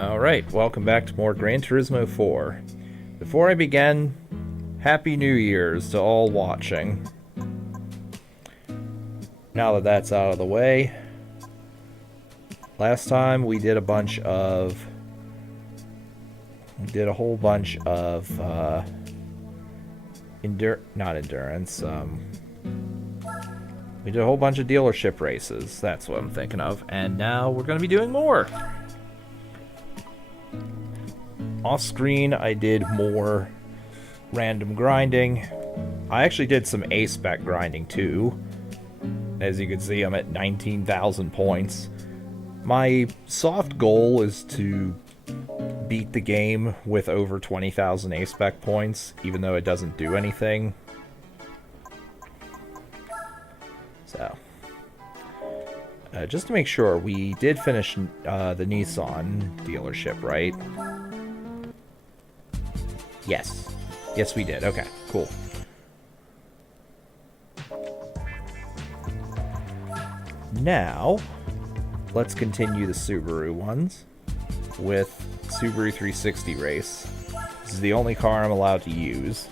Alright, welcome back to more Gran Turismo 4. Before I begin, Happy New Year's to all watching. Now that that's out of the way, last time we did a whole bunch of, not endurance, we did a whole bunch of dealership races, that's what I'm thinking of, and now we're going to be doing more. Off screen, I did more random grinding. I actually did some A-spec grinding too. As you can see, I'm at 19,000 points. My soft goal is to beat the game with over 20,000 A-spec points, even though it doesn't do anything. So, just to make sure, we did finish the Nissan dealership, right? Yes. Yes, we did. Okay, cool. Now, let's continue the Subaru ones with Subaru 360 Race. This is the only car I'm allowed to use.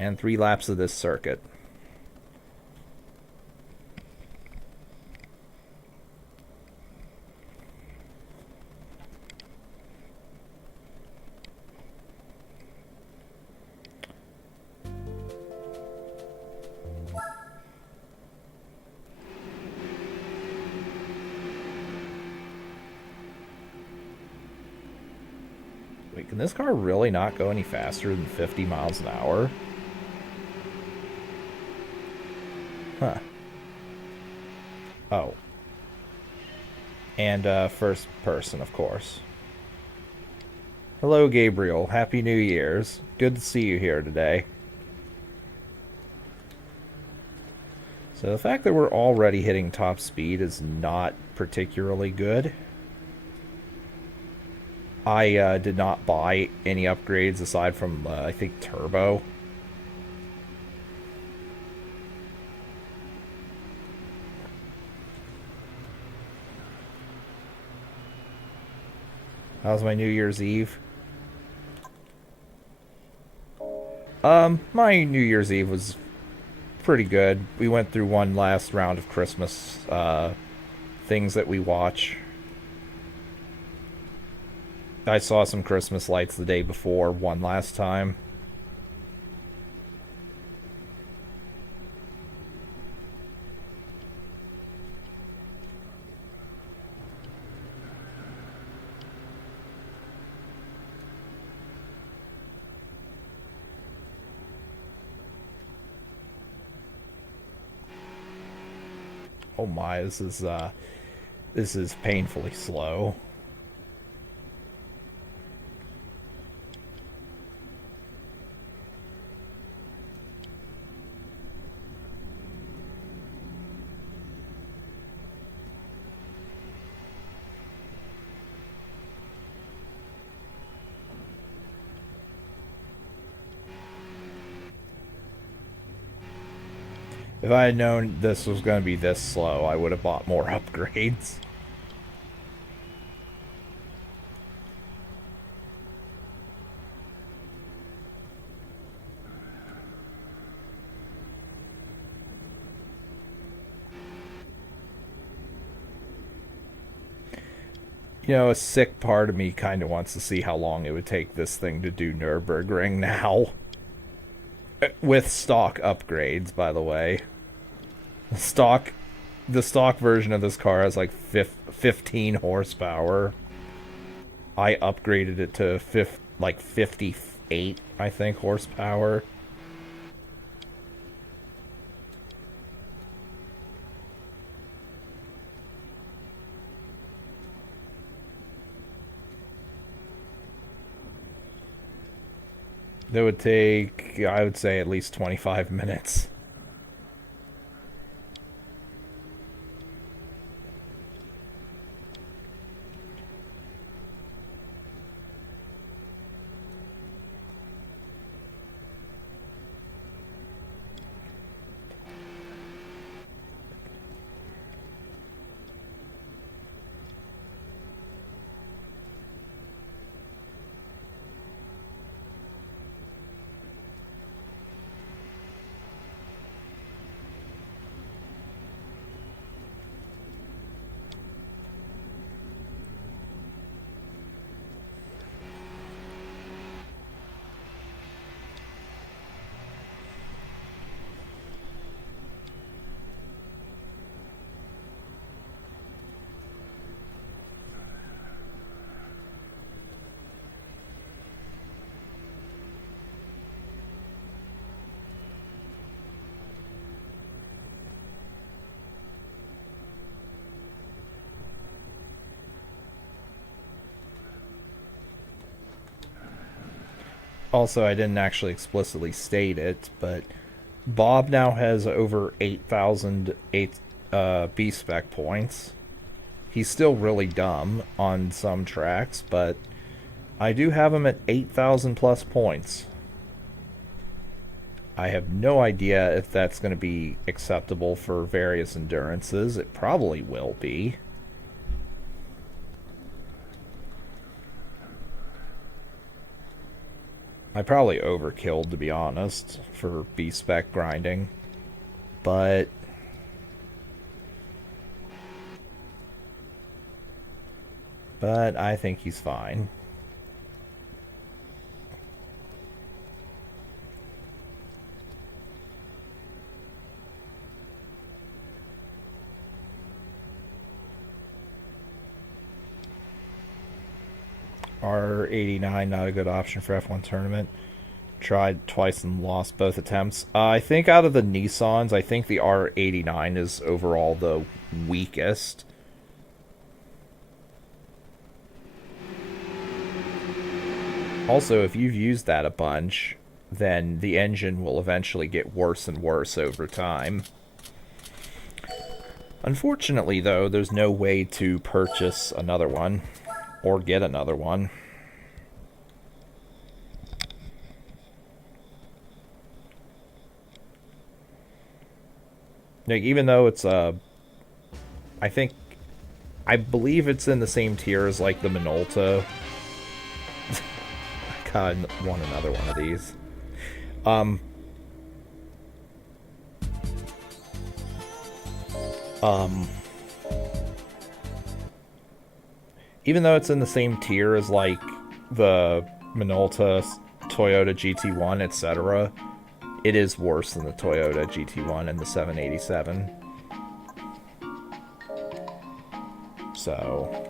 And 3 laps of this circuit. Wait, can this car really not go any faster than 50 miles an hour? Huh. Oh. And first person, of course. Hello, Gabriel. Happy New Year's. Good to see you here today. So the fact that we're already hitting top speed is not particularly good. I did not buy any upgrades aside from, I think, Turbo. How's my New Year's Eve? My New Year's Eve was pretty good. We went through one last round of Christmas, things that we watch. I saw some Christmas lights the day before, one last time. Oh my, this is painfully slow. If I had known this was going to be this slow, I would have bought more upgrades. You know, a sick part of me kind of wants to see how long it would take this thing to do Nürburgring now. With stock upgrades, by the way. The stock version of this car has like 15 horsepower. I upgraded it to 58, I think, horsepower. That would take, I would say, at least 25 minutes. Also, I didn't actually explicitly state it, but Bob now has over 8,000 B spec points. He's still really dumb on some tracks, but I do have him at 8,000 plus points. I have no idea if that's going to be acceptable for various endurances. It probably will be. I probably overkilled, to be honest, for B-spec grinding. But I think he's fine. R89, not a good option for F1 tournament. Tried twice and lost both attempts. I think out of the Nissans, I think the R89 is overall the weakest. Also, if you've used that a bunch, then the engine will eventually get worse and worse over time. Unfortunately, though, there's no way to purchase another one or get another one. Like, even though it's I believe it's in the same tier as like the Minolta. God, I want another one of these. Even though it's in the same tier as like the Minolta, Toyota GT1, etc., it is worse than the Toyota GT1 and the 787. So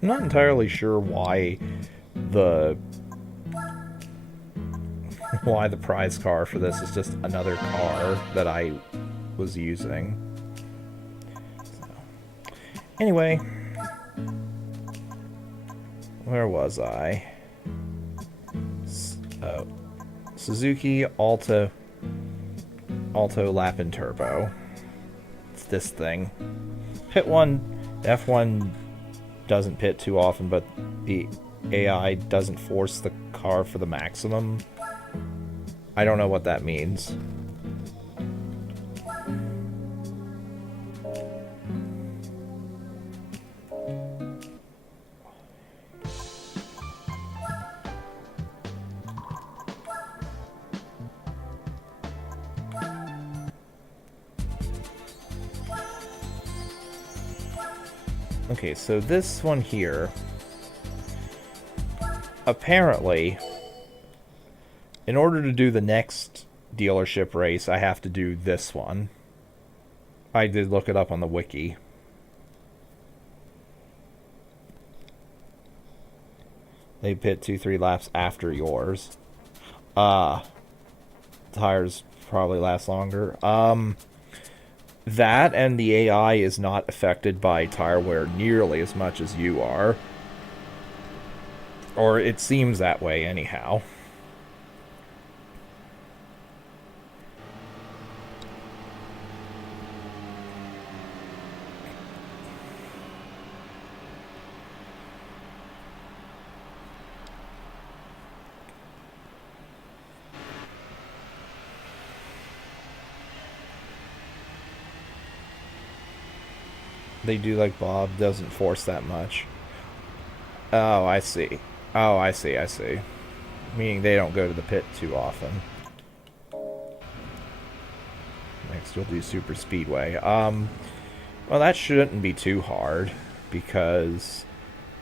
I'm not entirely sure why the prize car for this is just another car that I was using. So. Anyway, where was I? Oh, Suzuki Alto Lapin Turbo. It's this thing. Pit 1, F1 doesn't pit too often, but the AI doesn't force the car for the maximum. I don't know what that means. Okay, so this one here, apparently, in order to do the next dealership race, I have to do this one. I did look it up on the wiki. They pit 2-3 laps after yours. Tires probably last longer. That and the AI is not affected by tire wear nearly as much as you are. Or it seems that way anyhow. They do like Bob, doesn't force that much. Oh, I see. Oh, I see. Meaning they don't go to the pit too often. Next we'll do Super Speedway. Well, that shouldn't be too hard because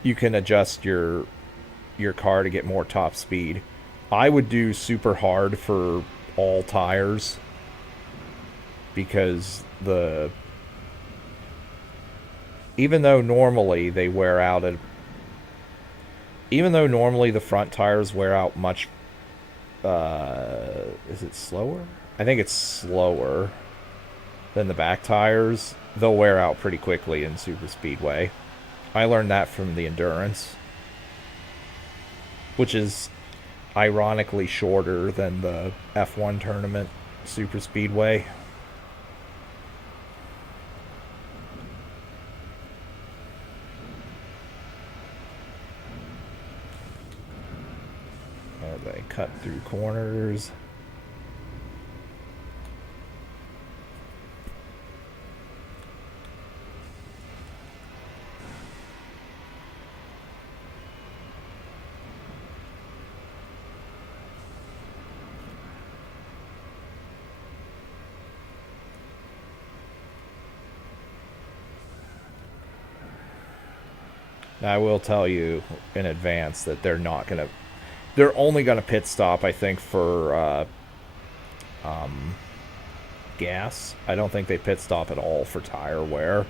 you can adjust your car to get more top speed. I would do super hard for all tires because even though normally they wear out at even though normally the front tires wear out much, is it slower? I think it's slower than the back tires. They'll wear out pretty quickly in super speedway. I learned that from the endurance, which is ironically shorter than the F1 tournament super speedway. As I cut through corners. I will tell you in advance that they're not going to. They're only going to pit stop, I think, for gas. I don't think they pit stop at all for tire wear.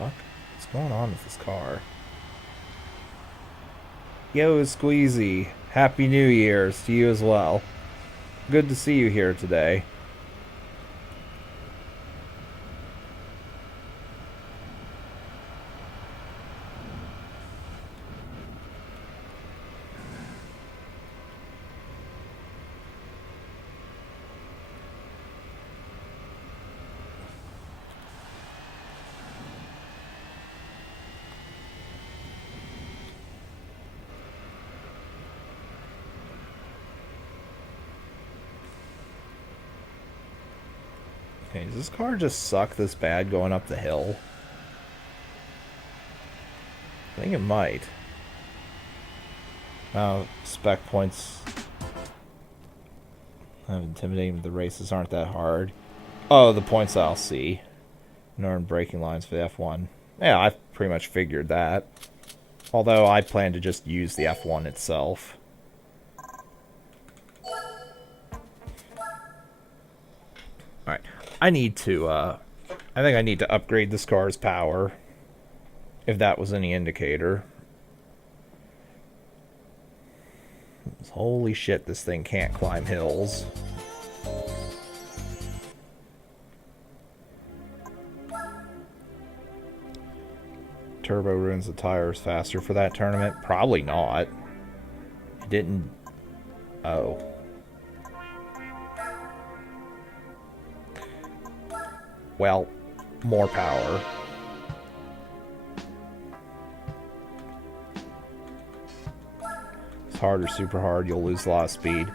Fuck? What's going on with this car? Yo, Squeezy. Happy New Year's to you as well. Good to see you here today. Okay, does this car just suck this bad going up the hill? I think it might. Spec points. Intimidating, the races aren't that hard. Oh, the points I'll see. Northern braking lines for the F1. Yeah, I've pretty much figured that. Although I plan to just use the F1 itself. Alright. I need to, I think I need to upgrade this car's power. If that was any indicator. Holy shit, this thing can't climb hills. Turbo ruins the tires faster for that tournament? Probably not. It didn't... Oh. Well, more power. It's hard or super hard, you'll lose a lot of speed.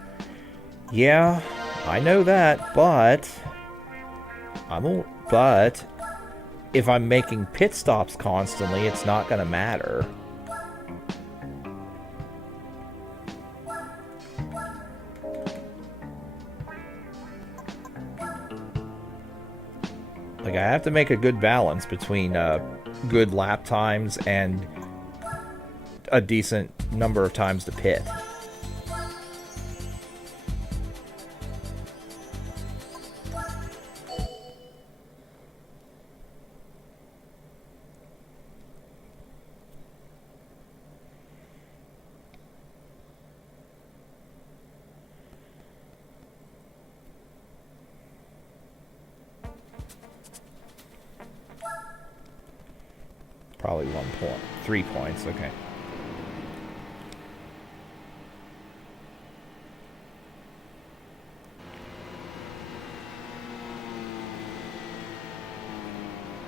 Yeah, I know that, but... But... If I'm making pit stops constantly, it's not gonna matter. Like, I have to make a good balance between good lap times and a decent number of times to pit. Probably 1 point. 3 points, okay.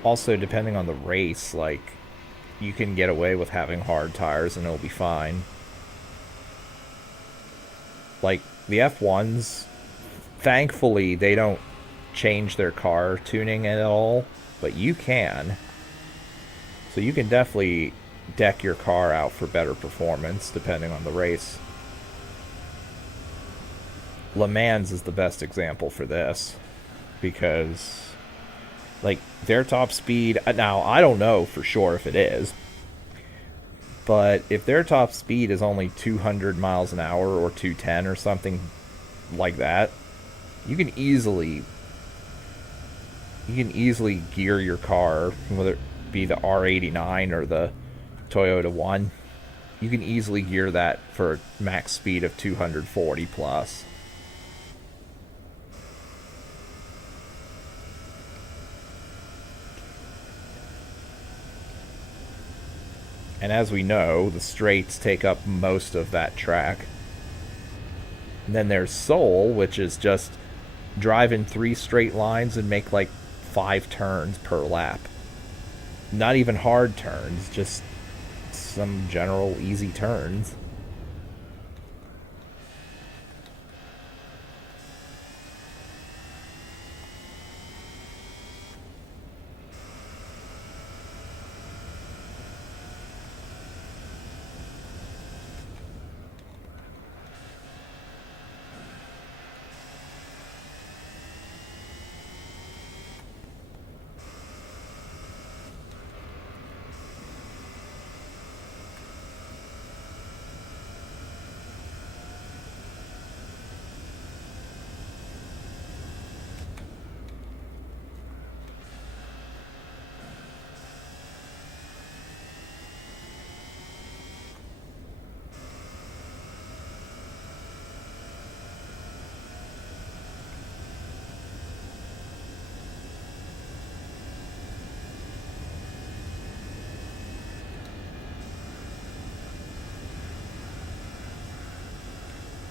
Also, depending on the race, like, you can get away with having hard tires and it'll be fine. Like, the F1s, thankfully, they don't change their car tuning at all, but you can. So you can definitely deck your car out for better performance depending on the race. Le Mans is the best example for this because, like, their top speed, now I don't know for sure if it is, but if their top speed is only 200 miles an hour or 210 or something like that, you can easily gear your car, whether it be the R89 or the Toyota 1. You can easily gear that for a max speed of 240 plus. And as we know, the straights take up most of that track. And then there's Seoul, which is just drive in 3 straight lines and make like 5 turns per lap. Not even hard turns, just some general easy turns.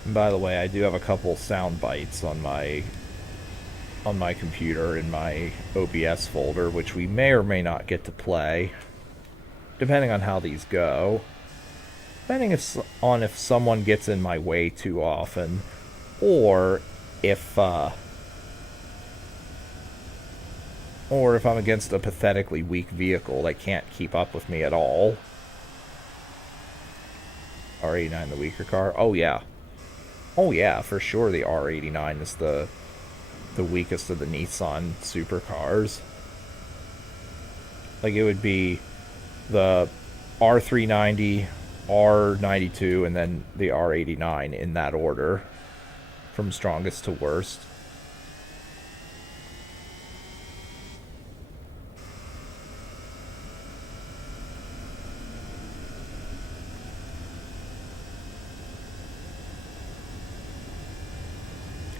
And by the way, I do have a couple sound bites on my computer in my OBS folder, which we may or may not get to play, depending on how these go. Depending on if someone gets in my way too often, or if I'm against a pathetically weak vehicle that can't keep up with me at all. R89, the weaker car. Oh yeah, for sure. The R89 is the weakest of the Nissan supercars. Like, it would be the R390, R92, and then the R89 in that order, from strongest to worst.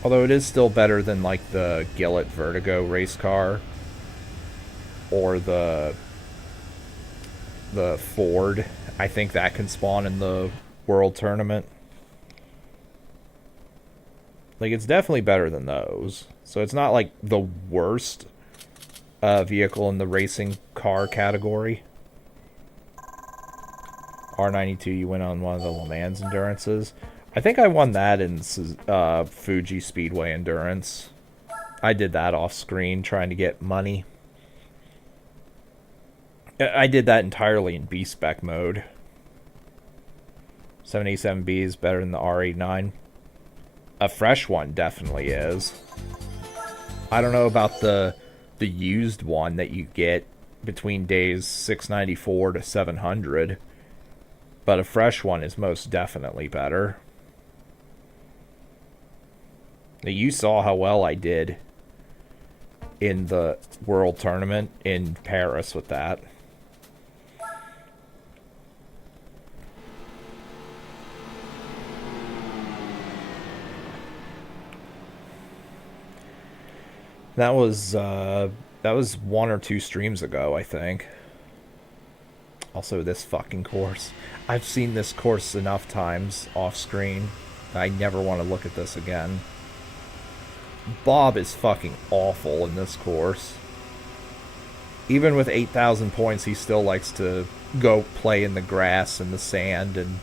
Although it is still better than, like, the Gillett Vertigo race car or the Ford. I think that can spawn in the World Tournament. Like, it's definitely better than those. So it's not, like, the worst vehicle in the racing car category. R92, you went on one of the Le Mans Endurances. I think I won that in Fuji Speedway Endurance. I did that off screen trying to get money. I did that entirely in B-Spec mode. 787B is better than the R89. A fresh one definitely is. I don't know about the used one that you get between days 694 to 700, but a fresh one is most definitely better. Now, you saw how well I did in the World Tournament in Paris with that. That was 1 or 2 streams ago, I think. Also, this fucking course. I've seen this course enough times off screen that I never want to look at this again. Bob is fucking awful in this course. Even with 8,000 points, he still likes to go play in the grass and the sand and...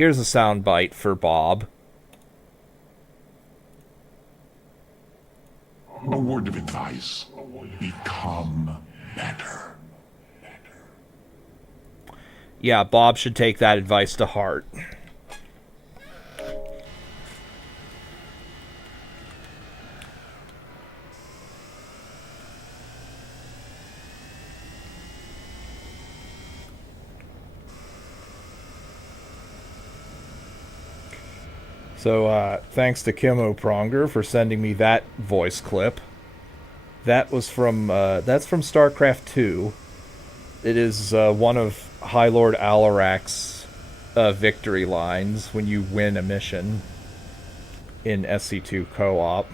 Here's a sound bite for Bob. A word of advice. Become better. Yeah, Bob should take that advice to heart. So, thanks to Kim O'Pronger for sending me that voice clip. That was from, that's from StarCraft 2. It is one of High Lord Alarak's victory lines when you win a mission in SC2 co-op.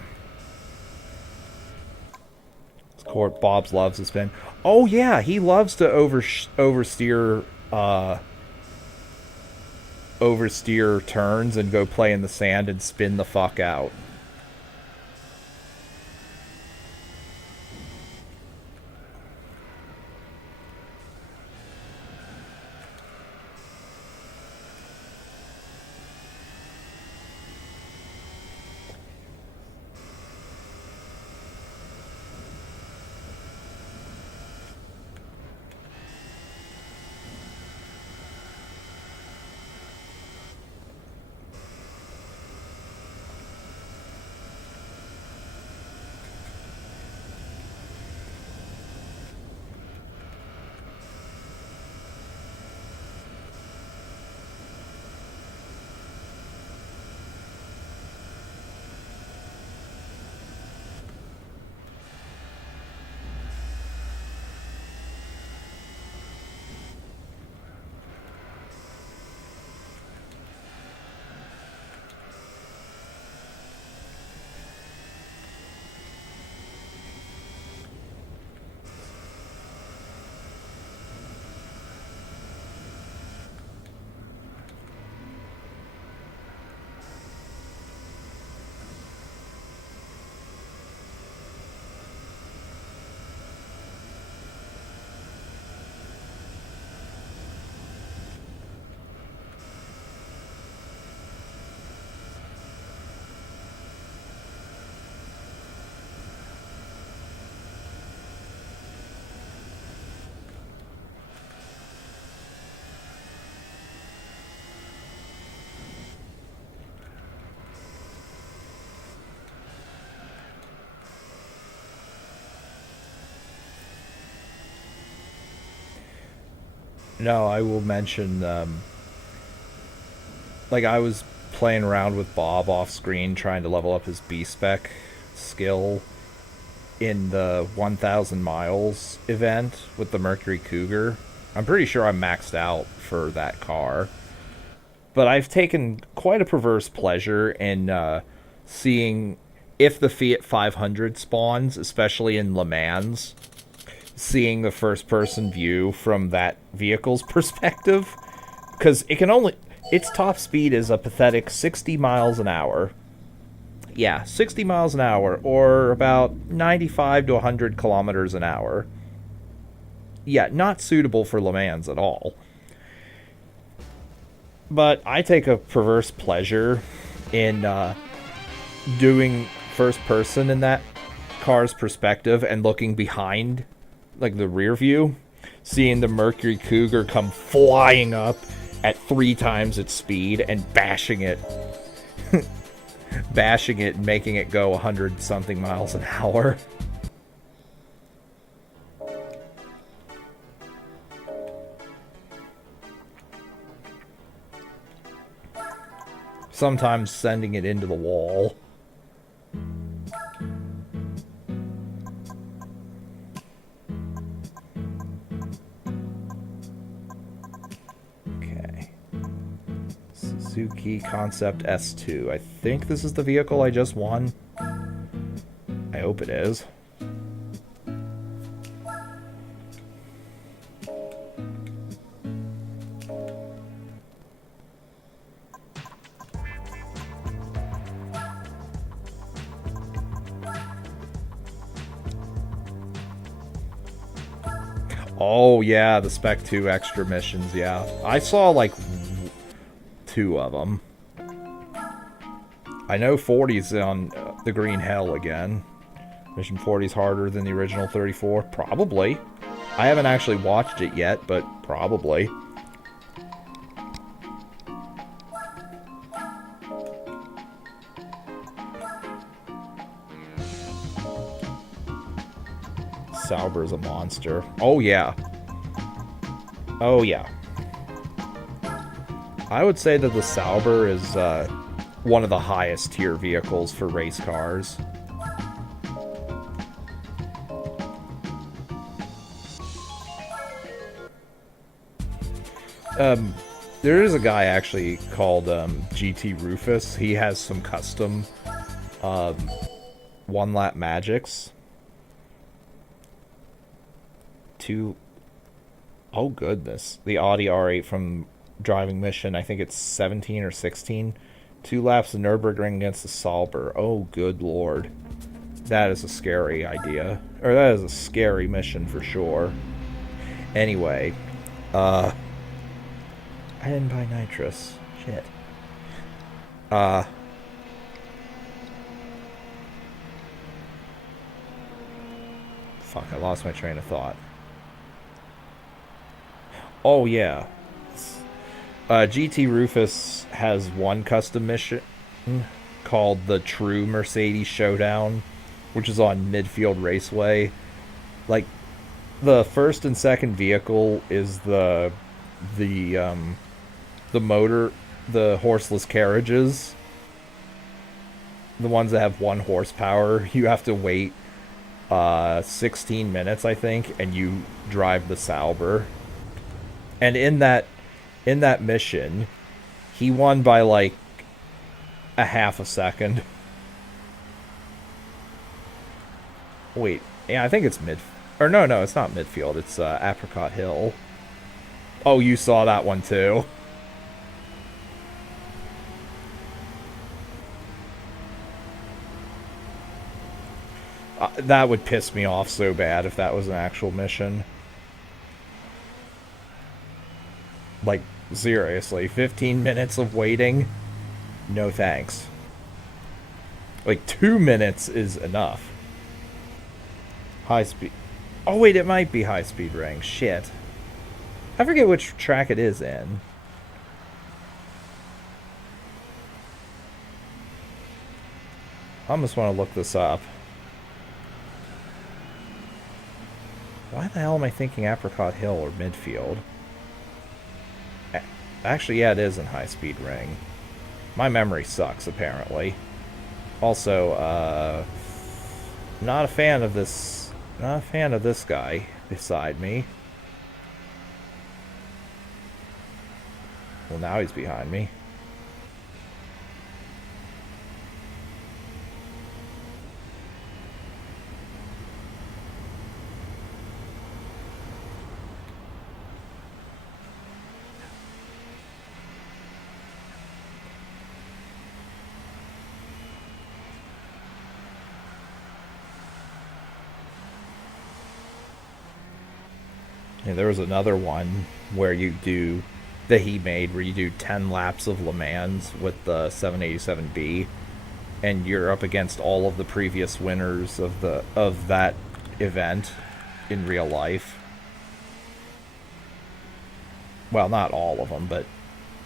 Bob's loves his spin. Oh yeah, he loves to oversteer turns and go play in the sand and spin the fuck out. No, I will mention, like, I was playing around with Bob off screen trying to level up his B-Spec skill in the 1,000 miles event with the Mercury Cougar. I'm pretty sure I'm maxed out for that car. But I've taken quite a perverse pleasure in seeing if the Fiat 500 spawns, especially in Le Mans, seeing the first person view from that vehicle's perspective, because its top speed is a pathetic 60 miles an hour. Yeah, 60 miles an hour, or about 95 to 100 kilometers an hour. Yeah, not suitable for Le Mans at all. But I take a perverse pleasure in doing first person in that car's perspective and looking behind, like the rear view, seeing the Mercury Cougar come flying up at 3 times its speed and bashing it, and making it go 100 something miles an hour. Sometimes sending it into the wall. Okay. Suzuki Concept S2. I think this is the vehicle I just won. I hope it is. Oh, yeah, the Spec 2 extra missions, yeah. I saw, like, 2 of them. I know 40's on the Green Hell again. Mission 40's harder than the original 34. Probably. I haven't actually watched it yet, but probably. Sauber's a monster. Oh, yeah. Oh, yeah. I would say that the Sauber is one of the highest tier vehicles for race cars. There is a guy actually called GT Rufus. He has some custom one-lap magics. Oh goodness. The Audi R8 from Driving Mission, I think it's 17 or 16. 2 laps of Nürburgring against the Sauber. Oh good lord. That is a scary idea. Or that is a scary mission for sure. Anyway, I didn't buy nitrous. Shit. Fuck, I lost my train of thought. Oh, yeah. GT Rufus has one custom mission called the True Mercedes Showdown, which is on Midfield Raceway. Like, the first and second vehicle is the motor, the horseless carriages, the ones that have 1 horsepower. You have to wait 16 minutes, I think, and you drive the Sauber. And in that mission, he won by like a half a second. Wait, yeah, I think it's or no, it's not Midfield. It's Apricot Hill. Oh, you saw that one too. That would piss me off so bad if that was an actual mission. Like, seriously, 15 minutes of waiting? No thanks. Like, 2 minutes is enough. High speed. Oh, wait, it might be high speed ring. Shit. I forget which track it is in. I almost want to look this up. Why the hell am I thinking Apricot Hill or Midfield? Actually, yeah, it is in High Speed Ring. My memory sucks, apparently. Also, not a fan of this. Not a fan of this guy beside me. Well, now he's behind me. And there was another one where you do, that he made, where you do 10 laps of Le Mans with the 787B, and you're up against all of the previous winners of that event in real life. Well, not all of them, but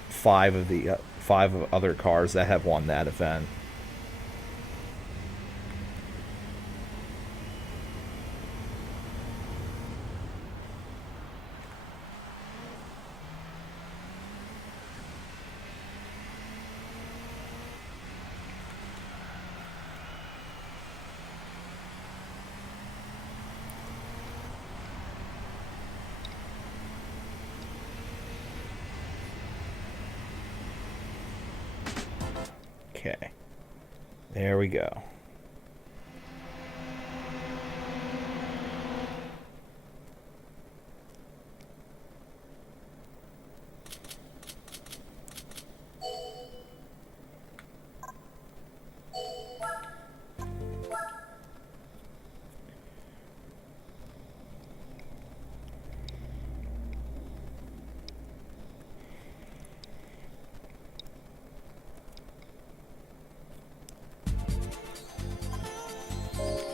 5 of the 5 other cars that have won that event. Okay. There we go.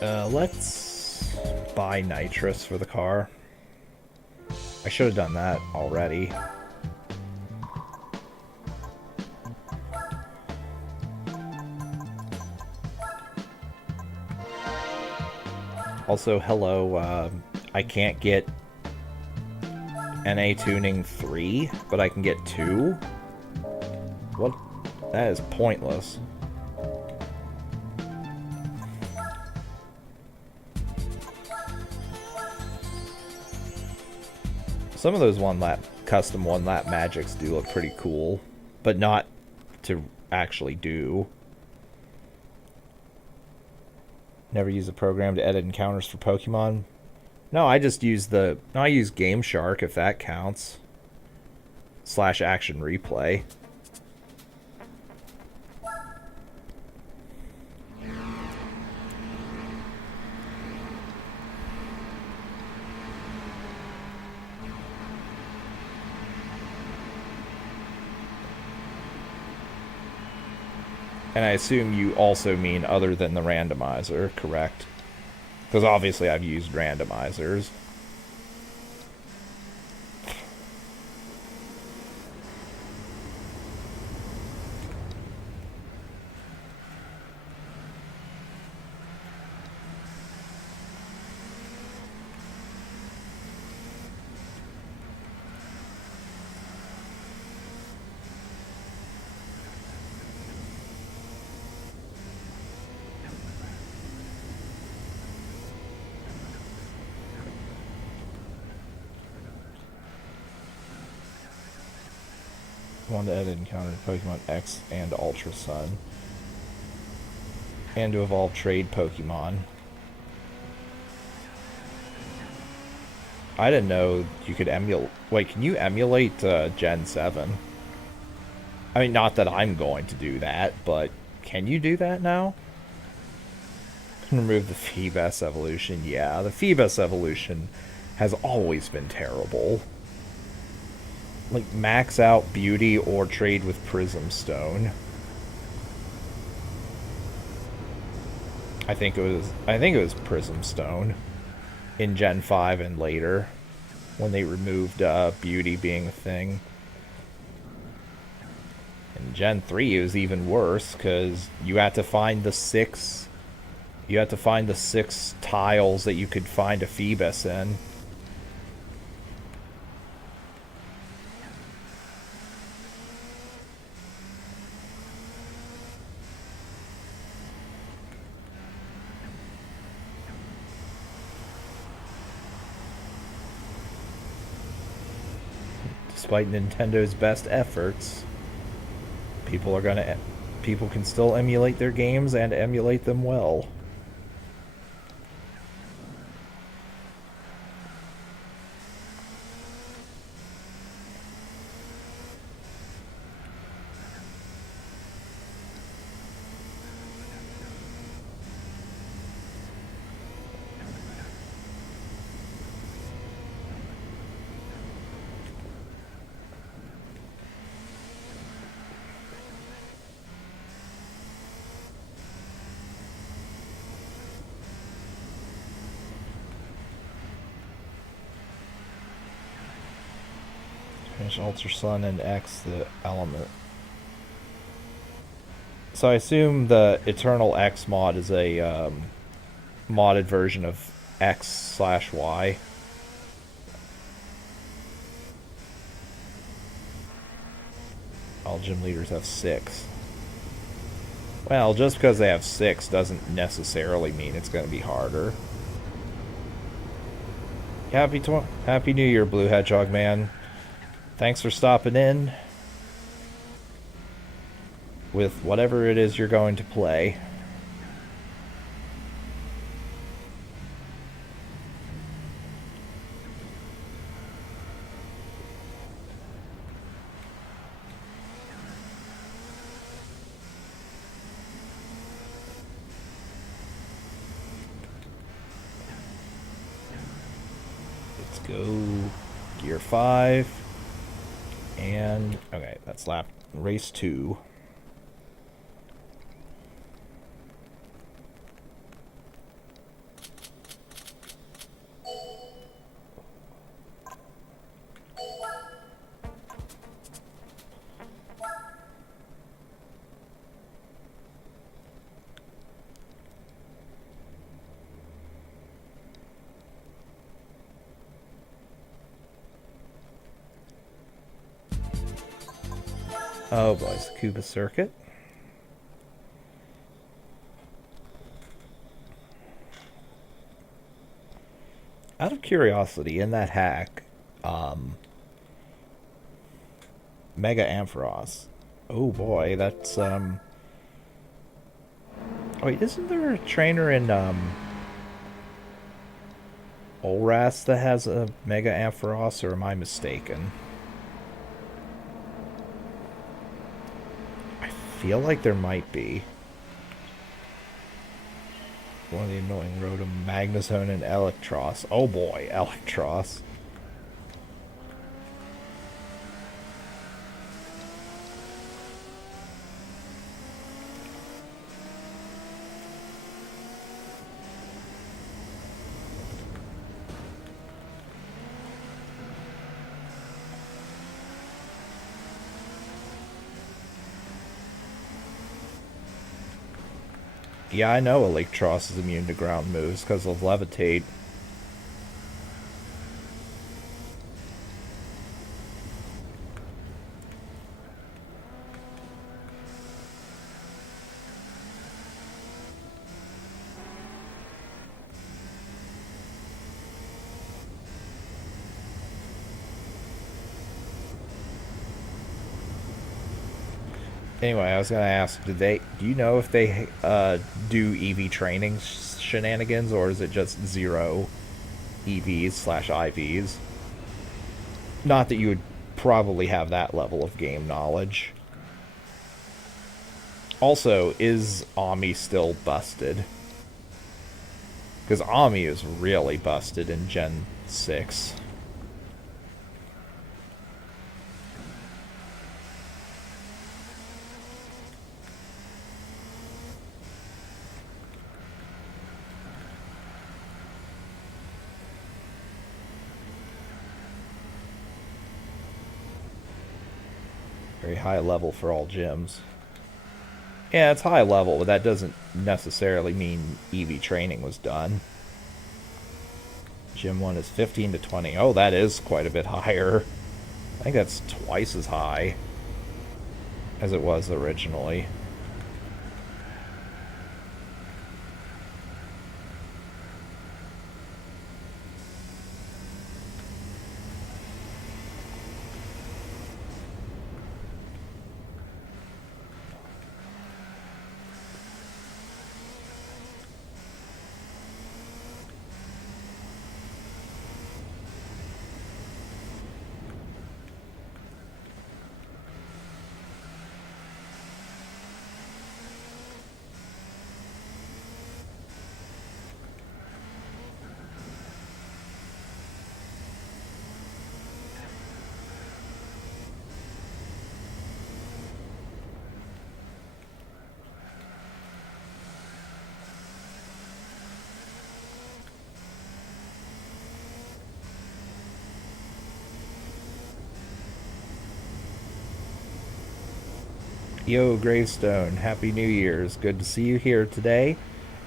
Let's buy nitrous for the car. I should have done that already. Also, hello, I can't get NA Tuning 3, but I can get 2? What? That is pointless. Some of those custom one-lap magics do look pretty cool, but not to actually do. Never use a program to edit encounters for Pokemon. No, I just use I use Game Shark, if that counts. / Action Replay. And I assume you also mean other than the randomizer, correct? Because obviously I've used randomizers. Want to edit encounter Pokemon X and Ultra Sun. And to evolve trade Pokemon. I didn't know you could emulate... Wait, can you emulate Gen 7? I mean, not that I'm going to do that, but can you do that now? Remove the Phoebus evolution. Yeah, the Phoebus evolution has always been terrible. Like, max out Beauty or trade with Prism Stone. I think it was Prism Stone in Gen 5 and later, when they removed Beauty being a thing. In Gen 3 it was even worse, because you had to find the 6 tiles that you could find a Phoebus in. Despite Nintendo's best efforts, people can still emulate their games and emulate them well. Finish Ultra Sun and X the element. So I assume the Eternal X mod is a modded version of X/Y. All gym leaders have 6. Well, just because they have 6 doesn't necessarily mean it's going to be harder. Happy New Year, Blue Hedgehog Man. Thanks for stopping in with whatever it is you're going to play. Let's go Gear 5. And, okay, that's race 2. Oh boy, it's the Cuba circuit. Out of curiosity, in that hack, Mega Ampharos. Oh boy, that's wait, isn't there a trainer in Olras that has a Mega Ampharos, or am I mistaken? I feel like there might be. One of the annoying Rotom, Magnezone, and Electros. Oh boy, Electros. Yeah, I know Electros is immune to ground moves because of Levitate. Anyway, I was gonna ask, do you know if they do EV training shenanigans, or is it just zero EVs slash IVs? Not that you would probably have that level of game knowledge. Also, is Ami still busted? Because Ami is really busted in Gen 6. Very high level for all gyms. Yeah, it's high level, but that doesn't necessarily mean EV training was done. Gym 1 is 15 to 20. Oh, that is quite a bit higher. I think that's twice as high as it was originally. Yo, Gravestone, Happy New Year's. Good to see you here today.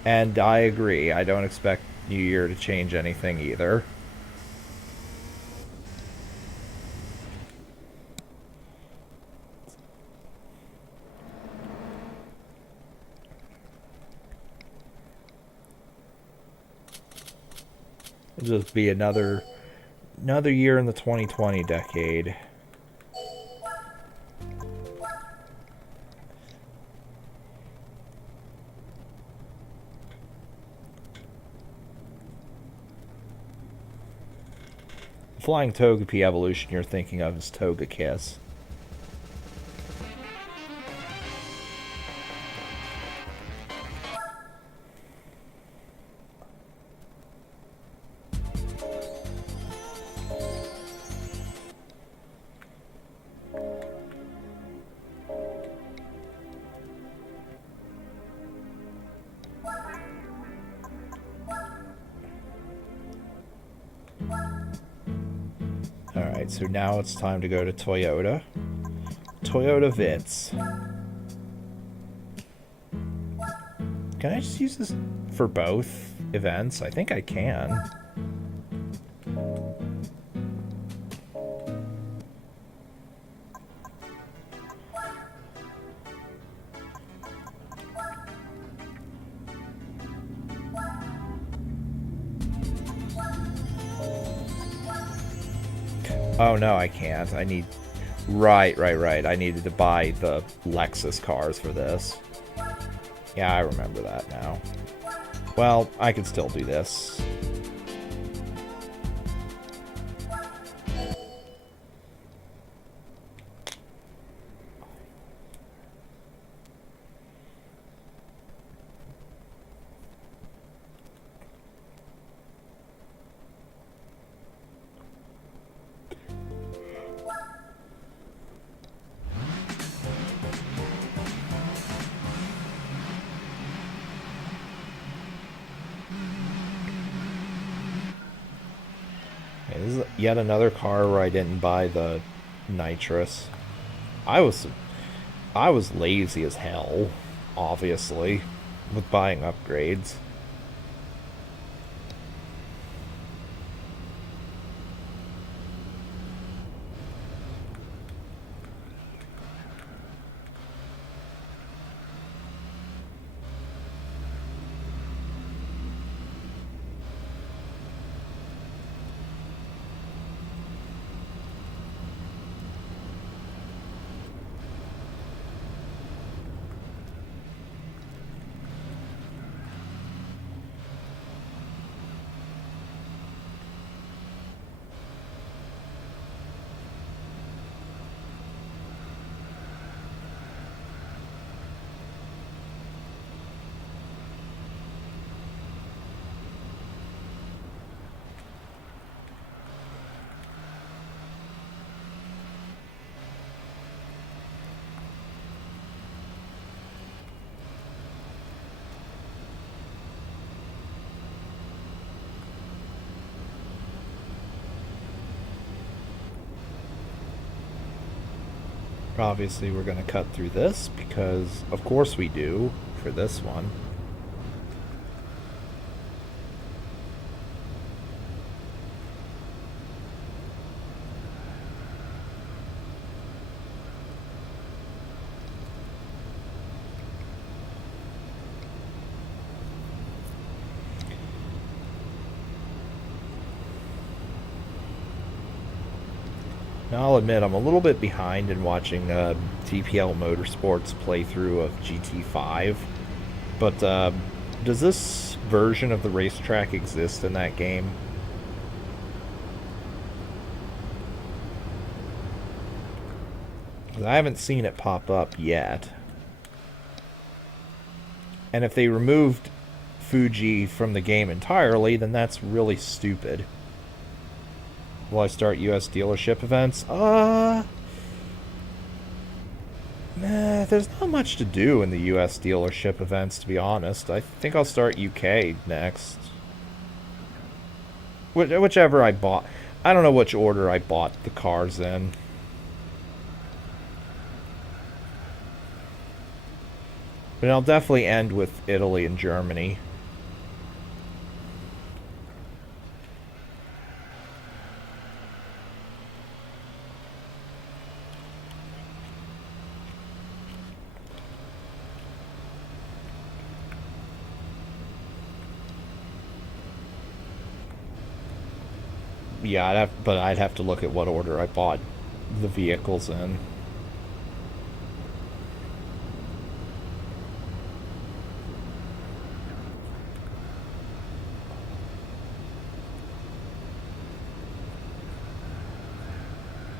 And I agree, I don't expect New Year to change anything either. It'll just be another year in the 2020 decade. Flying Togepi evolution you're thinking of is Togekiss. Alright, so now it's time to go to Toyota. Toyota Vitz. Can I just use this for both events? I think I can. Oh, no, I can't. I need... Right. I needed to buy the Lexus cars for this. Yeah, I remember that now. Well, I can still do this. Okay, this is yet another car where I didn't buy the nitrous. I was lazy as hell, obviously, with buying upgrades. Obviously, we're going to cut through this because, of course, we do for this one. Now, I'll admit I'm a little bit behind in watching TPL Motorsports playthrough of GT5, but does this version of the racetrack exist in that game? I haven't seen it pop up yet. And if they removed Fuji from the game entirely, then that's really stupid. Will I start US dealership events? Nah, there's not much to do in the US dealership events, to be honest. I think I'll start UK next. Whichever I bought. I don't know which order I bought the cars in. But I'll definitely end with Italy and Germany. Yeah, I'd have to look at what order I bought the vehicles in.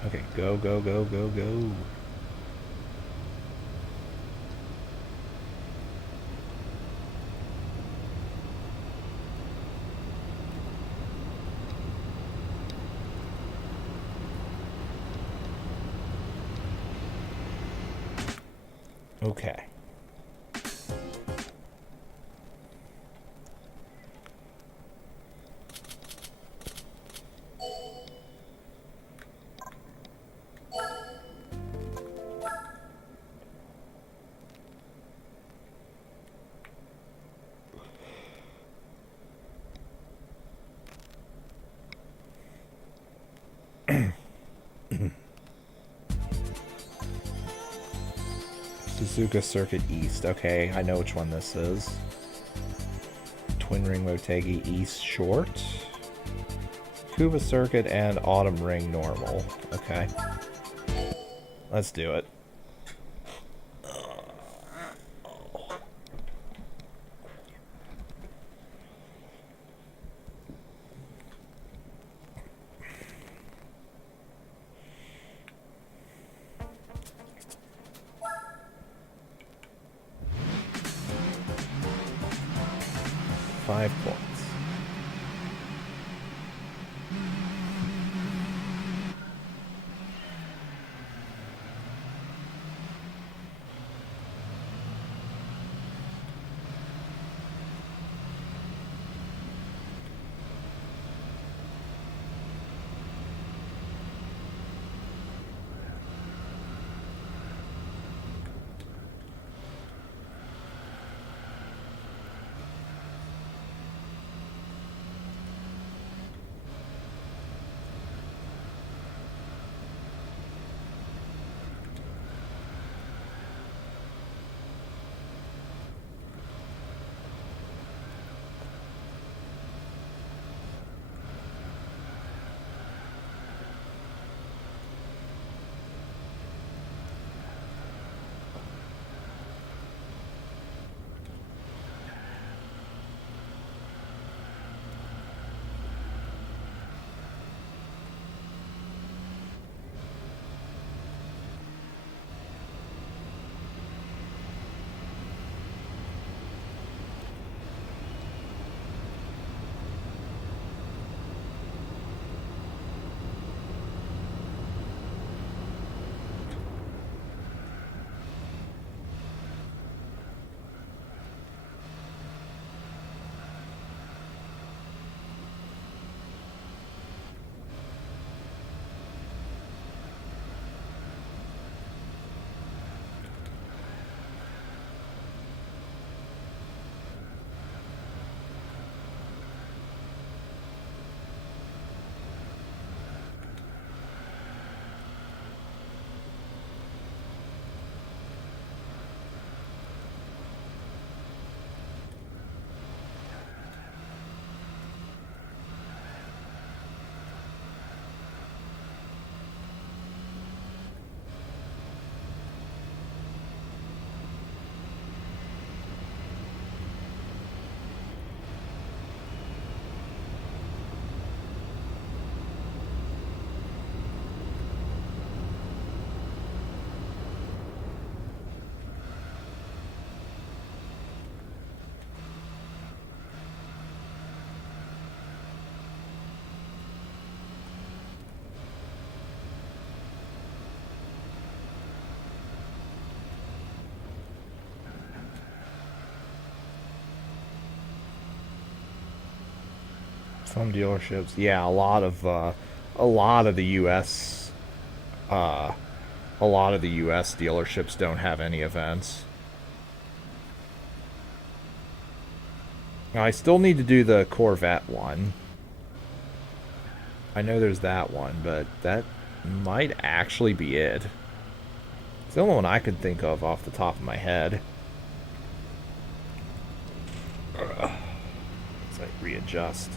Okay, go. Okay. Suzuka Circuit East. Okay, I know which one this is. Twin Ring Motegi East Short. Kuva Circuit and Autumn Ring normal. Okay. Let's do it. Five points. Some dealerships, yeah, a lot of the U.S. Uh, a lot of the U.S. dealerships don't have any events. Now, I still need to do the Corvette one. I know there's that one, but that might actually be it. It's the only one I could think of off the top of my head. Let's like readjust.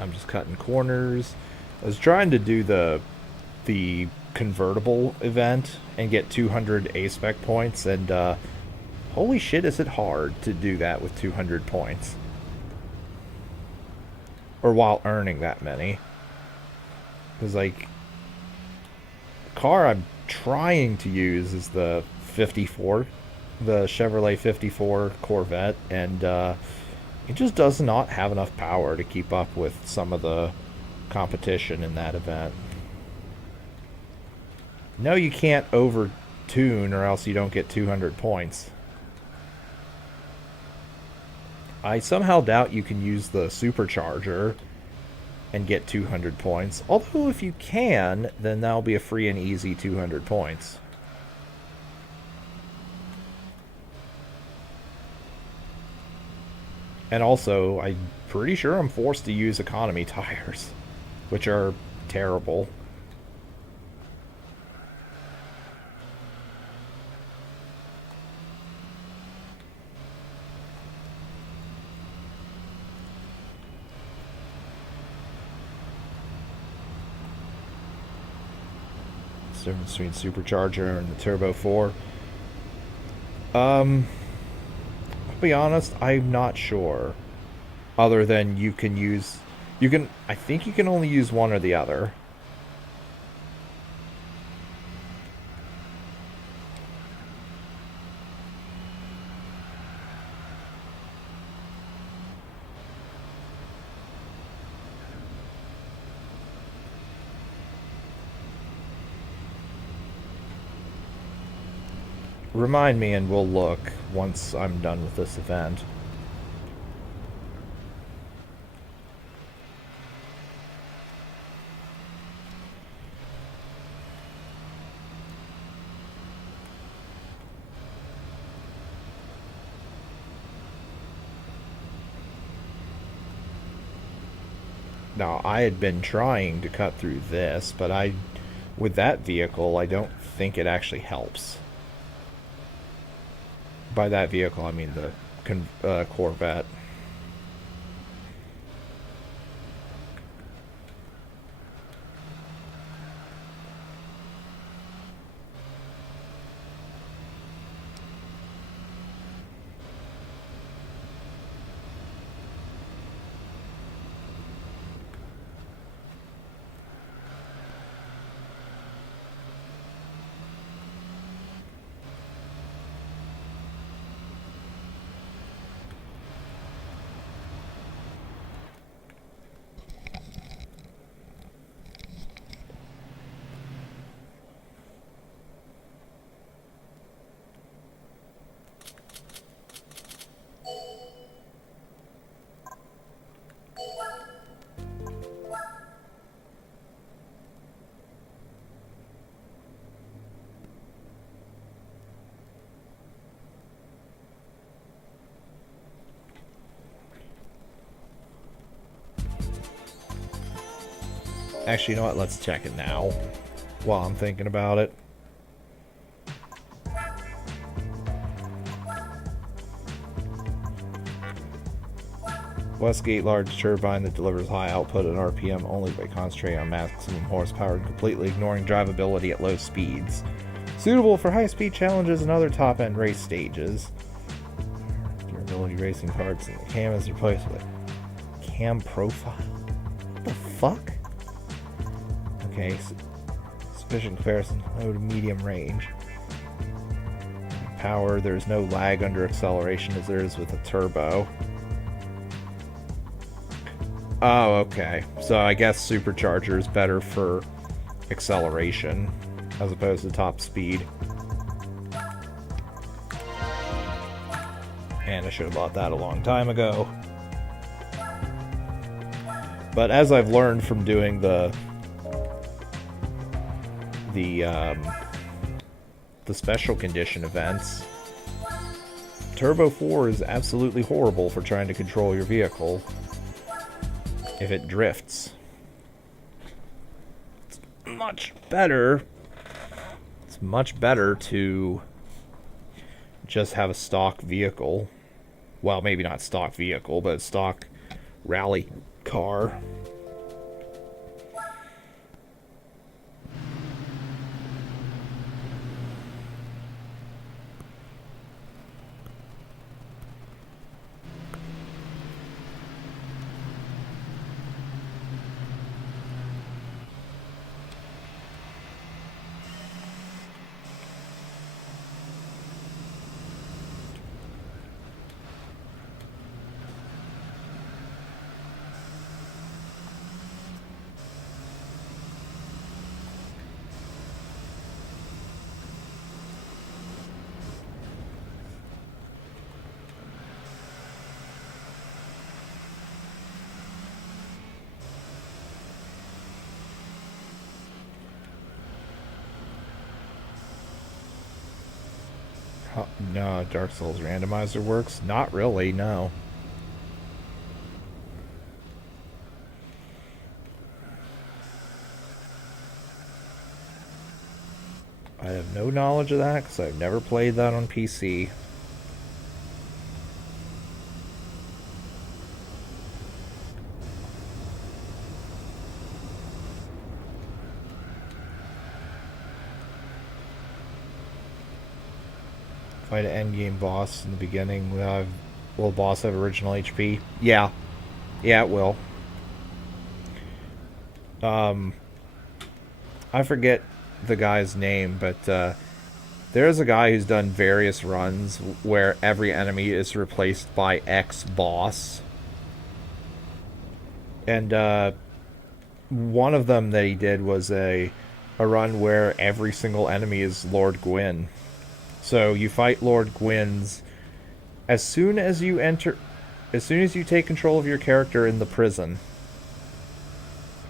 I'm just cutting corners. I was trying to do the convertible event and get 200 A-Spec points, and holy shit, is it hard to do that with 200 points. Or while earning that many. Because, like, the car I'm trying to use is the 54, the Chevrolet 54 Corvette, and it just does not have enough power to keep up with some of the competition in that event. No, you can't over-tune or else you don't get 200 points. I somehow doubt you can use the supercharger and get 200 points. Although if you can, then that'll be a free and easy 200 points. And also, I'm pretty sure I'm forced to use economy tires, which are terrible. Difference between supercharger and the turbo 4. I'll be honest, I'm not sure. Other than you can use, I think you can only use one or the other. Remind me and we'll look once I'm done with this event. Now, I had been trying to cut through this, but with that vehicle, I don't think it actually helps. By that vehicle, I mean the Corvette. Actually, you know what? Let's check it now while I'm thinking about it. Westgate large turbine that delivers high output at RPM only by concentrating on maximum horsepower and completely ignoring drivability at low speeds. Suitable for high-speed challenges and other top-end race stages. Durability racing parts and the cam is replaced with cam profile. What the fuck? Okay, sufficient comparison, low to medium range. Power, there's no lag under acceleration as there is with a turbo. Oh, okay. So I guess supercharger is better for acceleration as opposed to top speed. And I should have bought that a long time ago. But as I've learned from doing the special condition events, Turbo 4 is absolutely horrible for trying to control your vehicle if it drifts. It's much better to just have a stock vehicle. Well, maybe not stock vehicle, but stock rally car. No, Dark Souls randomizer works? Not really, no. I have no knowledge of that because I've never played that on PC. Fight an endgame boss in the beginning. Will the boss have original HP? Yeah. Yeah, it will. I forget the guy's name, but there's a guy who's done various runs where every enemy is replaced by X boss. And one of them that he did was a run where every single enemy is Lord Gwyn. So you fight Lord Gwyn's as soon as you take control of your character in the prison.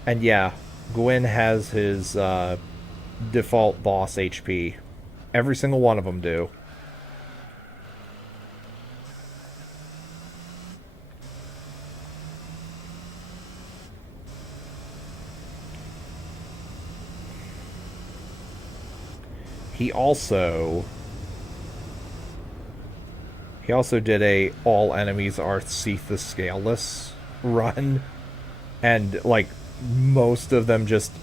And yeah, Gwyn has his default boss HP. Every single one of them do. He also did a all enemies are Seath the Scaleless run, and like most of them just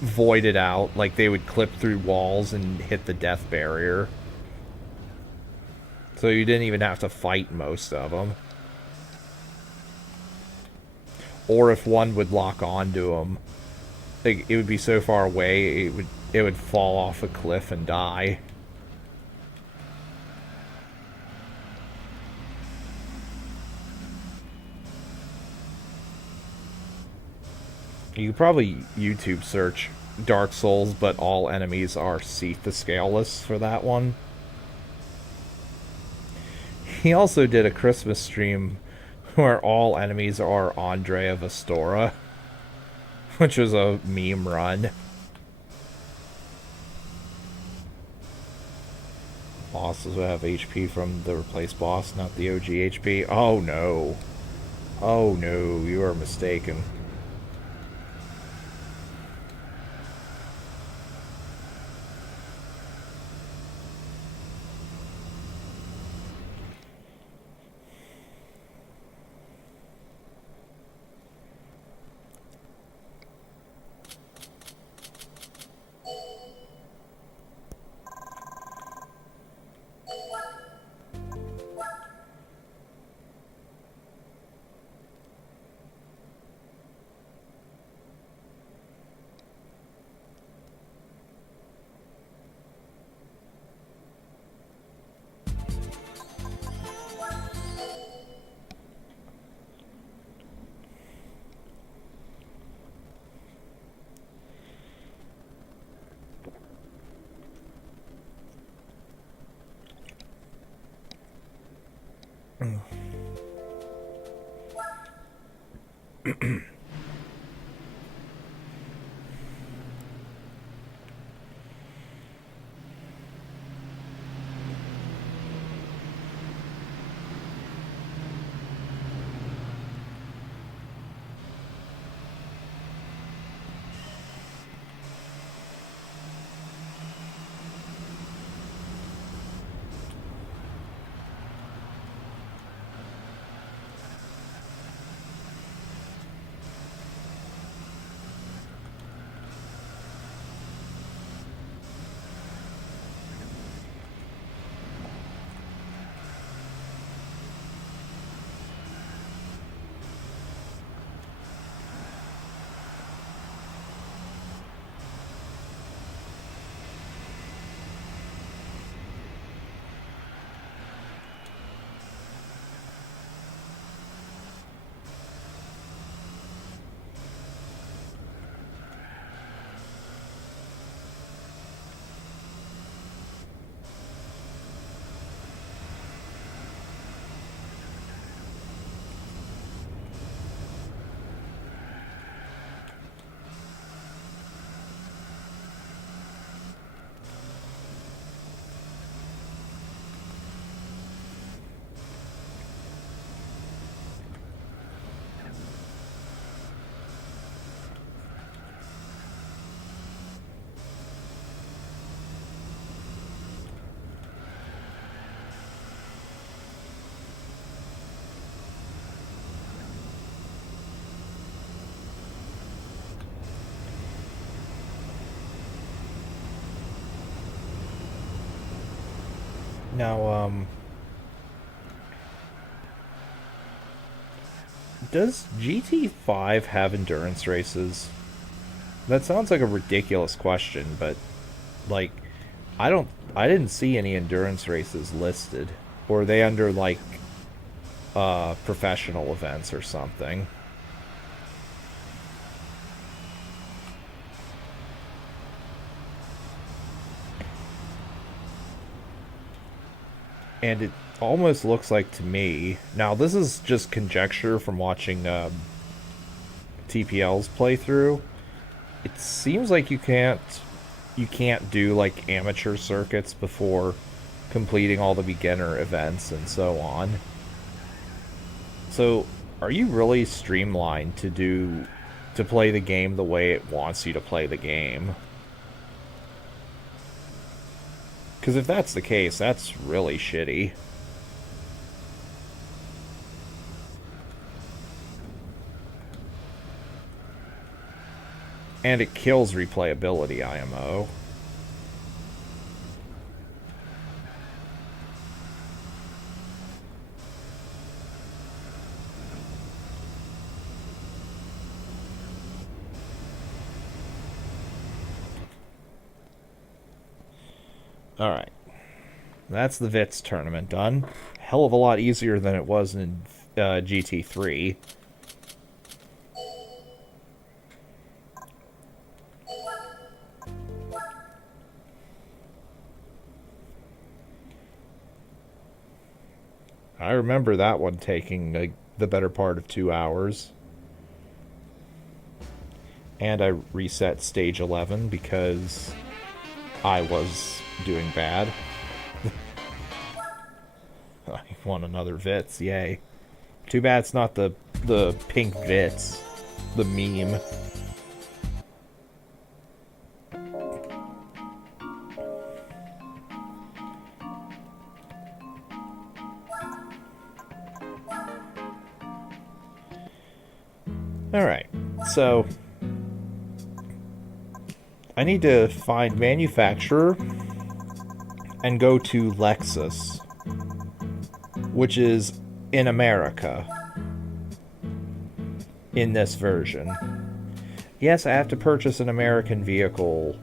voided out. Like they would clip through walls and hit the death barrier. So you didn't even have to fight most of them. Or if one would lock onto them, like it would be so far away it would fall off a cliff and die. You could probably YouTube search Dark Souls, but all enemies are Seath the Scaleless for that one. He also did a Christmas stream where all enemies are Andre of Astora, which was a meme run. Bosses will have HP from the replaced boss, not the OG HP. Oh no. Oh no, you are mistaken. Now, does GT5 have endurance races? That sounds like a ridiculous question, but like I didn't see any endurance races listed. Or are they under like professional events or something? And it almost looks like to me. Now this is just conjecture from watching TPL's playthrough. It seems like you can't do like amateur circuits before completing all the beginner events and so on. So, are you really streamlined to play the game the way it wants you to play the game? Because if that's the case, that's really shitty. And it kills replayability, IMO. Alright. That's the VITS tournament done. Hell of a lot easier than it was in GT3. I remember that one taking the better part of 2 hours. And I reset stage 11 because I was doing bad. I won another VITS, yay. Too bad it's not the pink VITS, the meme. Alright, so I need to find manufacturer and go to Lexus, which is in America in this version. Yes, I have to purchase an American vehicle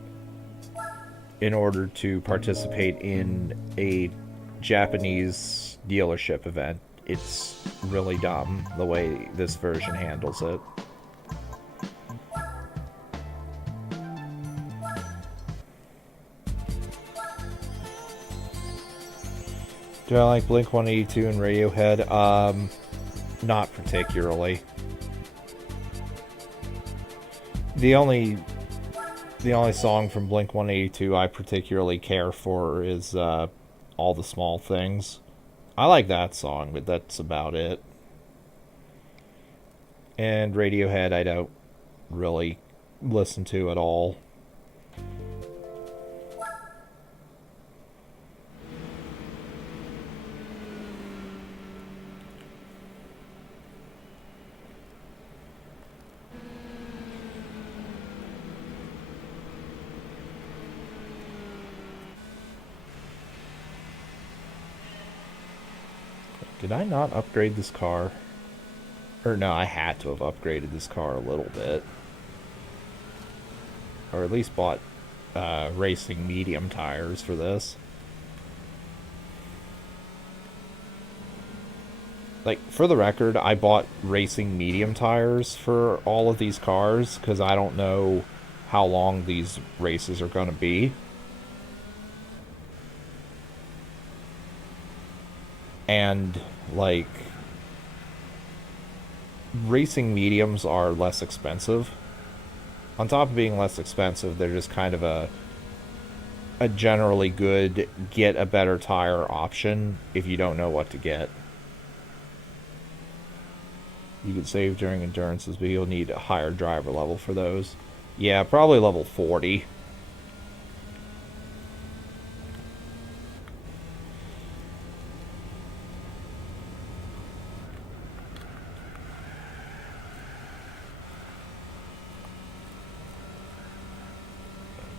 in order to participate in a Japanese dealership event. It's really dumb the way this version handles it. Do I like Blink-182 and Radiohead? Not particularly. The only song from Blink-182 I particularly care for is All the Small Things. I like that song, but that's about it. And Radiohead I don't really listen to at all. Did I not upgrade this car? Or no, I had to have upgraded this car a little bit. Or at least bought racing medium tires for this. Like, for the record, I bought racing medium tires for all of these cars because I don't know how long these races are going to be. And, like, racing mediums are less expensive. On top of being less expensive, they're just kind of a generally good get a better tire option if you don't know what to get. You could save during endurances, but you'll need a higher driver level for those. Yeah, probably level 40.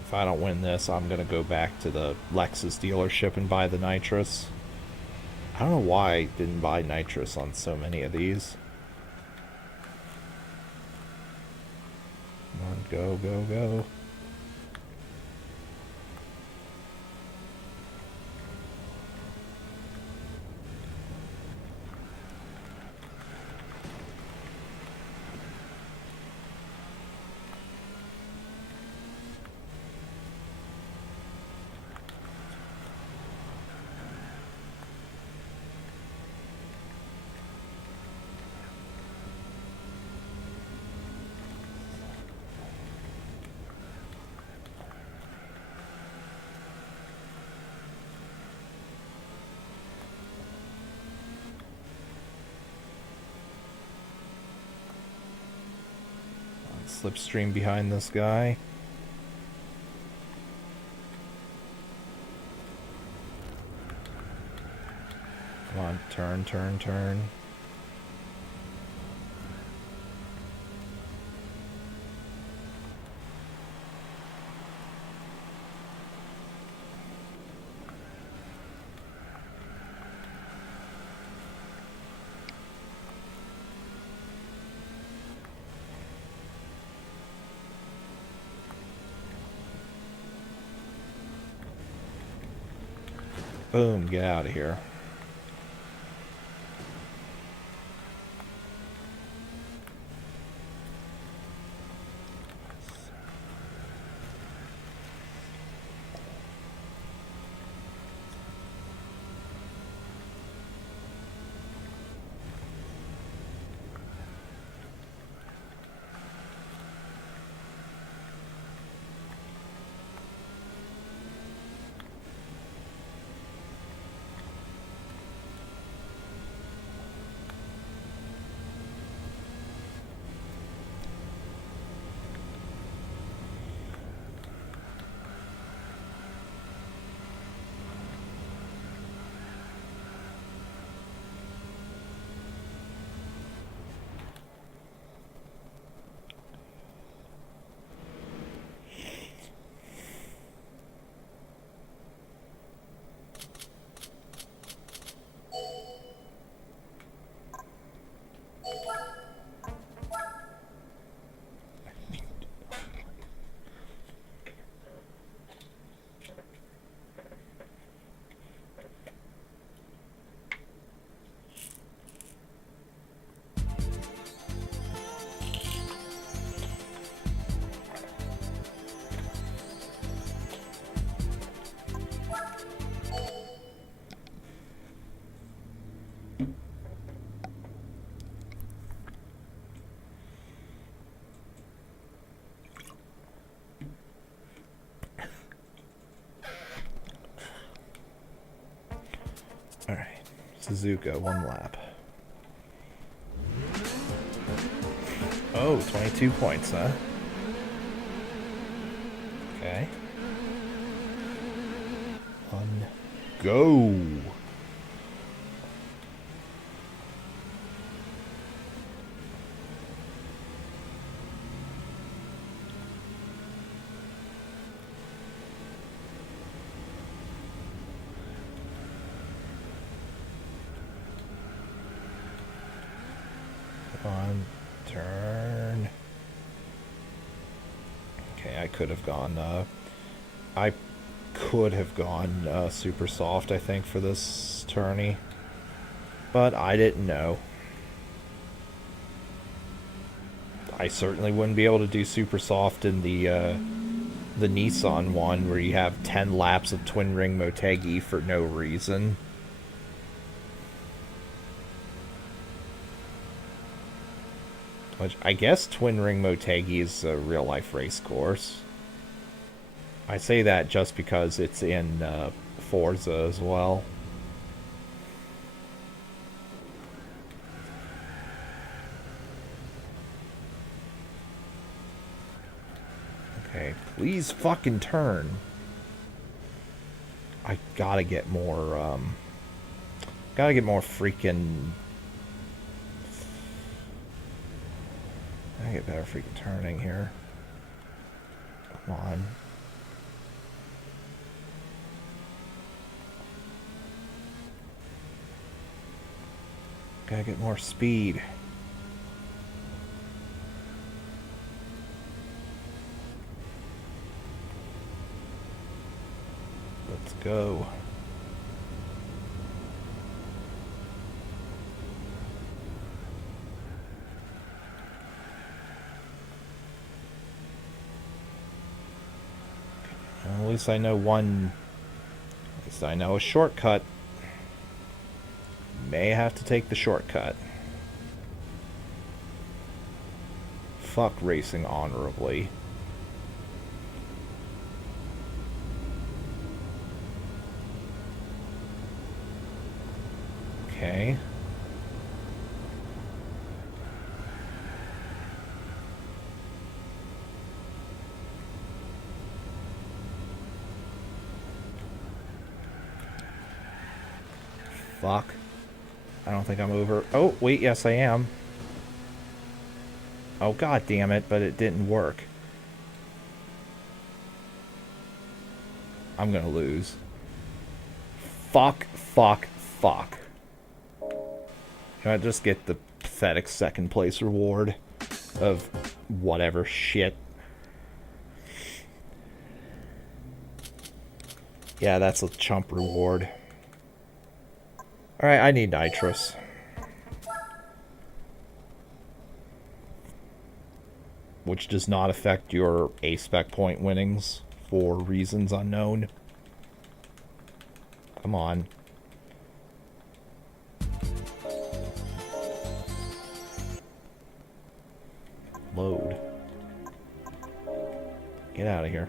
If I don't win this, I'm gonna go back to the Lexus dealership and buy the nitrous. I don't know why I didn't buy nitrous on so many of these. Come on, go, go, go. Slipstream behind this guy. Come on, turn, turn, turn. Boom, get out of here. Alright, Suzuka, one lap. Oh, 22 points, huh? Okay. On go! On, turn. Okay, I could have gone, I could have gone, super soft, I think, for this tourney. But I didn't know. I certainly wouldn't be able to do super soft in the Nissan one, where you have 10 laps of twin ring Motegi for no reason. Which, I guess Twin Ring Motegi is a real-life race course. I say that just because it's in Forza as well. Okay, please fucking turn. I gotta get more, gotta get more freaking... I get better freaking turning here. Come on. Gotta get more speed. Let's go. At least I know one. At least I know a shortcut. May have to take the shortcut. Fuck racing honorably. Okay. Fuck. I don't think I'm over. Oh, wait, yes I am. Oh, god damn it, but it didn't work. I'm gonna lose. Fuck, fuck, fuck. Can I just get the pathetic second place reward of whatever shit? Yeah, that's a chump reward. Alright, I need nitrous. Which does not affect your A-spec point winnings for reasons unknown. Come on. Load. Get out of here.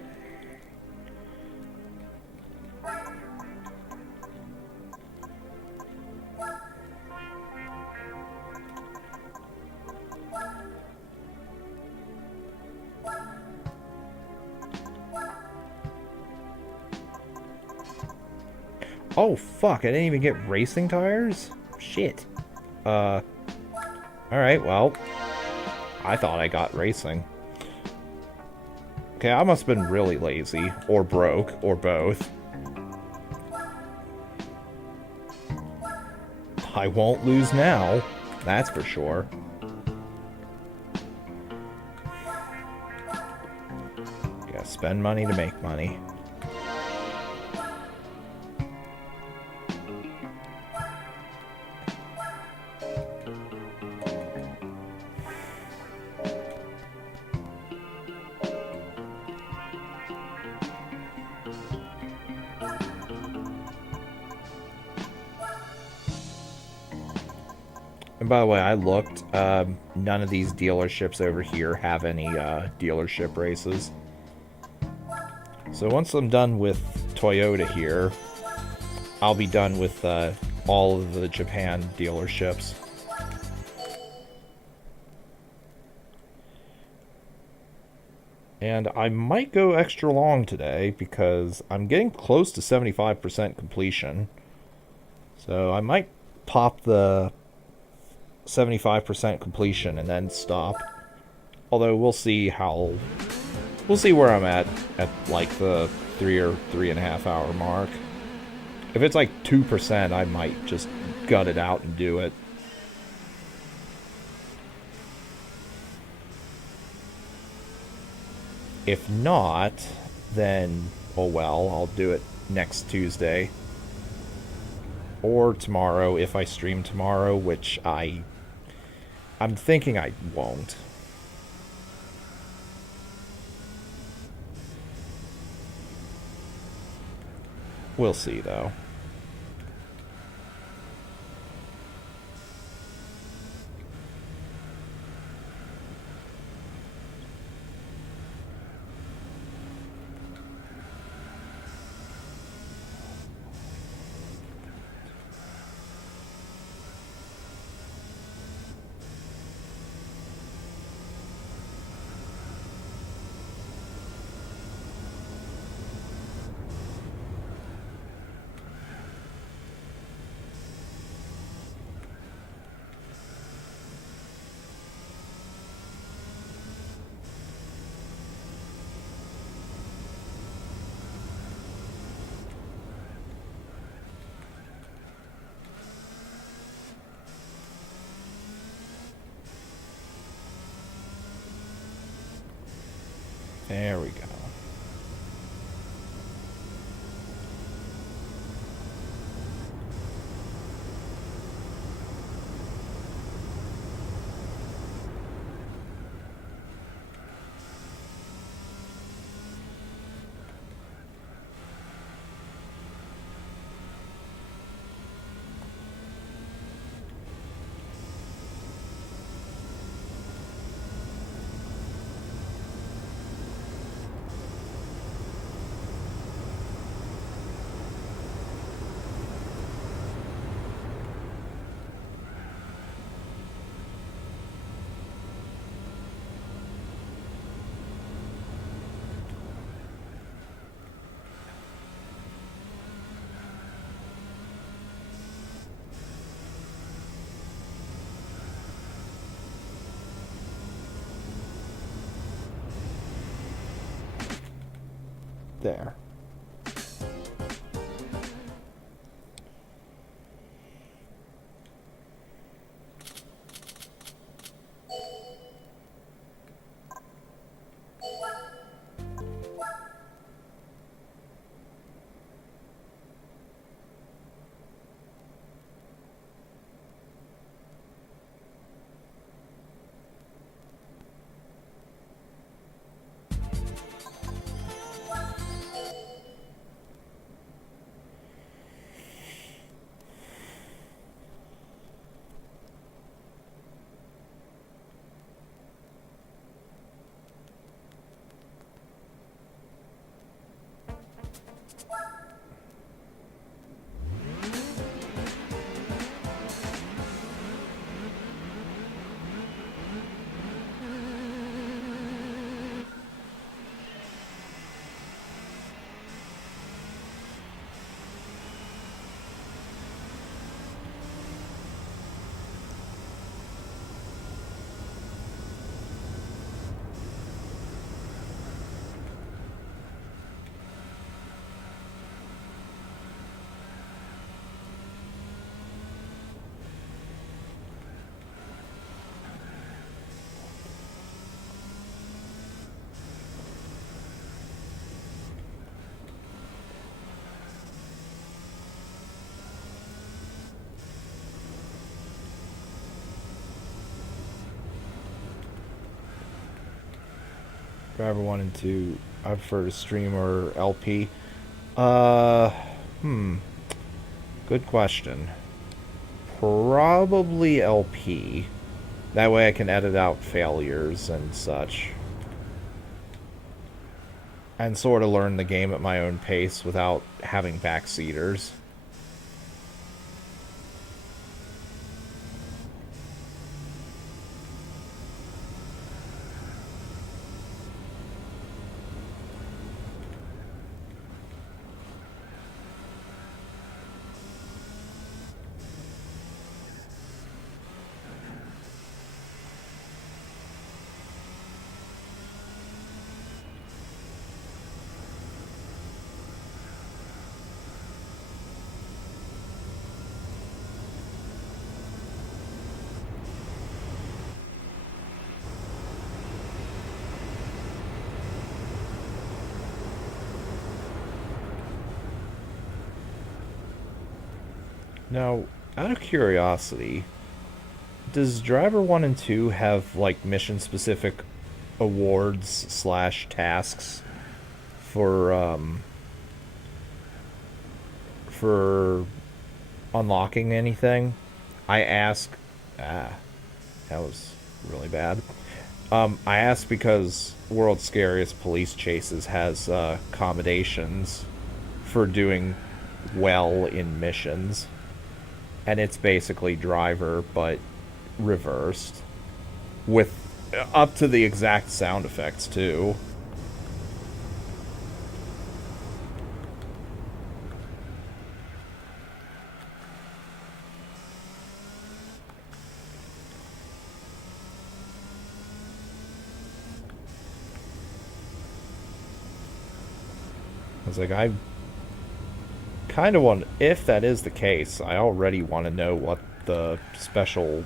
Oh, fuck, I didn't even get racing tires? Shit. Alright, well. I thought I got racing. Okay, I must have been really lazy. Or broke. Or both. I won't lose now. That's for sure. Gotta spend money to make money. And by the way, I looked. None of these dealerships over here have any dealership races. So once I'm done with Toyota here, I'll be done with all of the Japan dealerships. And I might go extra long today because I'm getting close to 75% completion. So I might pop the 75% completion and then stop. Although we'll see where I'm at like the 3 or 3.5 hour mark. If it's like 2%, I might just gut it out and do it. If not, then, oh well, I'll do it next Tuesday. Or tomorrow, if I stream tomorrow, which I'm thinking I won't. We'll see, though. There we go. There. Driver 1 and 2. I prefer to stream or LP. Uh, hmm. Good question. Probably LP. That way I can edit out failures and such. And sort of learn the game at my own pace without having backseaters. Now, out of curiosity, does Driver 1 and 2 have, like, mission-specific awards slash tasks for unlocking anything? I ask... Ah, that was really bad. I ask because World's Scariest Police Chases has accommodations for doing well in missions. And it's basically Driver, but reversed. With up to the exact sound effects, too. I was like, I kind of want... If that is the case, I already want to know what the special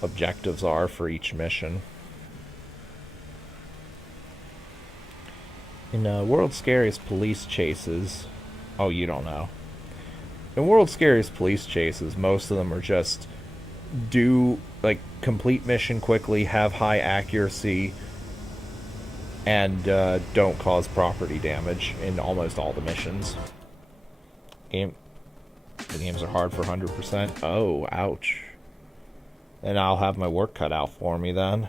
objectives are for each mission. In World's Scariest Police Chases, oh, you don't know. In World's Scariest Police Chases, most of them are just do like complete mission quickly, have high accuracy, and don't cause property damage in almost all the missions. Game, the games are hard for 100%. Oh, ouch. And I'll have my work cut out for me then.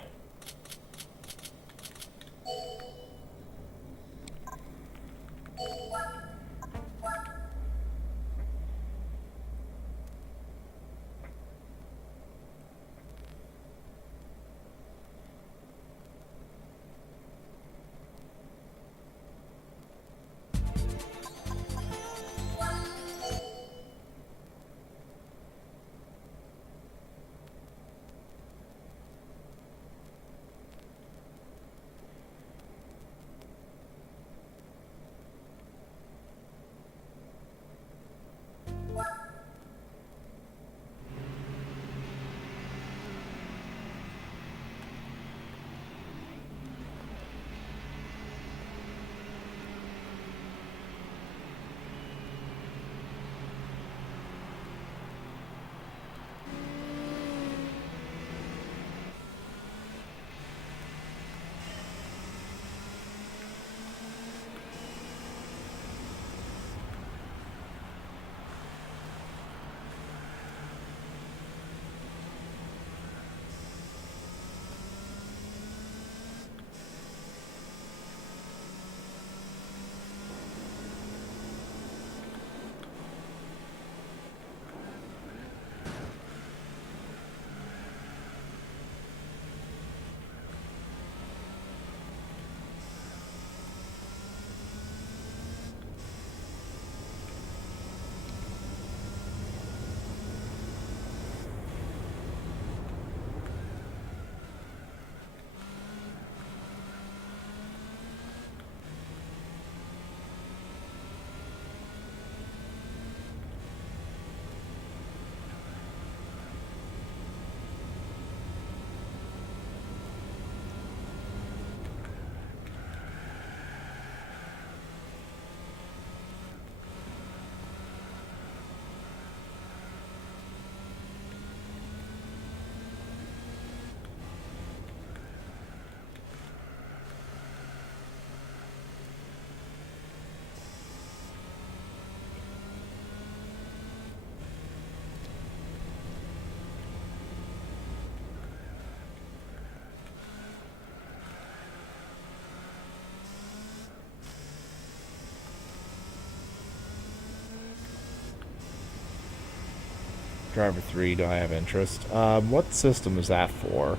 Driver 3, do I have interest? What system is that for?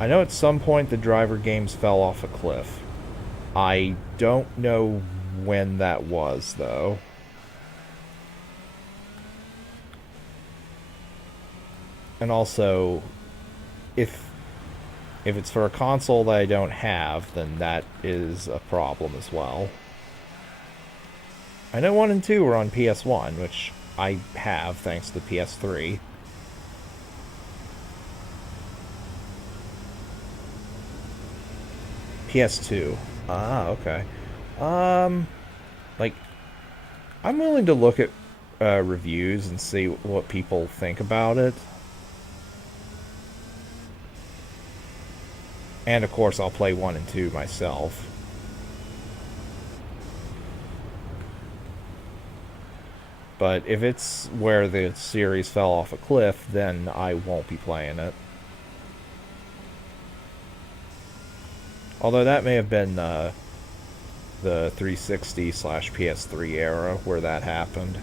I know at some point the driver games fell off a cliff. I don't know when that was, though. And also, if it's for a console that I don't have, then that is a problem as well. I know 1 and 2 are on PS1, which I have thanks to the PS3. PS2. Ah, okay. Like, I'm willing to look at reviews and see what people think about it. And of course, I'll play 1 and 2 myself. But if it's where the series fell off a cliff, then I won't be playing it. Although that may have been the 360/PS3 era where that happened.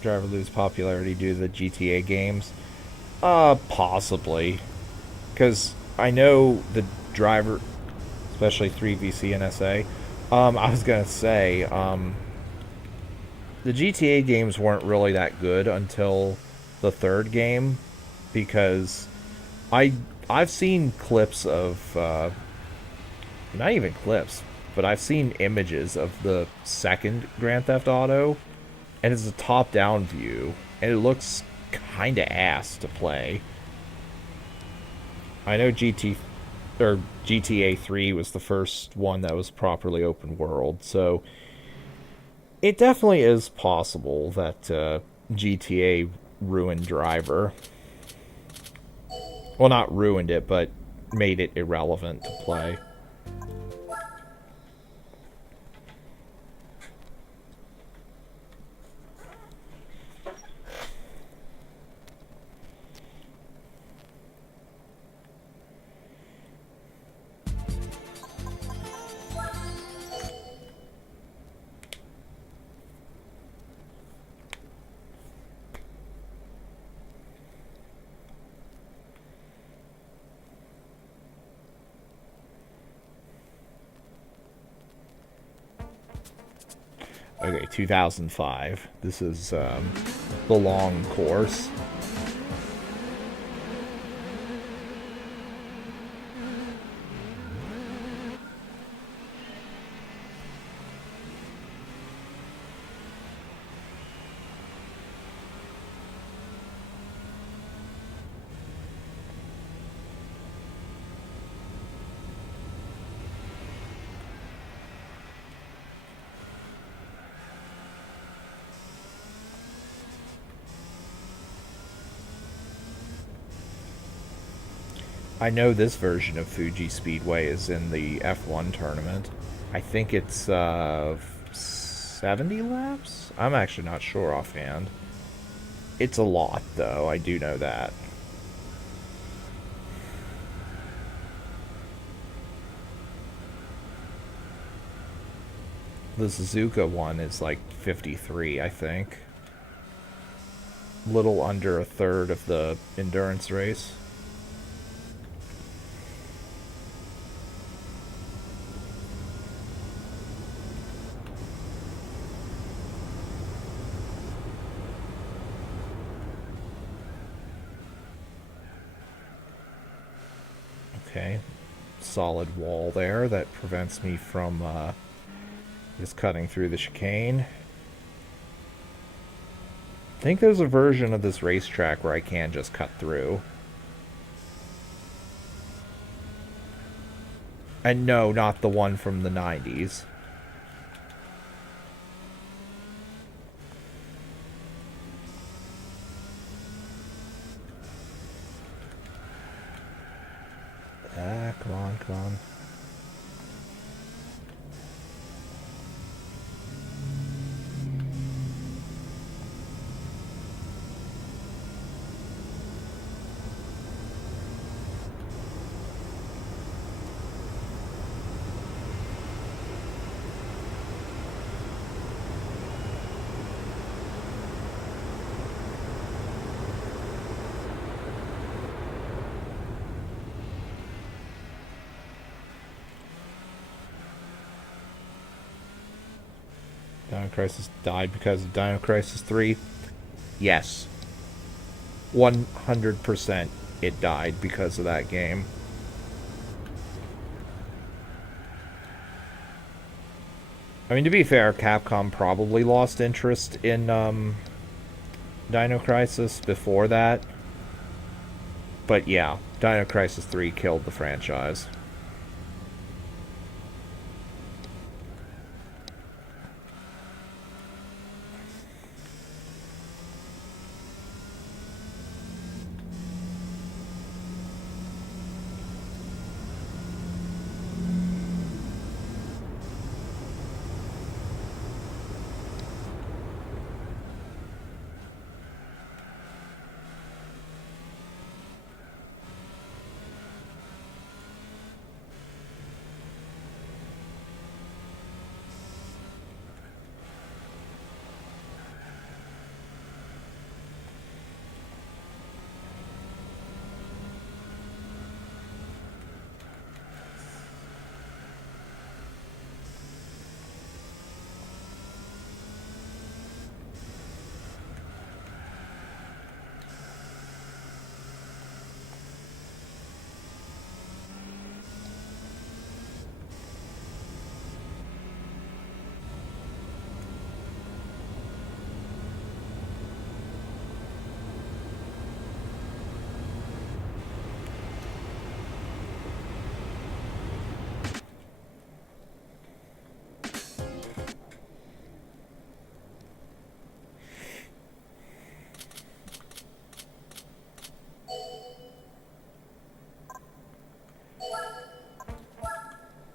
driver lose popularity due to the GTA games? Possibly. Because I know the driver, especially 3VC and SA. I was gonna say, the GTA games weren't really that good until the third game, because I I've seen clips of not even clips, but I've seen images of the second Grand Theft Auto, and it's a top-down view, and it looks kind of ass to play. I know GTA 3 was the first one that was properly open world, so it definitely is possible that GTA ruined Driver. Well, not ruined it, but made it irrelevant to play. Okay, 2005. This is the long course. I know this version of Fuji Speedway is in the F1 tournament. I think it's 70 laps? I'm actually not sure offhand. It's a lot, though. I do know that. The Suzuka one is like 53, I think. Little under a third of the endurance race. Okay. Solid wall there that prevents me from just cutting through the chicane. I think there's a version of this racetrack where I can just cut through. And no, not the one from the 90s. Ah, come on, come on. Dino Crisis died because of Dino Crisis 3? Yes. 100% it died because of that game. I mean, to be fair, Capcom probably lost interest in Dino Crisis before that. But yeah, Dino Crisis 3 killed the franchise.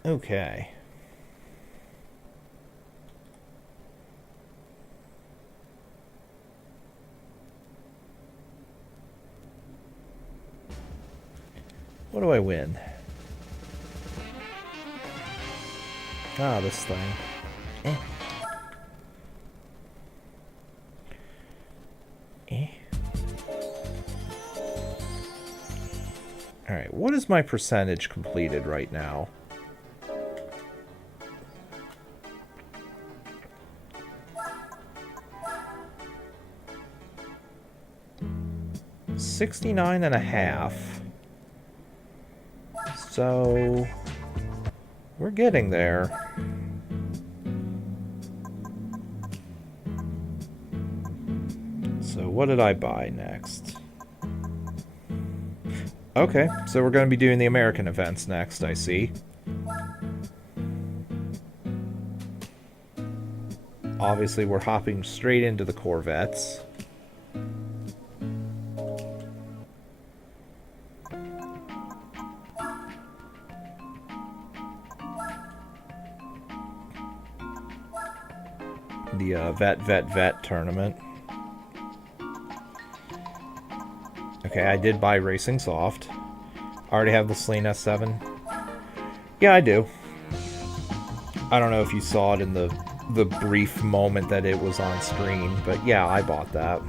Okay. What do I win? Ah, this thing. Eh. Eh. Alright, what is my percentage completed right now? $69.5. So we're getting there. So what did I buy next? Okay, so we're going to be doing the American events next, I see. Obviously, we're hopping straight into the Corvettes. The Vet tournament. Okay, I did buy Racing Soft. I already have the Sleen S7. Yeah, I do. I don't know if you saw it in the brief moment that it was on screen, but yeah, I bought that.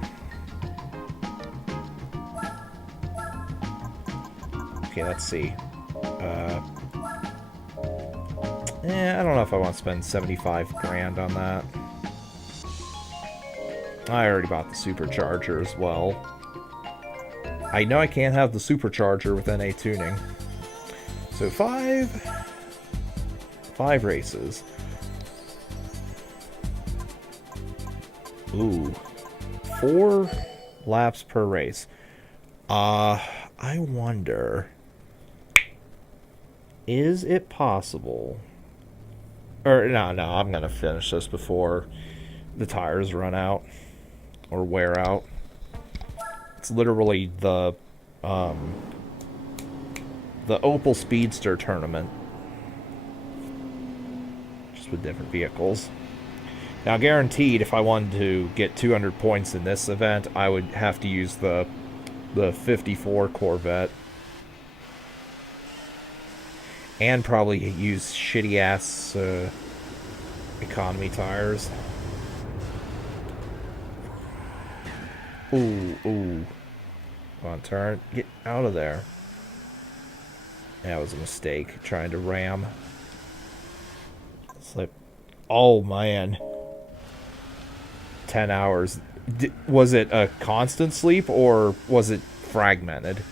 Okay, let's see. I don't know if I want to spend 75 grand on that. I already bought the supercharger as well. I know I can't have the supercharger with NA tuning. So five races. Ooh. 4 laps per race. I wonder, is it possible? Or no, I'm gonna finish this before the tires run out or wear out. It's literally the Opel Speedster tournament, just with different vehicles. Now, guaranteed, if I wanted to get 200 points in this event, I would have to use the 54 Corvette. And probably use shitty-ass economy tires. Ooh. Come on, turn. Get out of there. That was a mistake, trying to ram. Slip. Oh, man. 10 hours. Was it a constant sleep, or was it fragmented?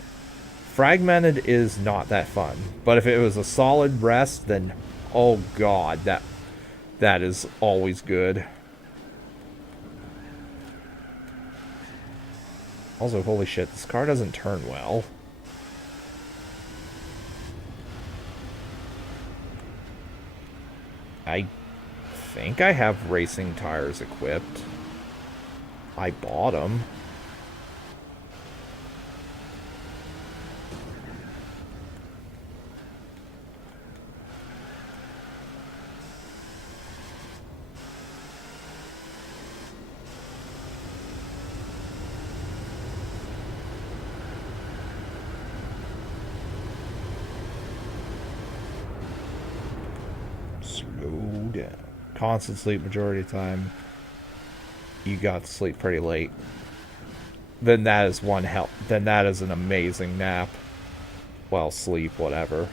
Fragmented is not that fun. But if it was a solid rest, then, oh god, that is always good. Also, holy shit, this car doesn't turn well. I think I have racing tires equipped. I bought them. Slow down. Constant sleep majority of the time. You got to sleep pretty late. Then that is one hell. Then that is an amazing nap. Well, sleep, whatever.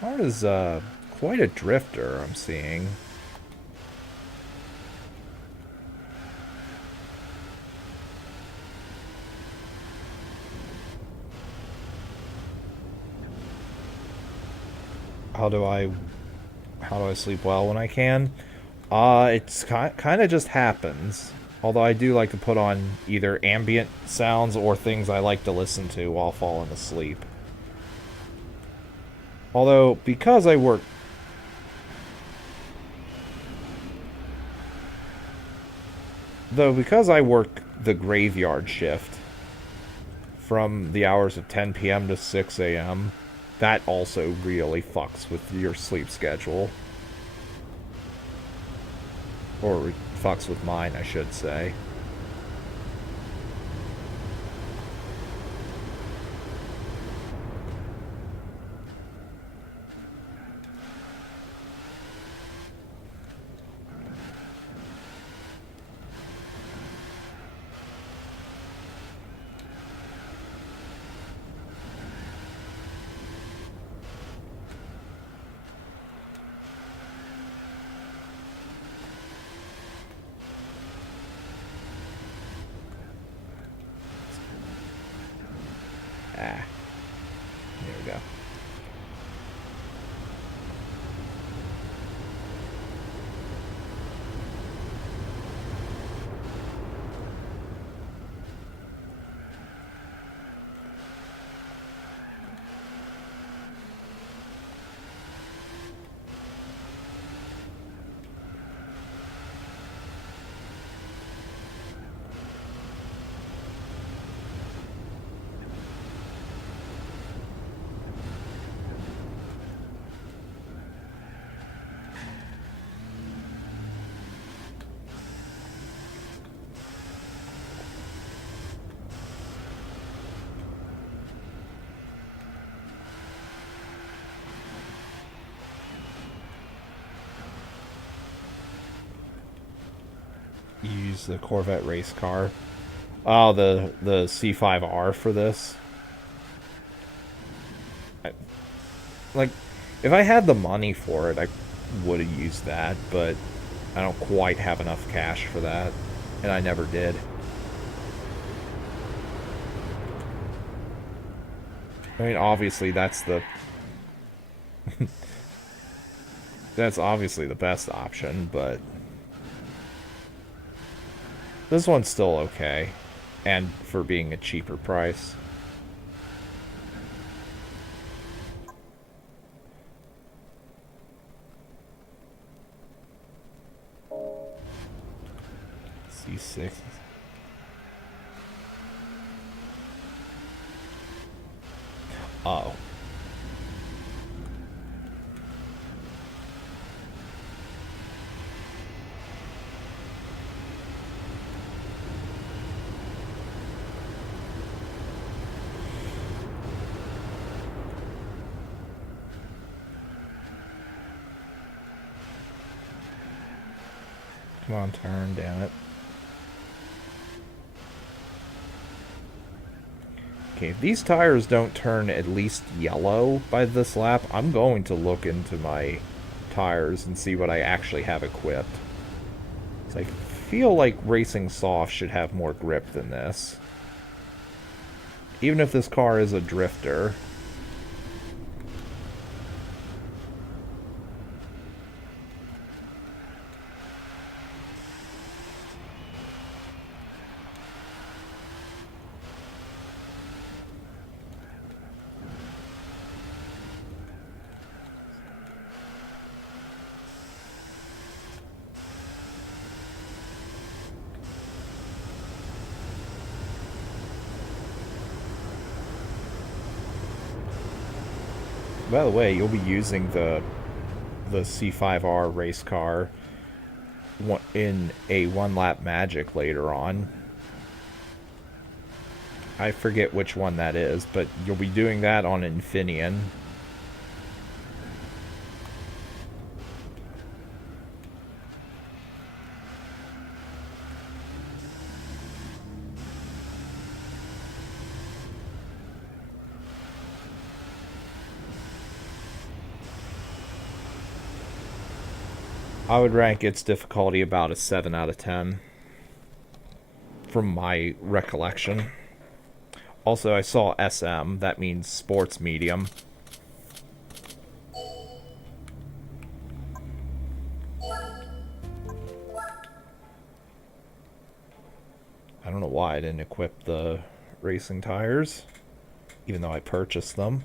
Car is quite a drifter, I'm seeing. How do I sleep well when I can? It's kind of just happens. Although I do like to put on either ambient sounds or things I like to listen to while falling asleep. Although, because I work... because I work the graveyard shift from the hours of 10 p.m. to 6 a.m., that also really fucks with your sleep schedule. Or fucks with mine, I should say. Ah. There we go. Use the Corvette race car. Oh, the C5R for this. Like, if I had the money for it, I would have used that, but I don't quite have enough cash for that, and I never did. I mean, obviously, that's the... that's obviously the best option, but... this one's still okay, and for being a cheaper price. C6. Oh. Come on, turn, damn it. Okay, if these tires don't turn at least yellow by this lap, I'm going to look into my tires and see what I actually have equipped. So I feel like Racing Soft should have more grip than this. Even if this car is a drifter. By the way, you'll be using the C5R race car in a one-lap magic later on. I forget which one that is, but you'll be doing that on Infineon. I would rank its difficulty about a 7 out of 10. From my recollection. Also, I saw SM. That means sports medium. I don't know why I didn't equip the racing tires, even though I purchased them.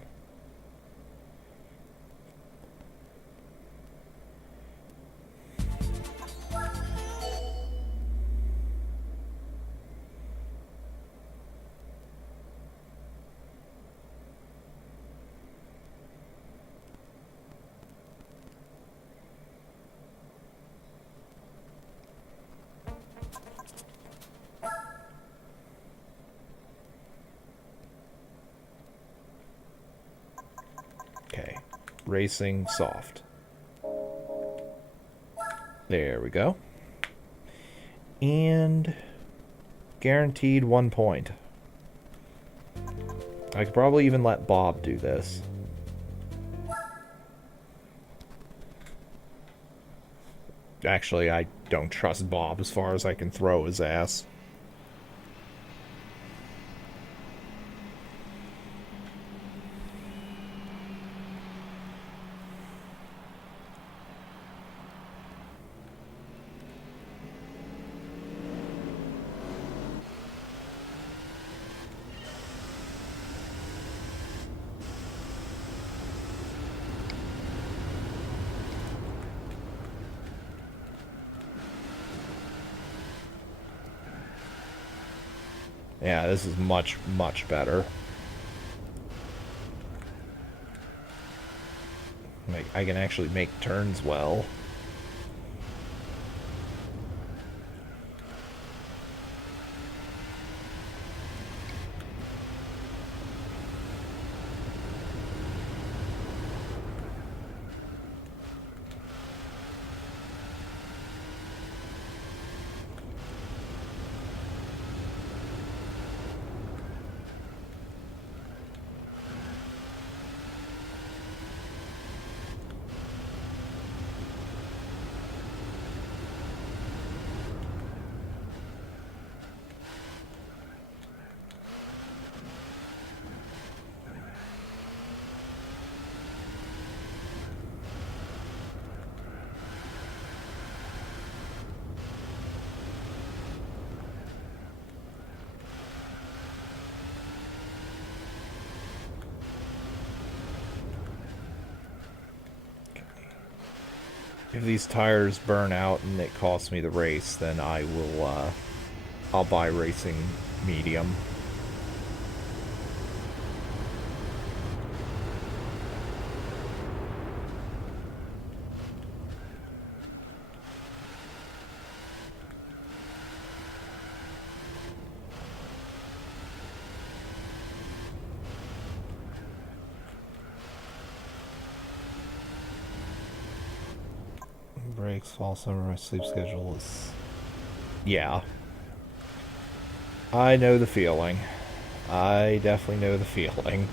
Okay, racing soft. There we go. And guaranteed 1 point. I could probably even let Bob do this. Actually, I don't trust Bob as far as I can throw his ass. Yeah, this is much, much better. Like, I can actually make turns well. If these tires burn out and it costs me the race, then I'll buy racing medium. Breaks, fall, summer, my sleep schedule is... Yeah. I know the feeling. I definitely know the feeling.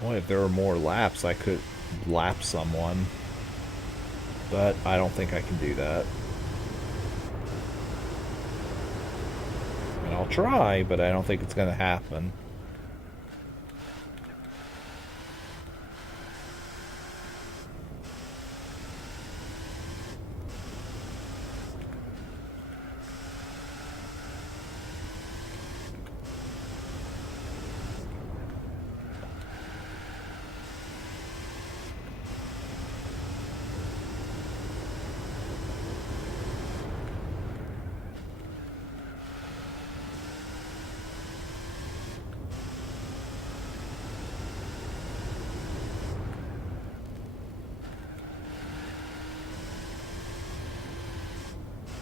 Well, if there were more laps, I could lap someone. But I don't think I can do that. And I'll try, but I don't think it's going to happen.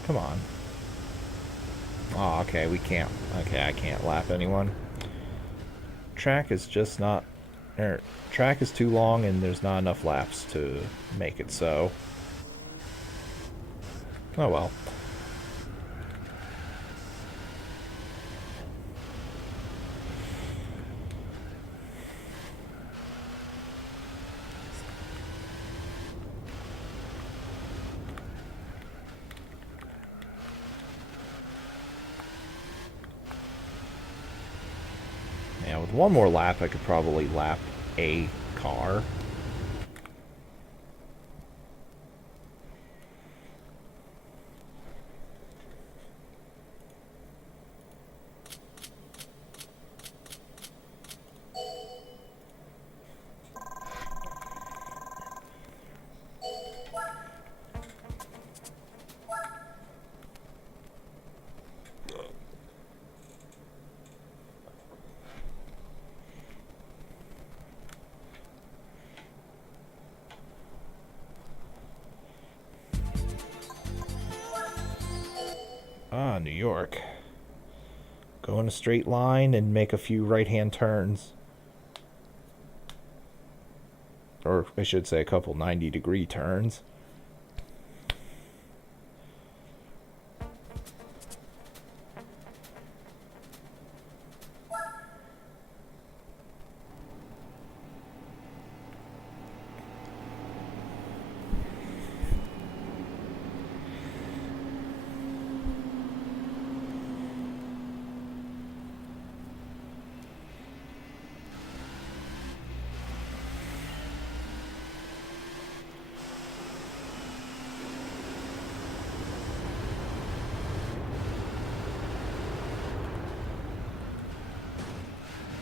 Come on. Oh, okay, we can't. Okay, I can't lap anyone. Track is just not... track is too long and there's not enough laps to make it so. Oh well. Yeah, with one more lap, I could probably lap a car. Ah, New York. Go in a straight line and make a few right-hand turns. Or I should say a couple 90-degree turns.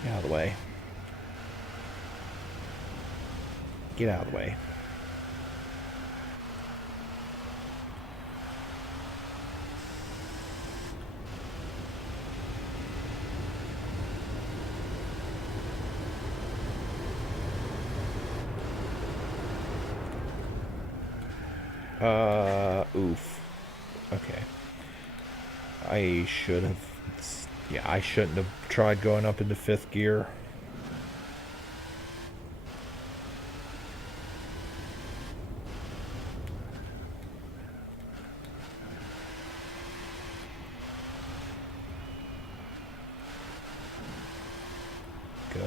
Get out of the way. Get out of the way. Oof. Okay. I should have... Yeah, I shouldn't have tried going up into 5th gear. Go.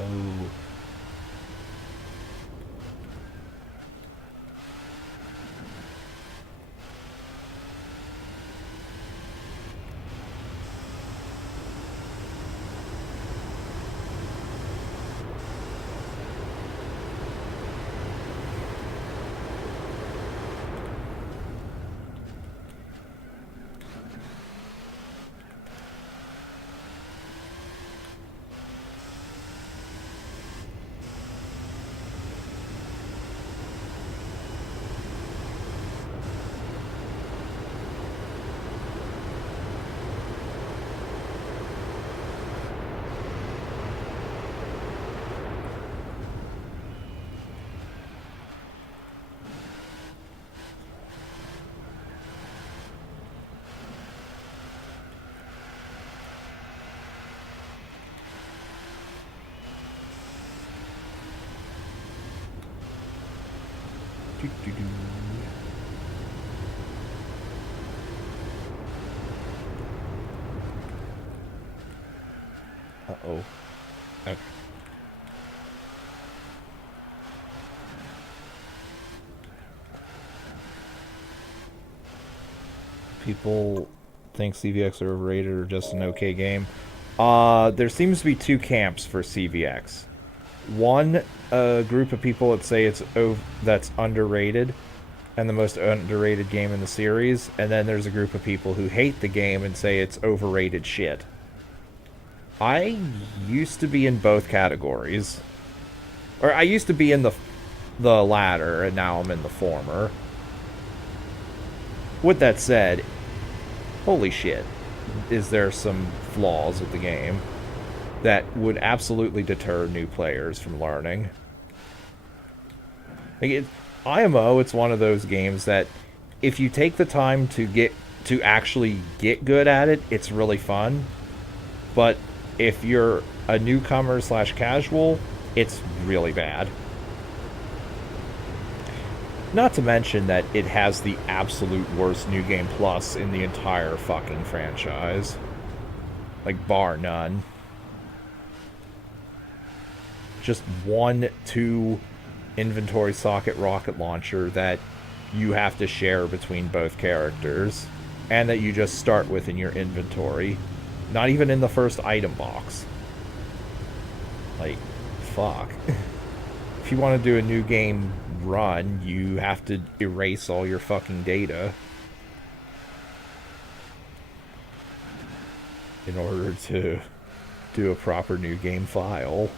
Doo-doo-doo. Uh-oh. Okay. People think CVX are overrated or just an okay game. There seems to be two camps for CVX. One, a group of people that say that's underrated and the most underrated game in the series, and then there's a group of people who hate the game and say it's overrated shit. I used to be in both categories. Or I used to be in the latter, and now I'm in the former. With that said, holy shit, is there some flaws with the game that would absolutely deter new players from learning. Like IMO, it's one of those games that if you take the time to actually get good at it, it's really fun. But if you're a newcomer / casual, it's really bad. Not to mention that it has the absolute worst New Game Plus in the entire fucking franchise. Like, bar none. Just 1-2 inventory socket rocket launcher that you have to share between both characters. And that you just start with in your inventory. Not even in the first item box. Like, fuck. If you want to do a new game run, you have to erase all your fucking data in order to do a proper new game file.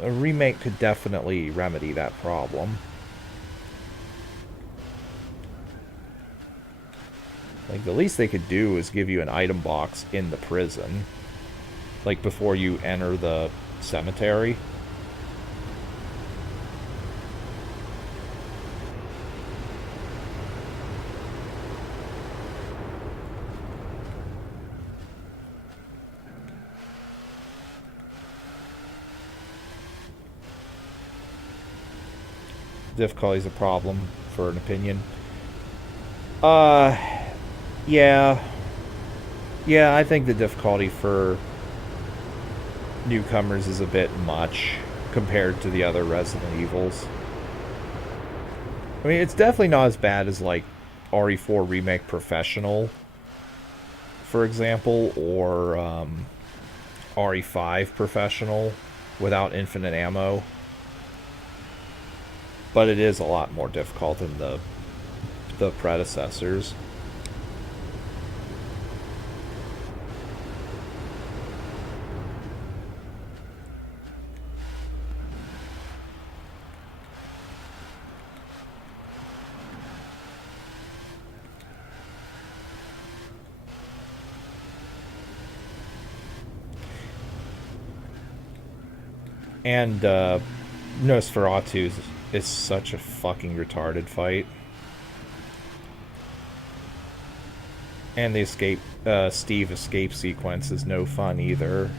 A remake could definitely remedy that problem. Like, the least they could do is give you an item box in the prison. Like, before you enter the cemetery. Difficulty is a problem, for an opinion. Yeah. Yeah, I think the difficulty for newcomers is a bit much compared to the other Resident Evils. I mean, it's definitely not as bad as, like, RE4 Remake Professional, for example, or RE5 Professional without infinite ammo. But it is a lot more difficult than the predecessors. And Nosferatu is such a fucking retarded fight. And the Steve escape sequence is no fun either.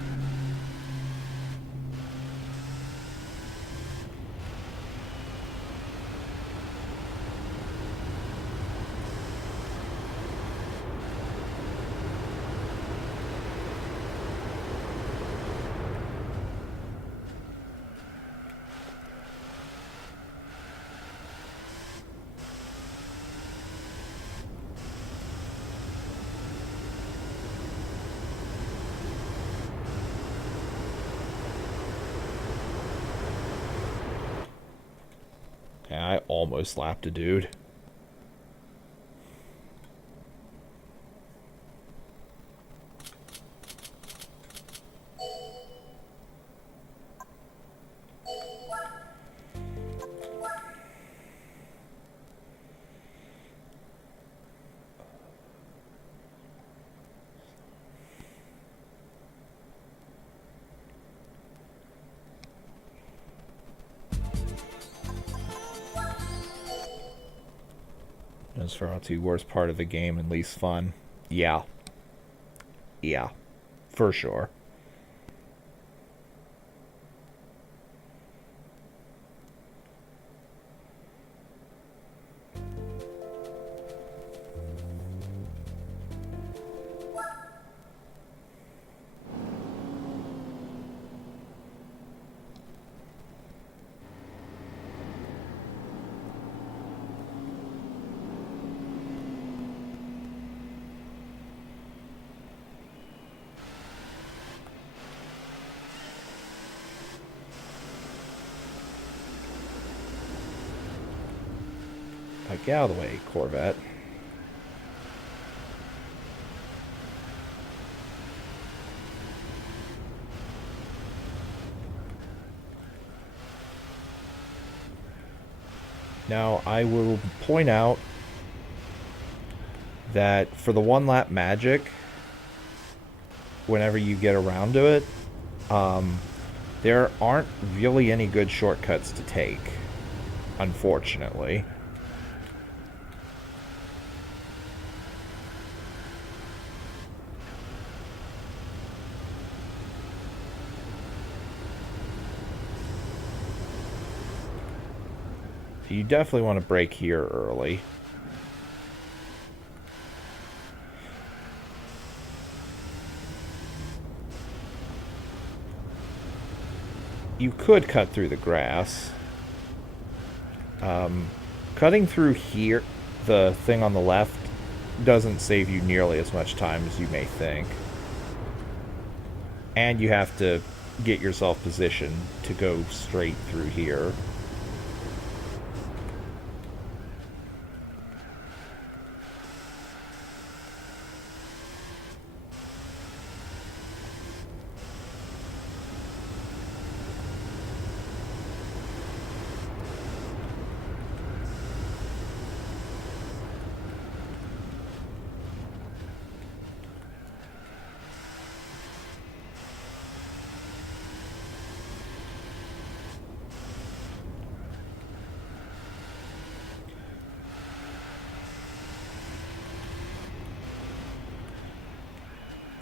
I almost slapped a dude. Nosferatu, worst part of the game and least fun. Yeah. Yeah. For sure. Get out of the way, Corvette. Now, I will point out that for the one lap magic, whenever you get around to it, there aren't really any good shortcuts to take, unfortunately. So you definitely want to brake here early. You could cut through the grass. Cutting through here, the thing on the left, doesn't save you nearly as much time as you may think. And you have to get yourself positioned to go straight through here.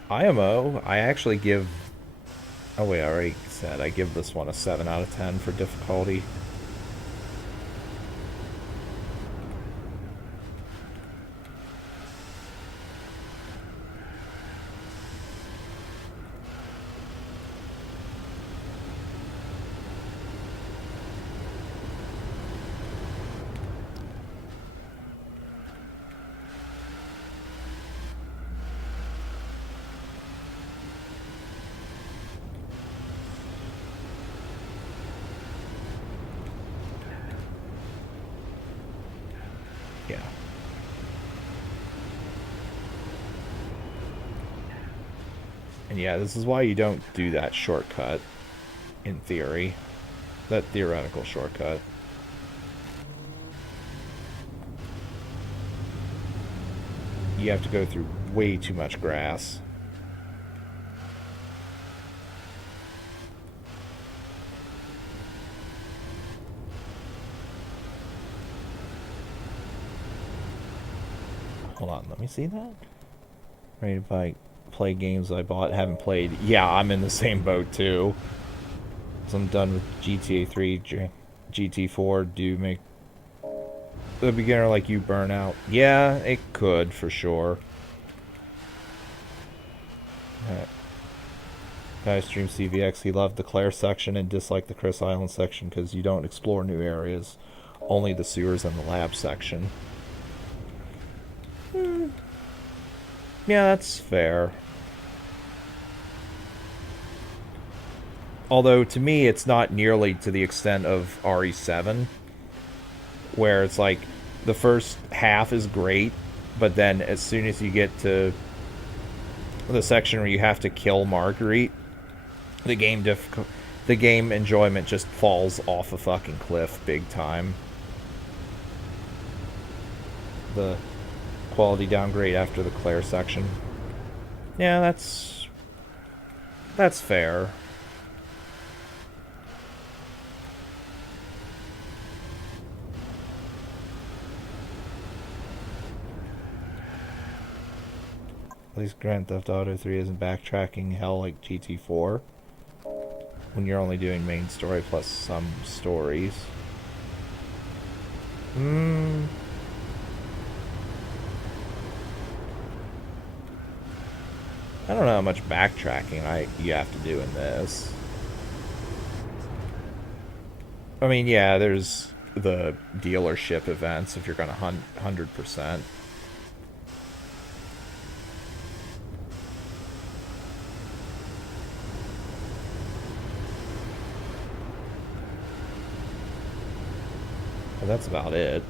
IMO, I actually give... Oh wait, I already said I give this one a 7 out of 10 for difficulty. Yeah. And yeah, this is why you don't do that shortcut, in theory. That theoretical shortcut. You have to go through way too much grass. Hold on, let me see that. Right, if I play games I bought, haven't played. Yeah, I'm in the same boat too. So I'm done with GTA 3, GT4. Do make the beginner like you burn out? Yeah, it could for sure. Guy stream CVX. He loved the Claire section and disliked the Chris Island section because you don't explore new areas, only the sewers and the lab section. Yeah, that's fair. Although, to me, it's not nearly to the extent of RE7, where it's like, the first half is great, but then as soon as you get to the section where you have to kill Marguerite, the game enjoyment just falls off a fucking cliff big time. The quality downgrade after the Claire section. Yeah, that's fair. At least Grand Theft Auto 3 isn't backtracking hell like GT4, when you're only doing main story plus some stories. I don't know how much backtracking you have to do in this. I mean, yeah, there's the dealership events if you're gonna hunt 100%. But that's about it.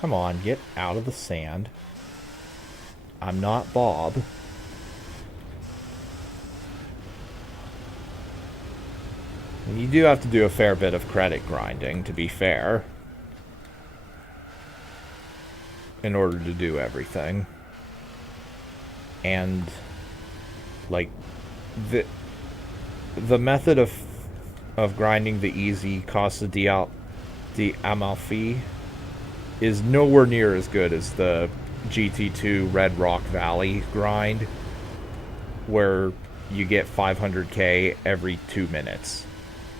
Come on, get out of the sand. I'm not Bob. And you do have to do a fair bit of credit grinding, to be fair, in order to do everything. And, like, the method of grinding the easy Costa di Amalfi is nowhere near as good as the GT2 Red Rock Valley grind, where you get 500k every 2 minutes.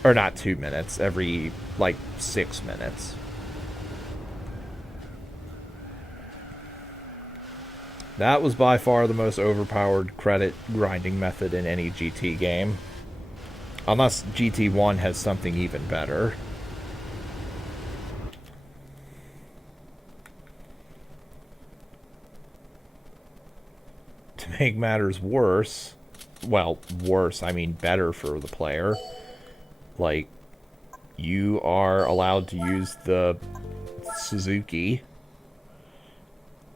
Or not 2 minutes, every, like, 6 minutes. That was by far the most overpowered credit grinding method in any GT game. Unless GT1 has something even better. To make matters worse, well, worse, I mean better for the player, like, you are allowed to use the Suzuki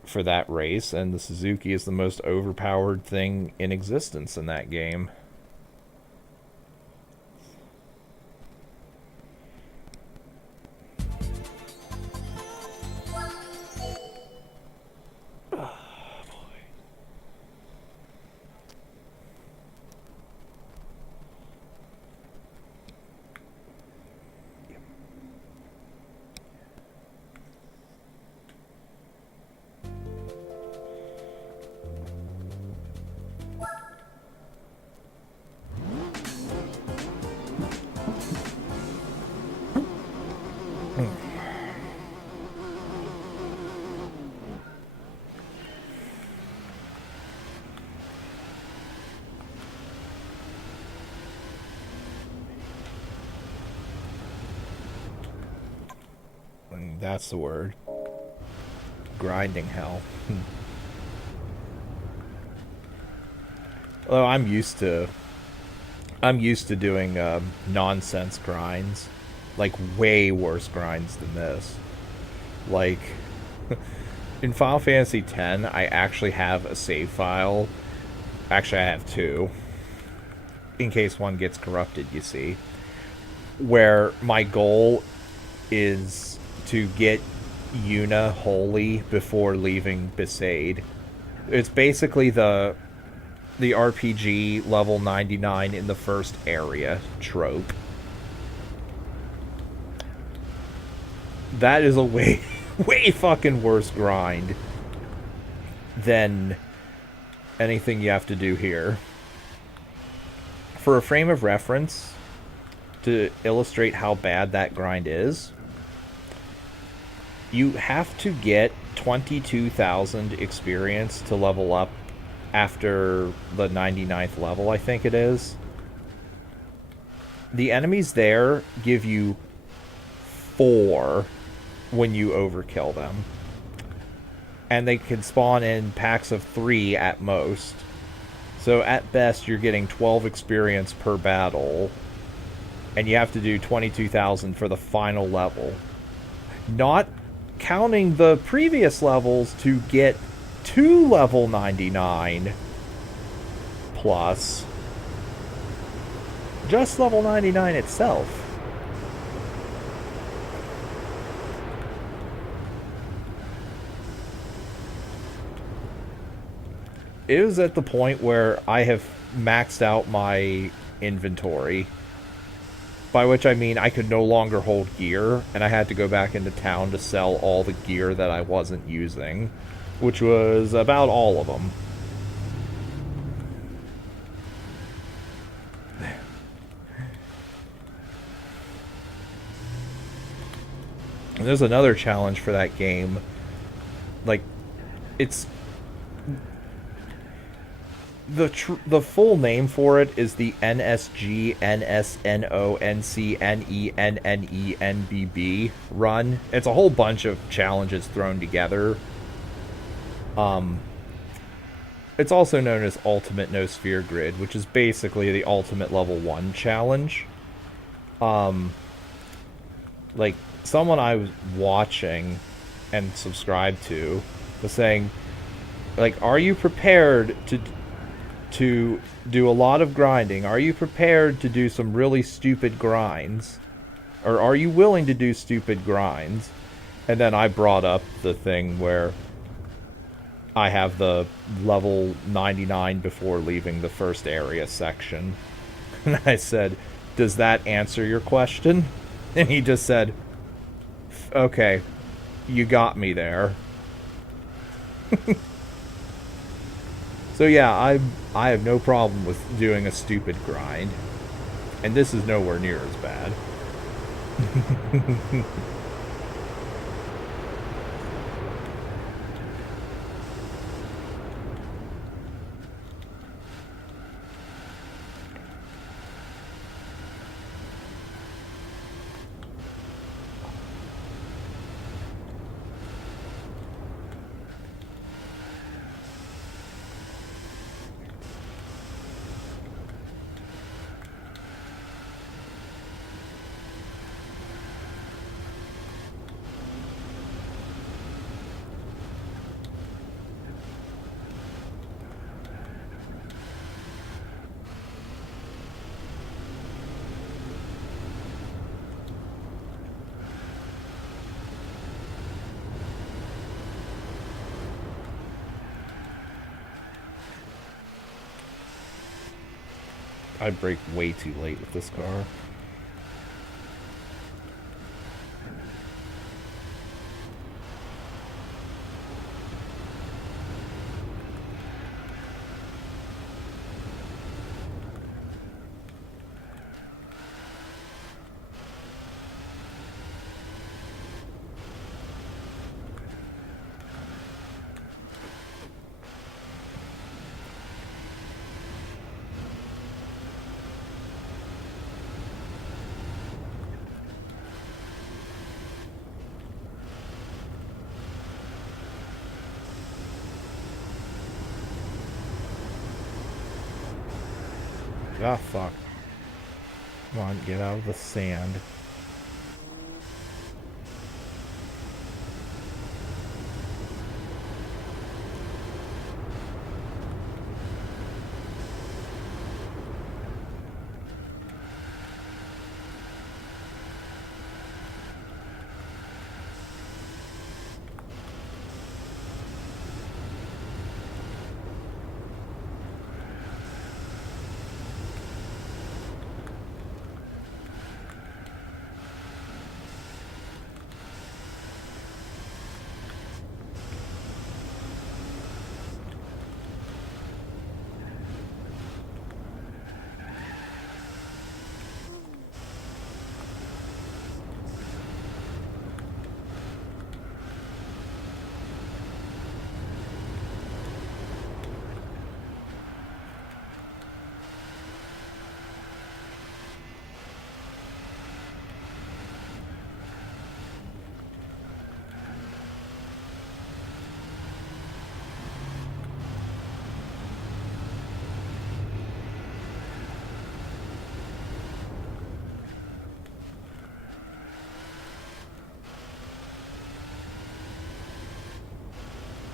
for that race, and the Suzuki is the most overpowered thing in existence in that game. That's the word. Grinding hell. Although I'm used to doing nonsense grinds, like way worse grinds than this. Like in Final Fantasy X, I actually have a save file. Actually, I have two, in case one gets corrupted. You see, where my goal is to get Yuna holy before leaving Besaid. It's basically the RPG level 99 in the first area trope. That is a way fucking worse grind than anything you have to do here. For a frame of reference, to illustrate how bad that grind is, you have to get 22,000 experience to level up after the 99th level, I think it is. The enemies there give you 4 when you overkill them. And they can spawn in packs of 3 at most. So at best, you're getting 12 experience per battle. And you have to do 22,000 for the final level. Not counting the previous levels to get to level 99 plus. Just level 99 itself. It was at the point where I have maxed out my inventory. By which I mean I could no longer hold gear, and I had to go back into town to sell all the gear that I wasn't using, which was about all of them. And there's another challenge for that game. Like, it's... The full name for it is the NSG NSNONCNENNENBB run. It's a whole bunch of challenges thrown together. It's also known as Ultimate No Sphere Grid, which is basically the ultimate level 1 challenge. Like, someone I was watching and subscribed to was saying, like, are you prepared to do a lot of grinding? Are you prepared to do some really stupid grinds? Or are you willing to do stupid grinds? And then I brought up the thing where I have the level 99 before leaving the first area section. And I said, does that answer your question? And he just said, okay, you got me there. So yeah, I have no problem with doing a stupid grind. And this is nowhere near as bad. I brake way too late with this car. Ah, fuck. Come on, get out of the sand.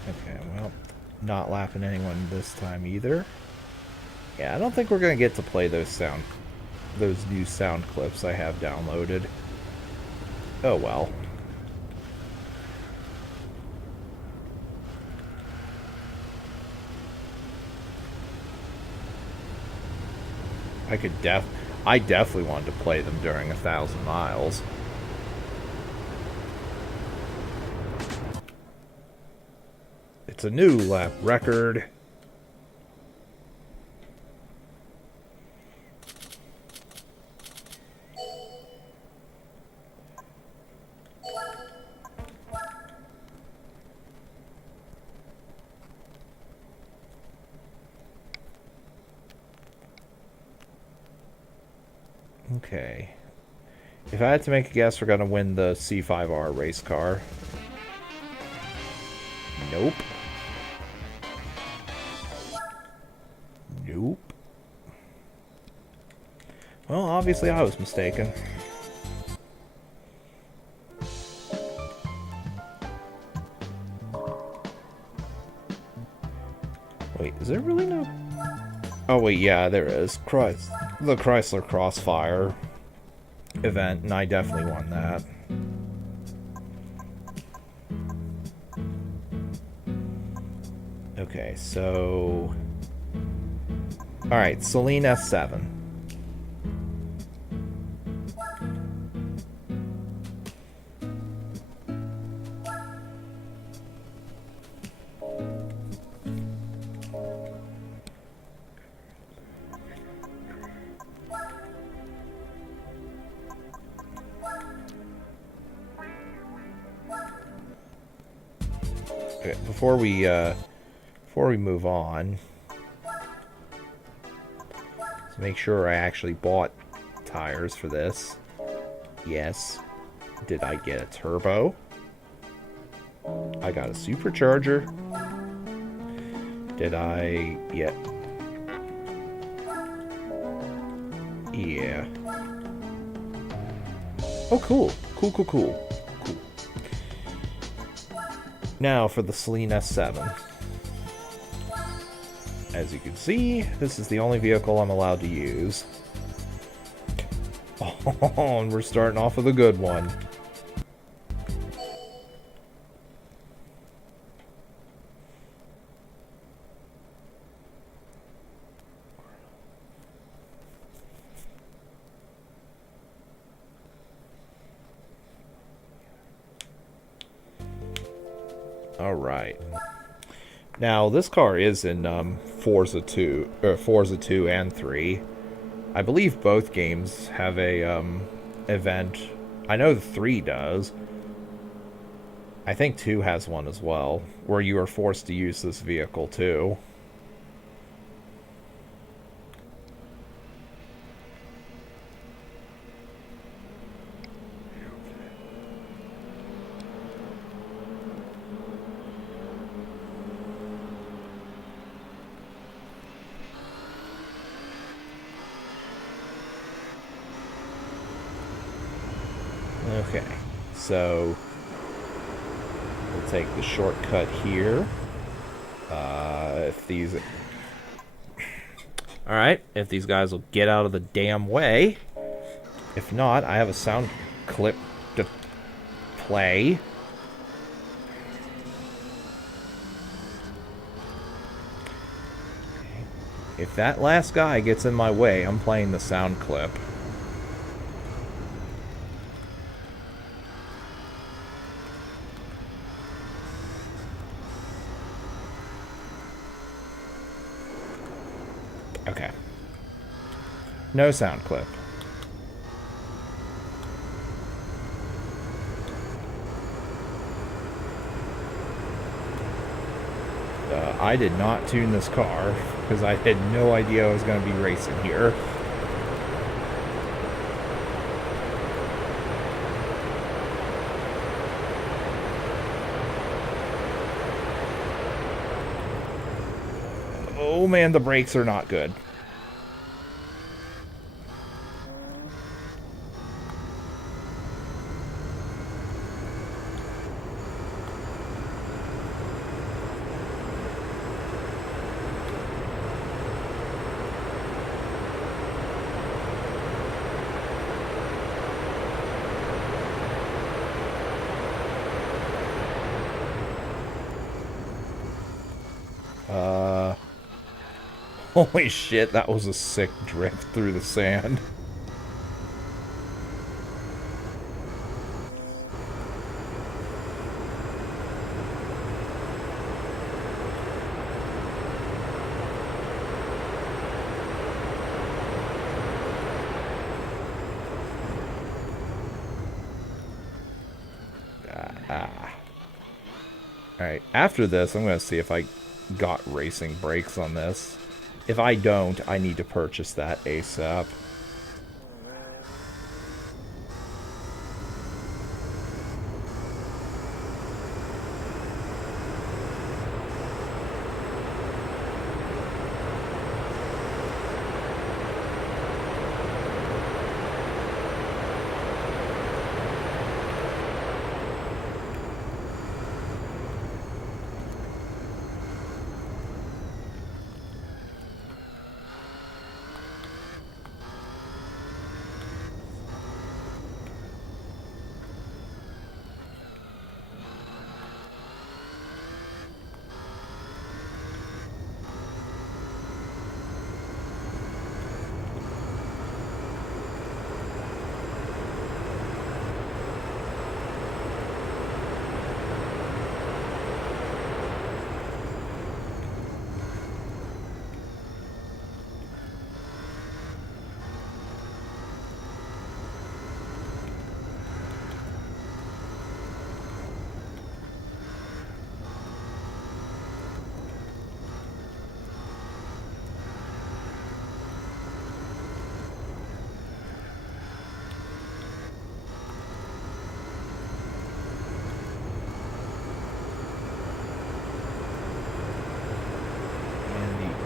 Okay, well, not lapping anyone this time either. Yeah, I don't think we're gonna get to play those new sound clips I have downloaded. Oh well. I definitely wanted to play them during 1,000 miles. It's a new lap record. Okay. If I had to make a guess, we're gonna win the C5R race car. Nope. Nope. Well, obviously I was mistaken. Wait, is there really no... Oh, wait, yeah, there is. The Chrysler Crossfire event, and I definitely won that. Okay, so... Alright, Celine S7. Okay, before we move on, let's make sure I actually bought tires for this. Yes. Did I get a turbo? I got a supercharger. Did I... Yeah. Yeah. Oh, cool. Cool. Now for the Celine S7. As you can see, this is the only vehicle I'm allowed to use. Oh, and we're starting off with a good one. Alright. Now, this car is in Forza 2 and 3. I believe both games have a event. I know the 3 does. I think 2 has one as well, where you are forced to use this vehicle too. Okay, so we'll take the shortcut here. If these... Alright, if these guys will get out of the damn way. If not, I have a sound clip to play. If that last guy gets in my way, I'm playing the sound clip. Okay. No sound clip. I did not tune this car because I had no idea I was going to be racing here. Oh man, the brakes are not good. Holy shit, that was a sick drift through the sand. Alright, after this, I'm going to see if I got racing brakes on this. If I don't, I need to purchase that ASAP.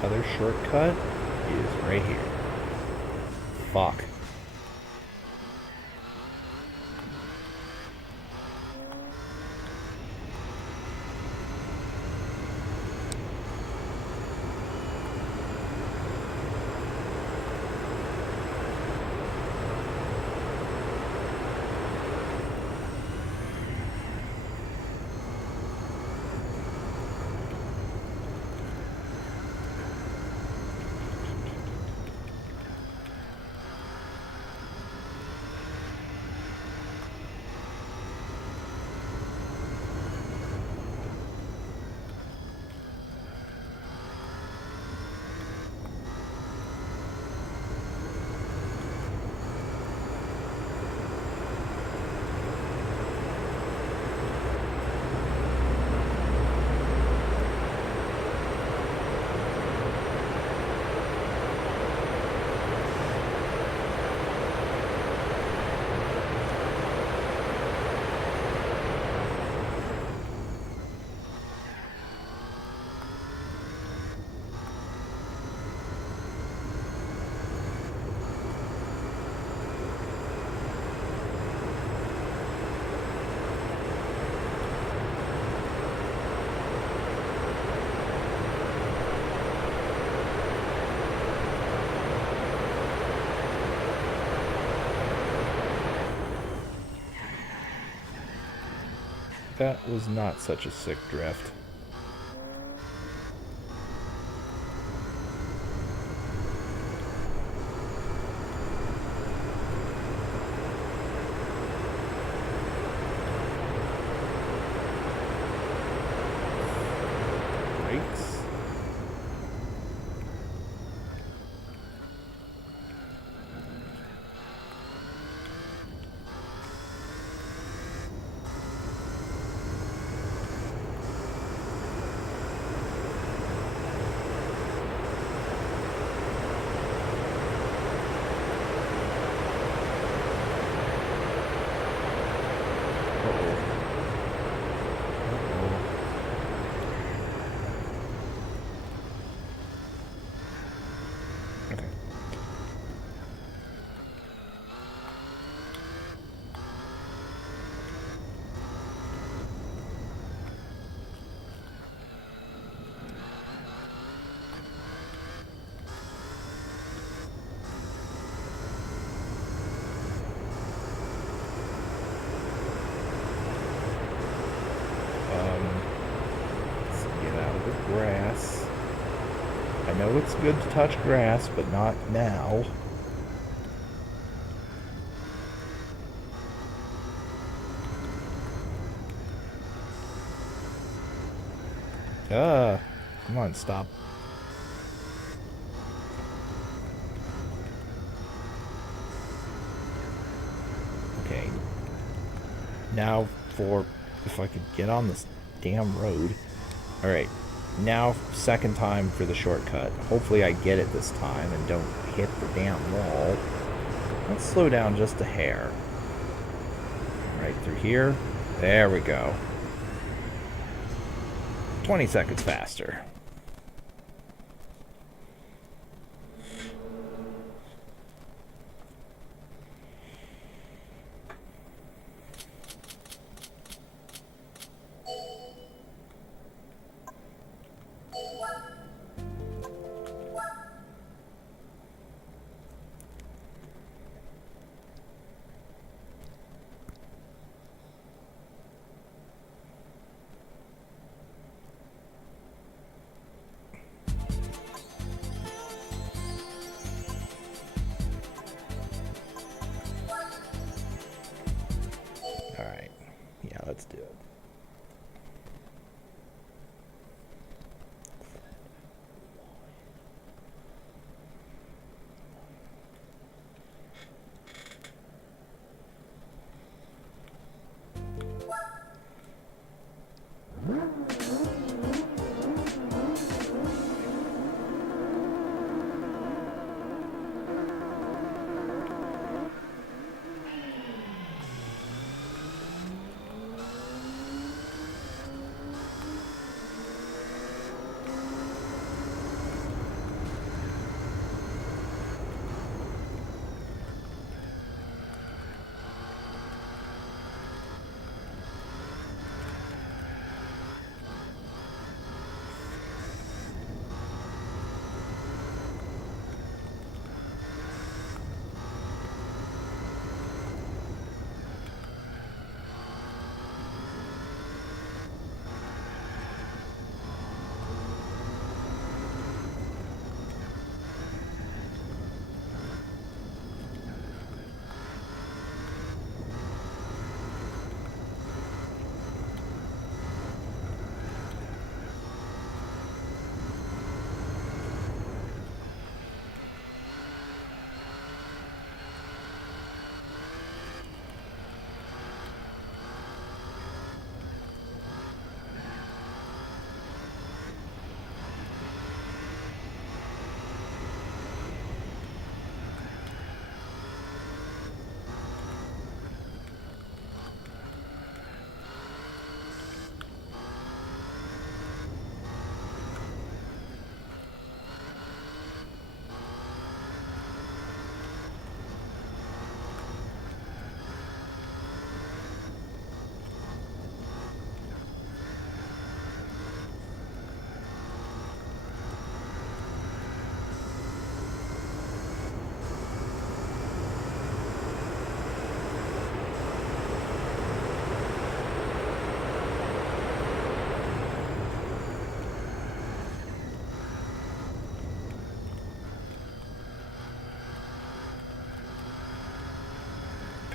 other shortcut is right here. Fuck. That was not such a sick drift. Brakes. Okay. Let's get out of the grass. I know it's good to touch grass, but not now. Come on, stop. Okay. Now for, if I could get on this damn road. Alright. Now, second time for the shortcut. Hopefully I get it this time and don't hit the damn wall. Let's slow down just a hair. Right through here. There we go. 20 seconds faster.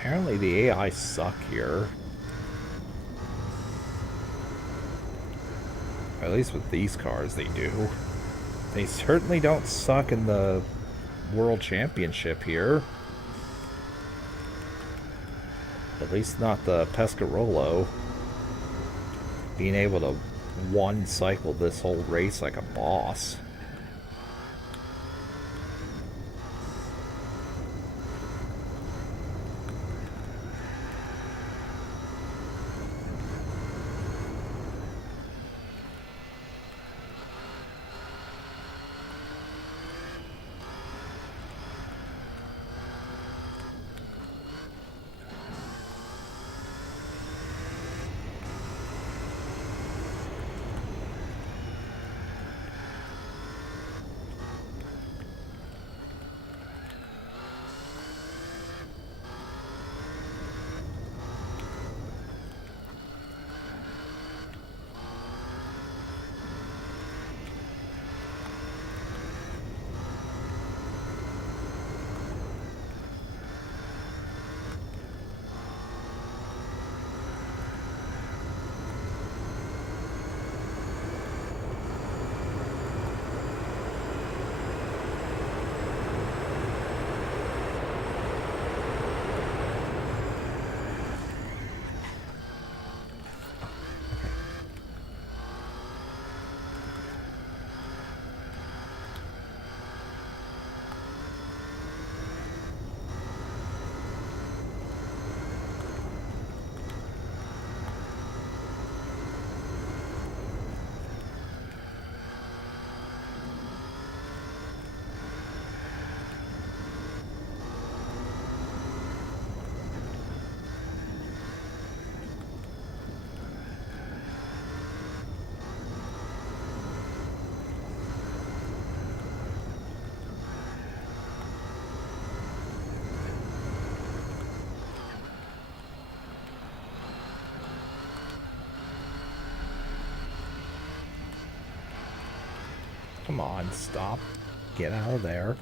Apparently the AI suck here. At least with these cars they do. They certainly don't suck in the World Championship here. At least not the Pescarolo. Being able to one cycle this whole race like a boss. Come on, stop. Get out of there.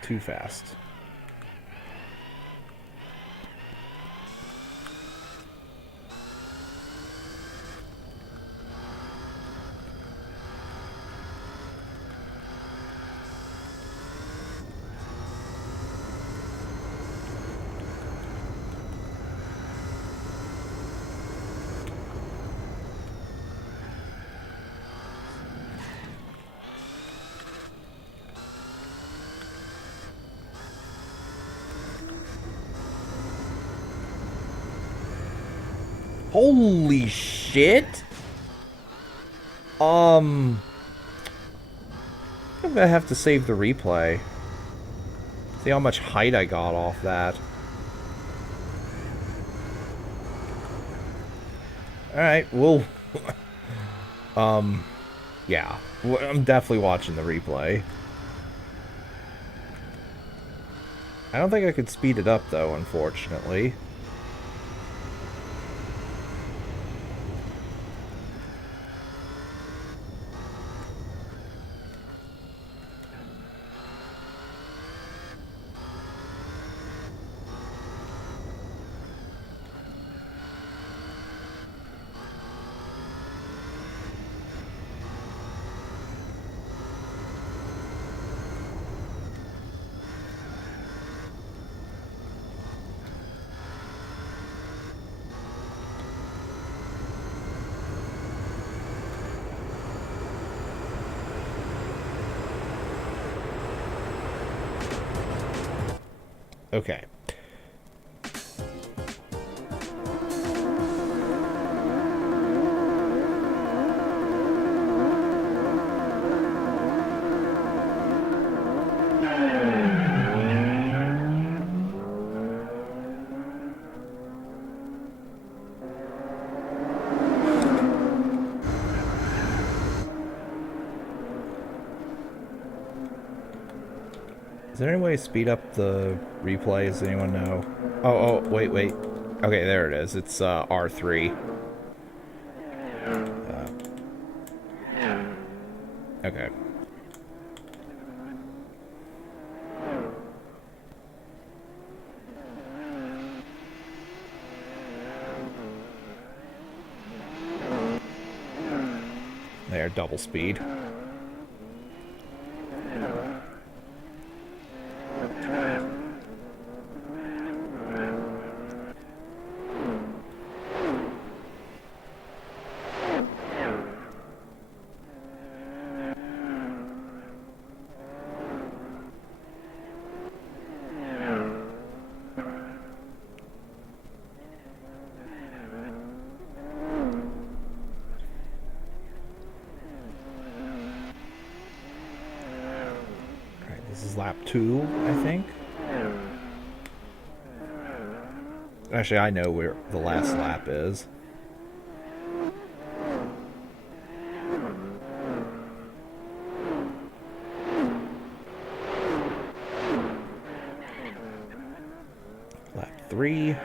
Too fast. Holy shit! I'm gonna have to save the replay. See how much height I got off that. Alright, well... yeah. I'm definitely watching the replay. I don't think I could speed it up, though, unfortunately. Okay. Is there any way to speed up the replay? Does anyone know? Oh, wait. Okay, there it is. It's R3. Okay. There, double speed. This is lap 2, I think. Actually, I know where the last lap is. Lap 3.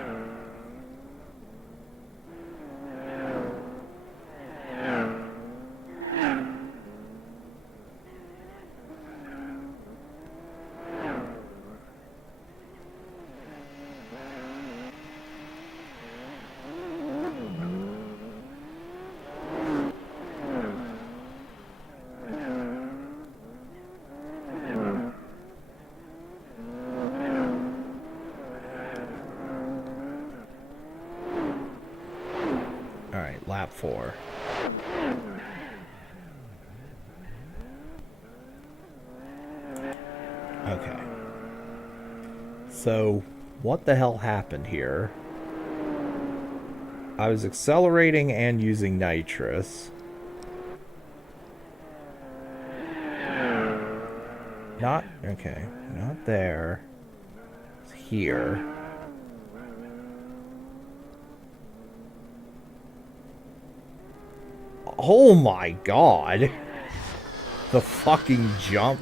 Alright, lap 4. Okay. So, what the hell happened here? I was accelerating and using nitrous. Not, okay, not there. It's here. Oh my god. The fucking jump.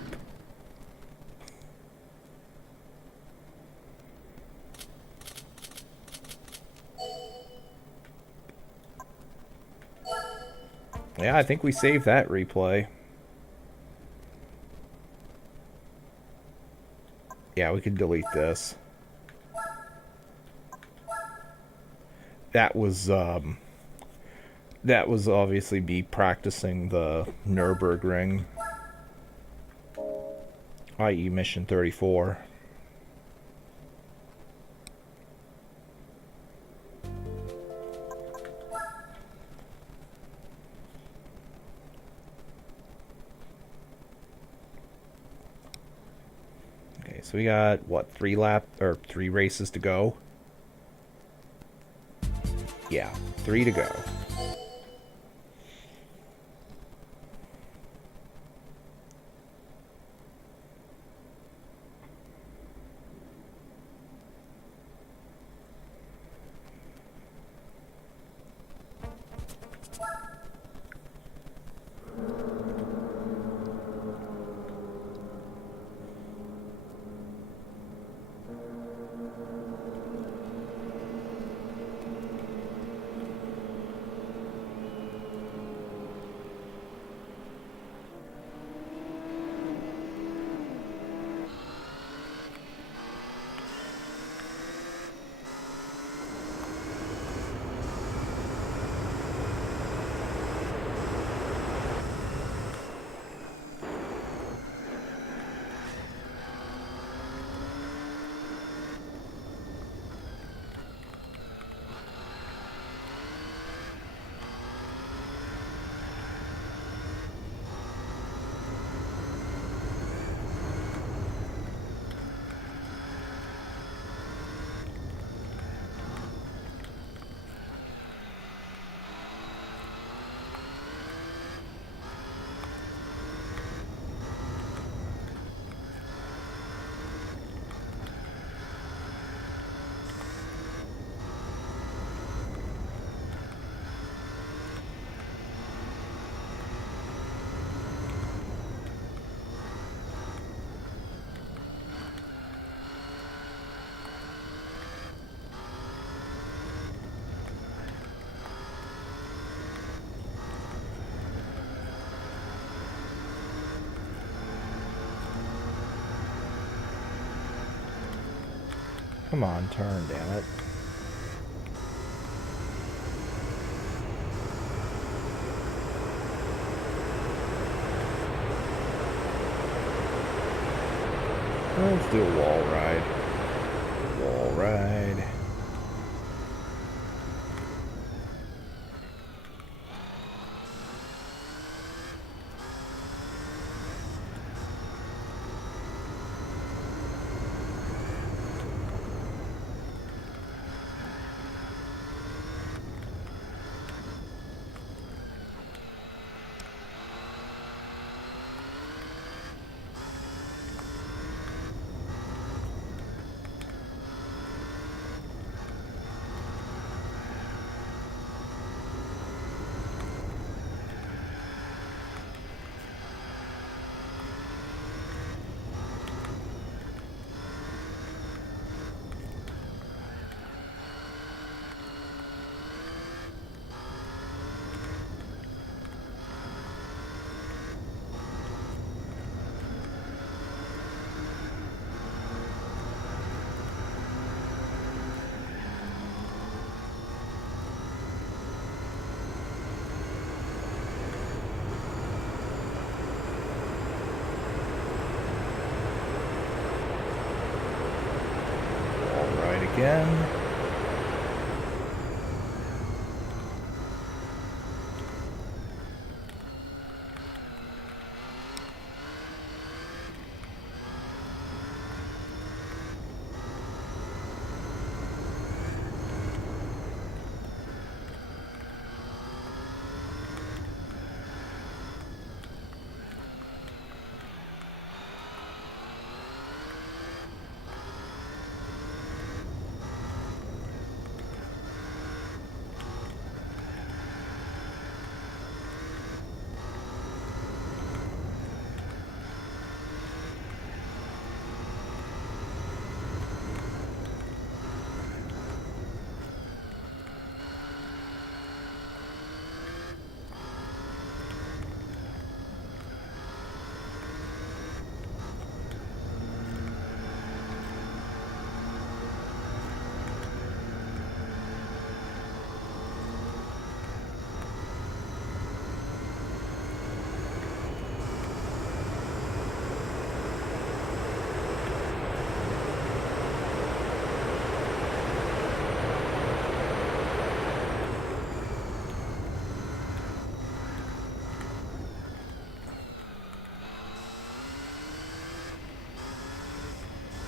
Yeah, I think we saved that replay. Yeah, we can delete this. That was obviously me practicing the Nürburgring, i.e. Mission 34. Okay, so we got, what, 3 races to go? Yeah, 3 to go. Come on, turn, damn it. Let's do a wall ride. Wall ride. Again.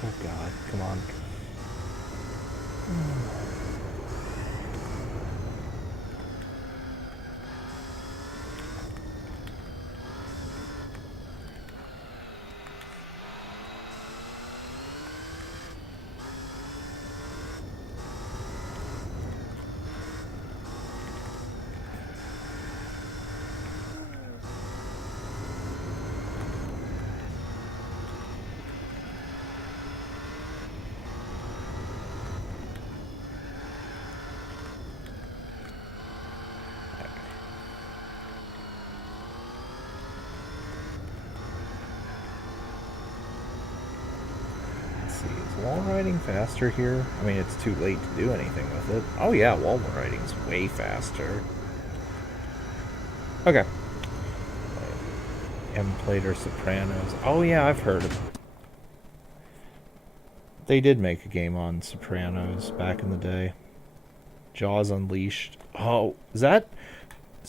Oh god, come on. Wall riding faster here? I mean, it's too late to do anything with it. Oh yeah, wall riding's way faster. Okay. Emulator Sopranos. Oh yeah, I've heard of it. They did make a game on Sopranos back in the day. Jaws Unleashed. Oh, is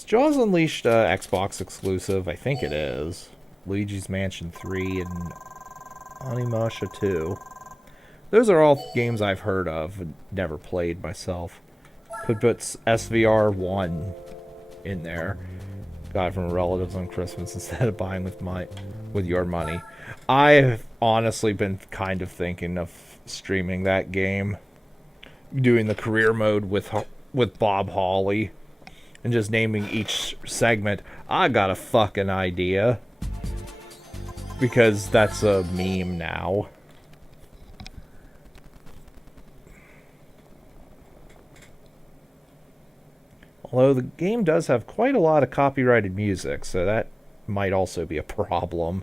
Jaws Unleashed Xbox exclusive? I think it is. Luigi's Mansion 3 and Onimusha 2. Those are all games I've heard of and never played myself. Could put SVR 1 in there. Got it from relatives on Christmas instead of buying with your money. I've honestly been kind of thinking of streaming that game, doing the career mode with Bob Hawley, and just naming each segment. I got a fucking idea, because that's a meme now. Although the game does have quite a lot of copyrighted music, so that might also be a problem.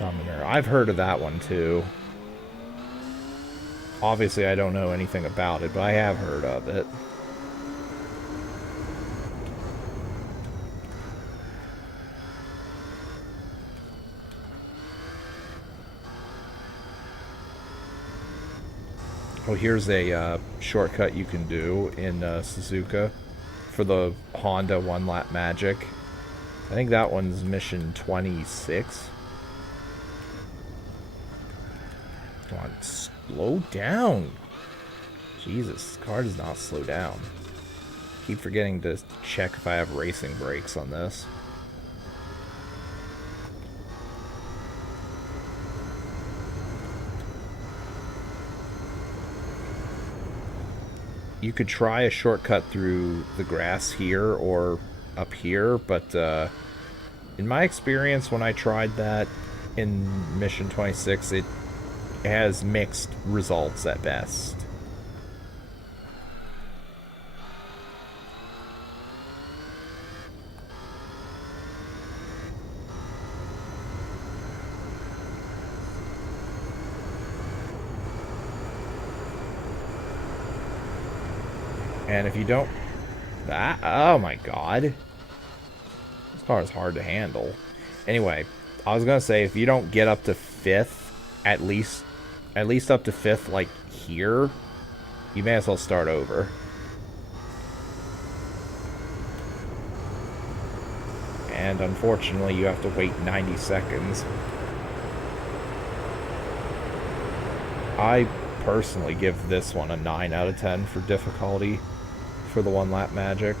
Summoner. I've heard of that one too. Obviously, I don't know anything about it, but I have heard of it. Oh, here's a shortcut you can do in Suzuka for the Honda one-lap magic. I think that one's mission 26. Come on, slow down. Jesus, this car does not slow down. Keep forgetting to check if I have racing brakes on this. You could try a shortcut through the grass here or up here, but in my experience when I tried that in Mission 26, it has mixed results at best. And if you don't... oh my god. This car is hard to handle. Anyway, I was gonna say, if you don't get up to 5th, at least up to 5th, like here, you may as well start over. And unfortunately, you have to wait 90 seconds. I personally give this one a 9 out of 10 for difficulty for the one-lap magic.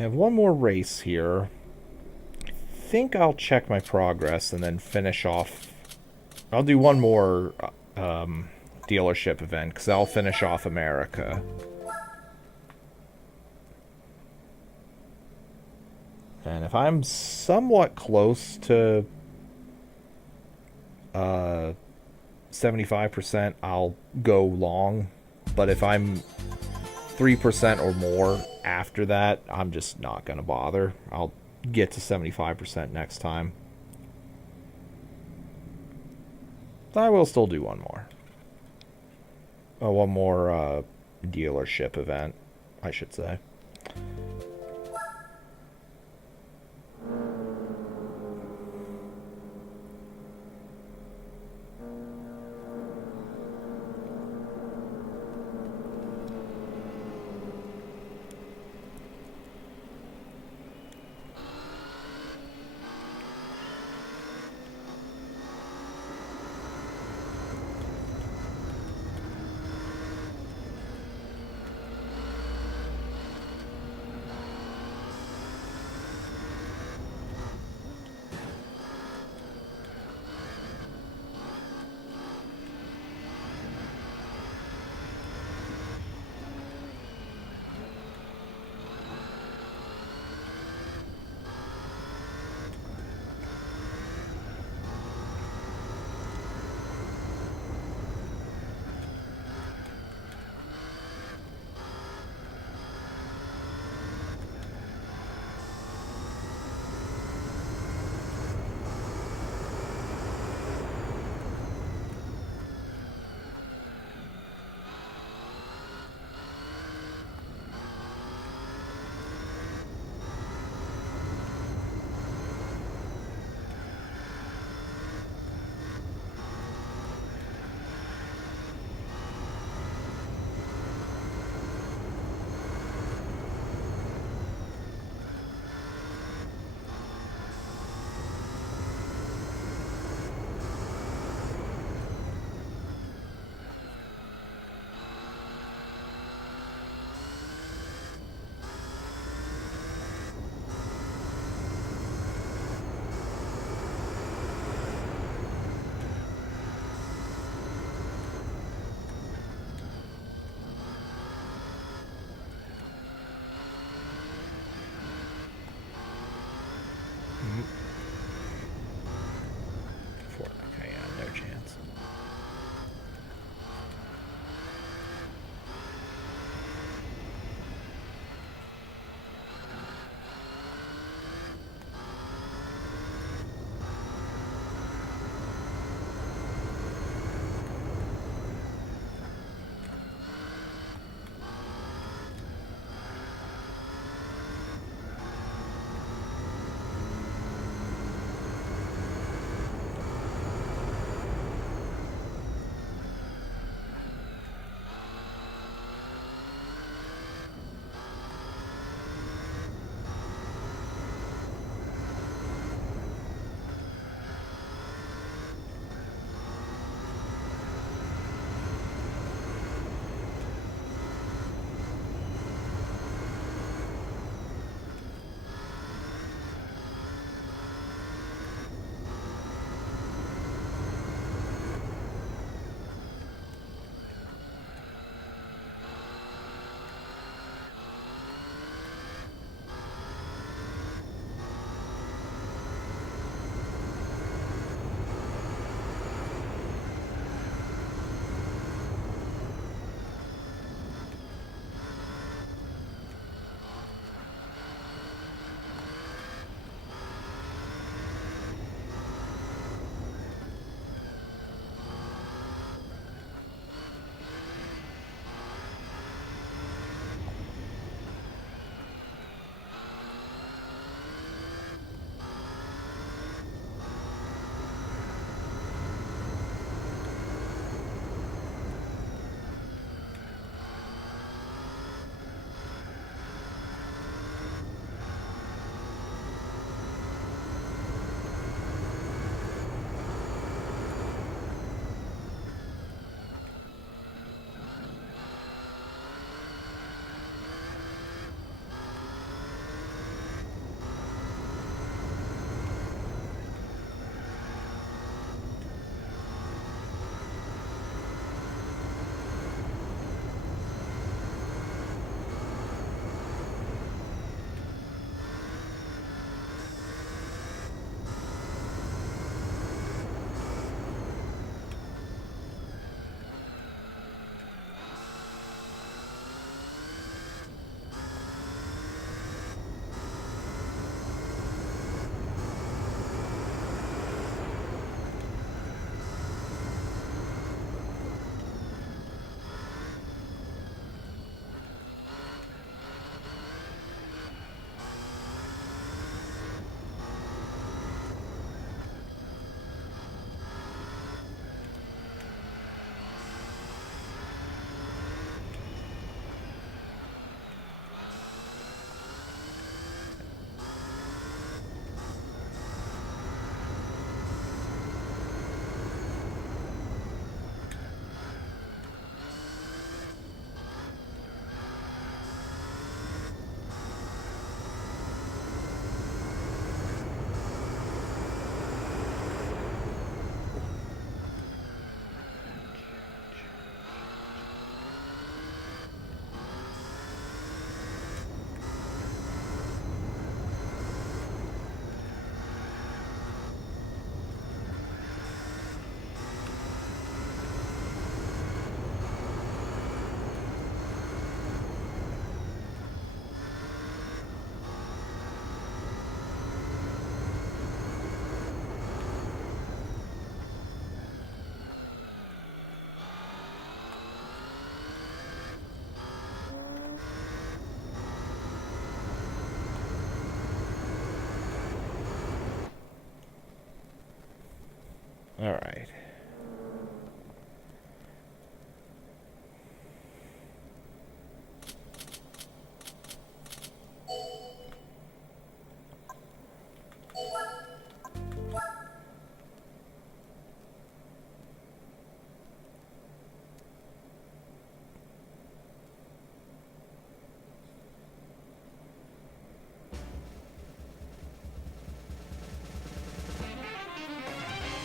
I have one more race here. I think I'll check my progress and then finish off. I'll do one more dealership event because I'll finish off America. And if I'm somewhat close to 75%, I'll go long. But if I'm 3% or more after that, I'm just not going to bother. I'll get to 75% next time. I will still do one more. Oh, one more dealership event, I should say.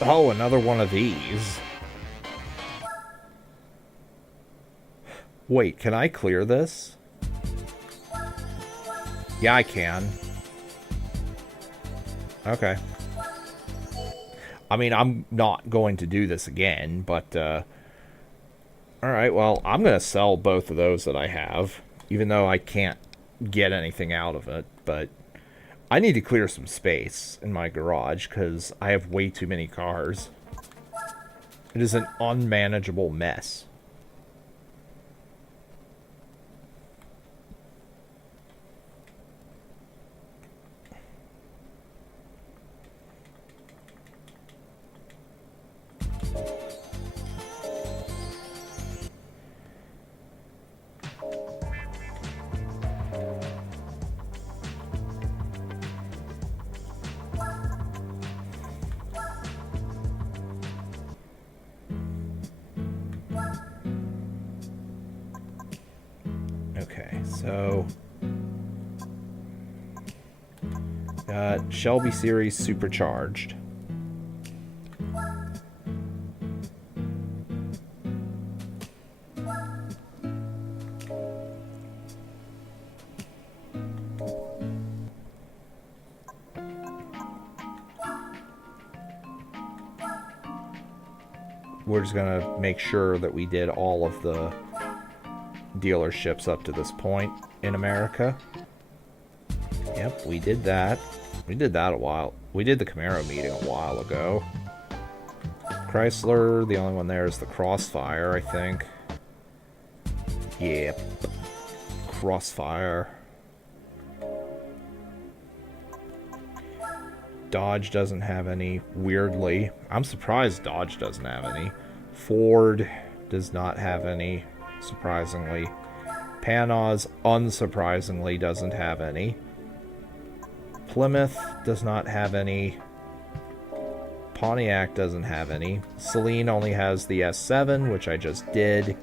Oh, another one of these. Wait, can I clear this? Yeah, I can. Okay. I mean, I'm not going to do this again, but, alright, well, I'm going to sell both of those that I have, even though I can't get anything out of it, but I need to clear some space in my garage, because I have way too many cars. It is an unmanageable mess. Okay, so got Shelby Series Supercharged. We're just gonna make sure that we did all of the dealerships up to this point in America. Yep, we did that. We did that a while. We did the Camaro meeting a while ago. Chrysler, the only one there is the Crossfire, I think. Yep. Crossfire. Dodge doesn't have any, weirdly. I'm surprised Dodge doesn't have any. Ford does not have any, surprisingly. Panoz, unsurprisingly, doesn't have any. Plymouth does not have any. Pontiac doesn't have any. Celine only has the S7, which I just did.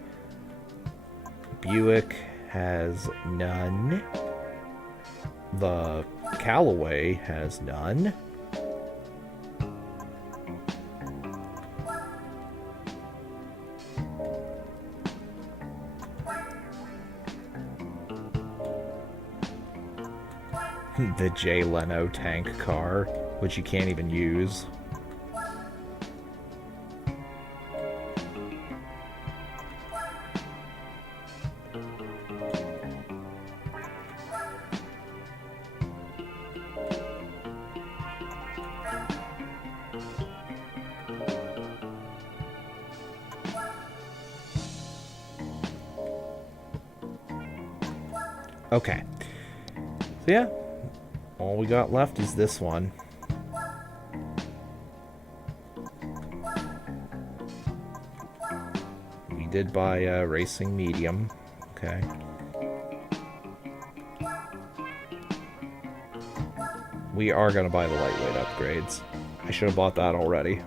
Buick has none. The Callaway has none. The Jay Leno tank car, which you can't even use. Okay. So yeah, all we got left is this one. We did buy a racing medium. Okay. We are going to buy the lightweight upgrades. I should have bought that already.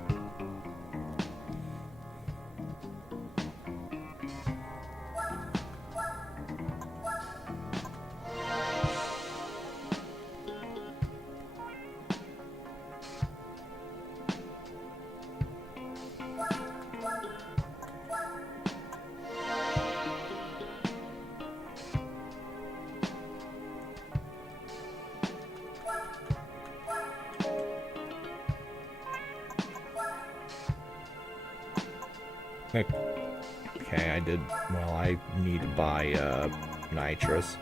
Okay, I did. Well, I need to buy nitrous.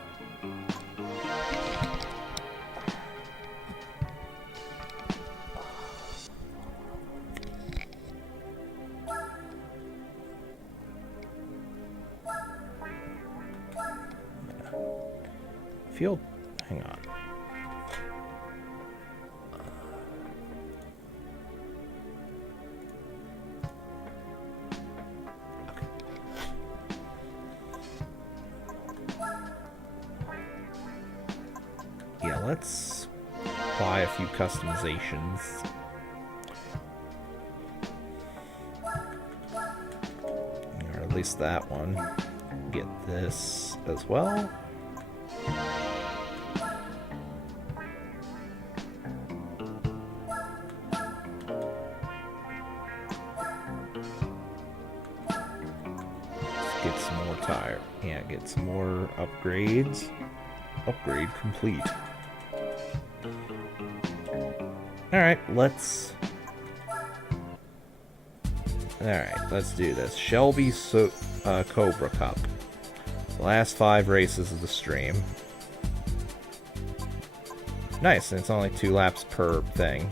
Field. Hang on. Let's buy a few customizations. Or at least that one. Get this as well. Get some more tire. Yeah, get some more upgrades. Upgrade complete. Alright, let's do this. Shelby Cobra Cup. The last 5 races of the stream. Nice, and it's only 2 laps per thing.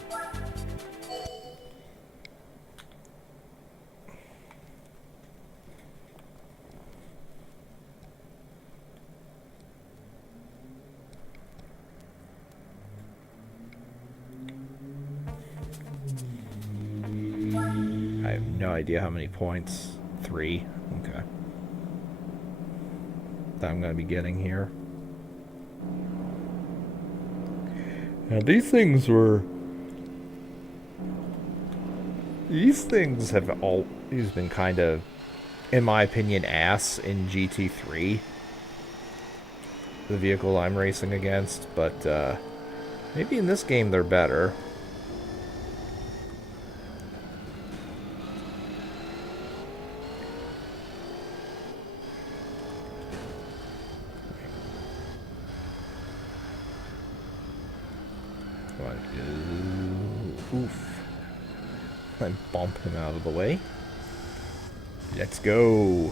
I have no idea how many points. 3. Okay. That I'm going to be getting here. Now these things have always been kind of, in my opinion, ass in GT3. The vehicle I'm racing against, but maybe in this game they're better. Oof. And bump him out of the way. Let's go.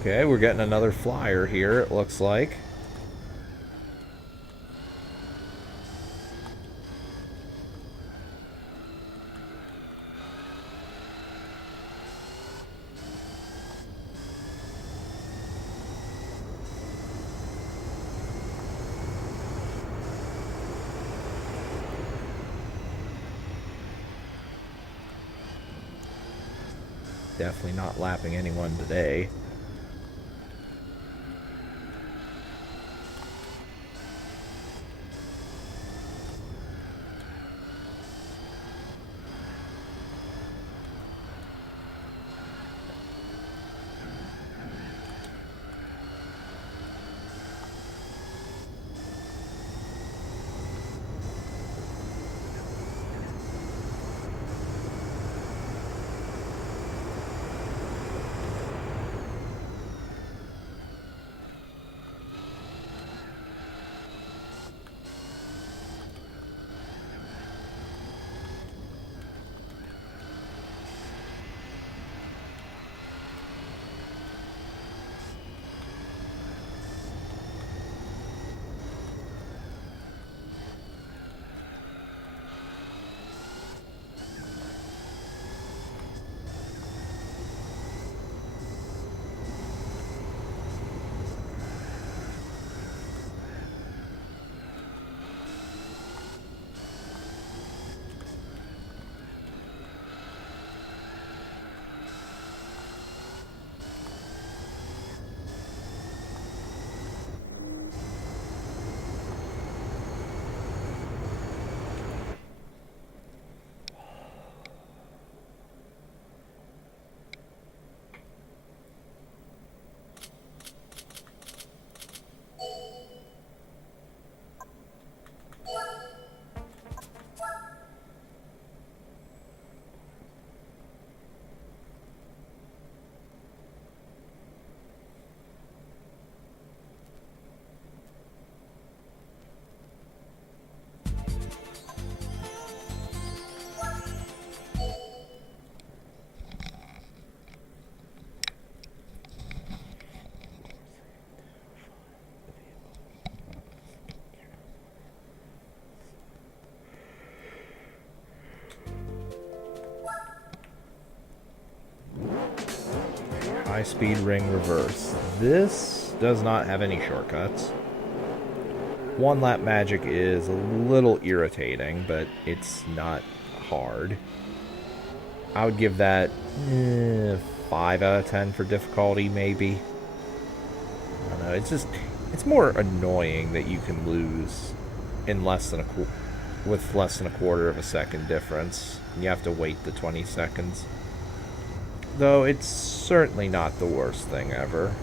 Okay, we're getting another flyer here, it looks like. Definitely not lapping anyone today. High speed ring reverse. This does not have any shortcuts. One lap magic is a little irritating, but it's not hard. I would give that 5 out of 10 for difficulty, maybe. I don't know. It's more annoying that you can lose in with less than a quarter of a second difference. You have to wait the 20 seconds. Though it's certainly not the worst thing ever.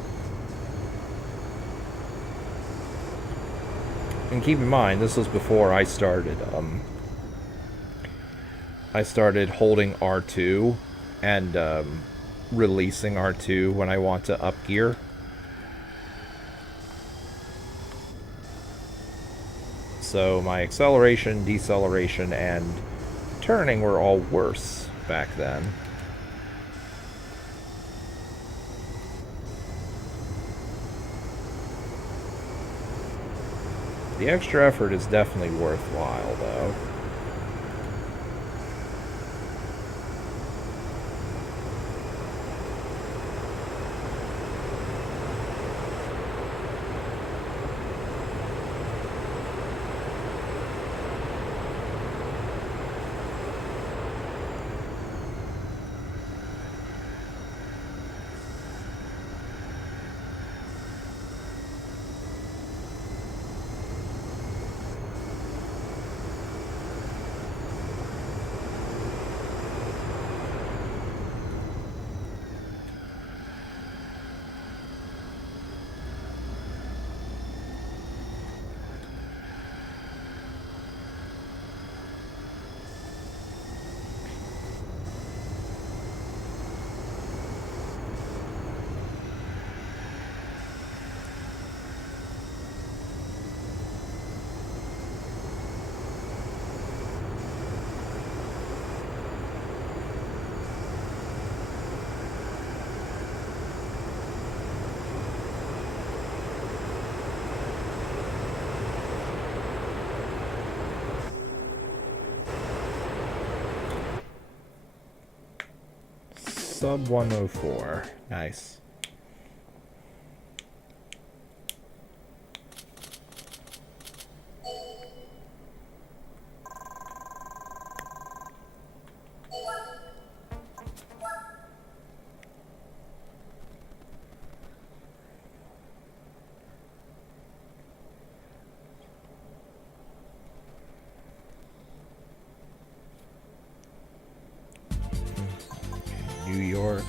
And keep in mind, this was before I started holding R2 and releasing R2 when I want to up gear. So my acceleration, deceleration, and turning were all worse back then. The extra effort is definitely worthwhile, though. Sub 104. Nice. New York.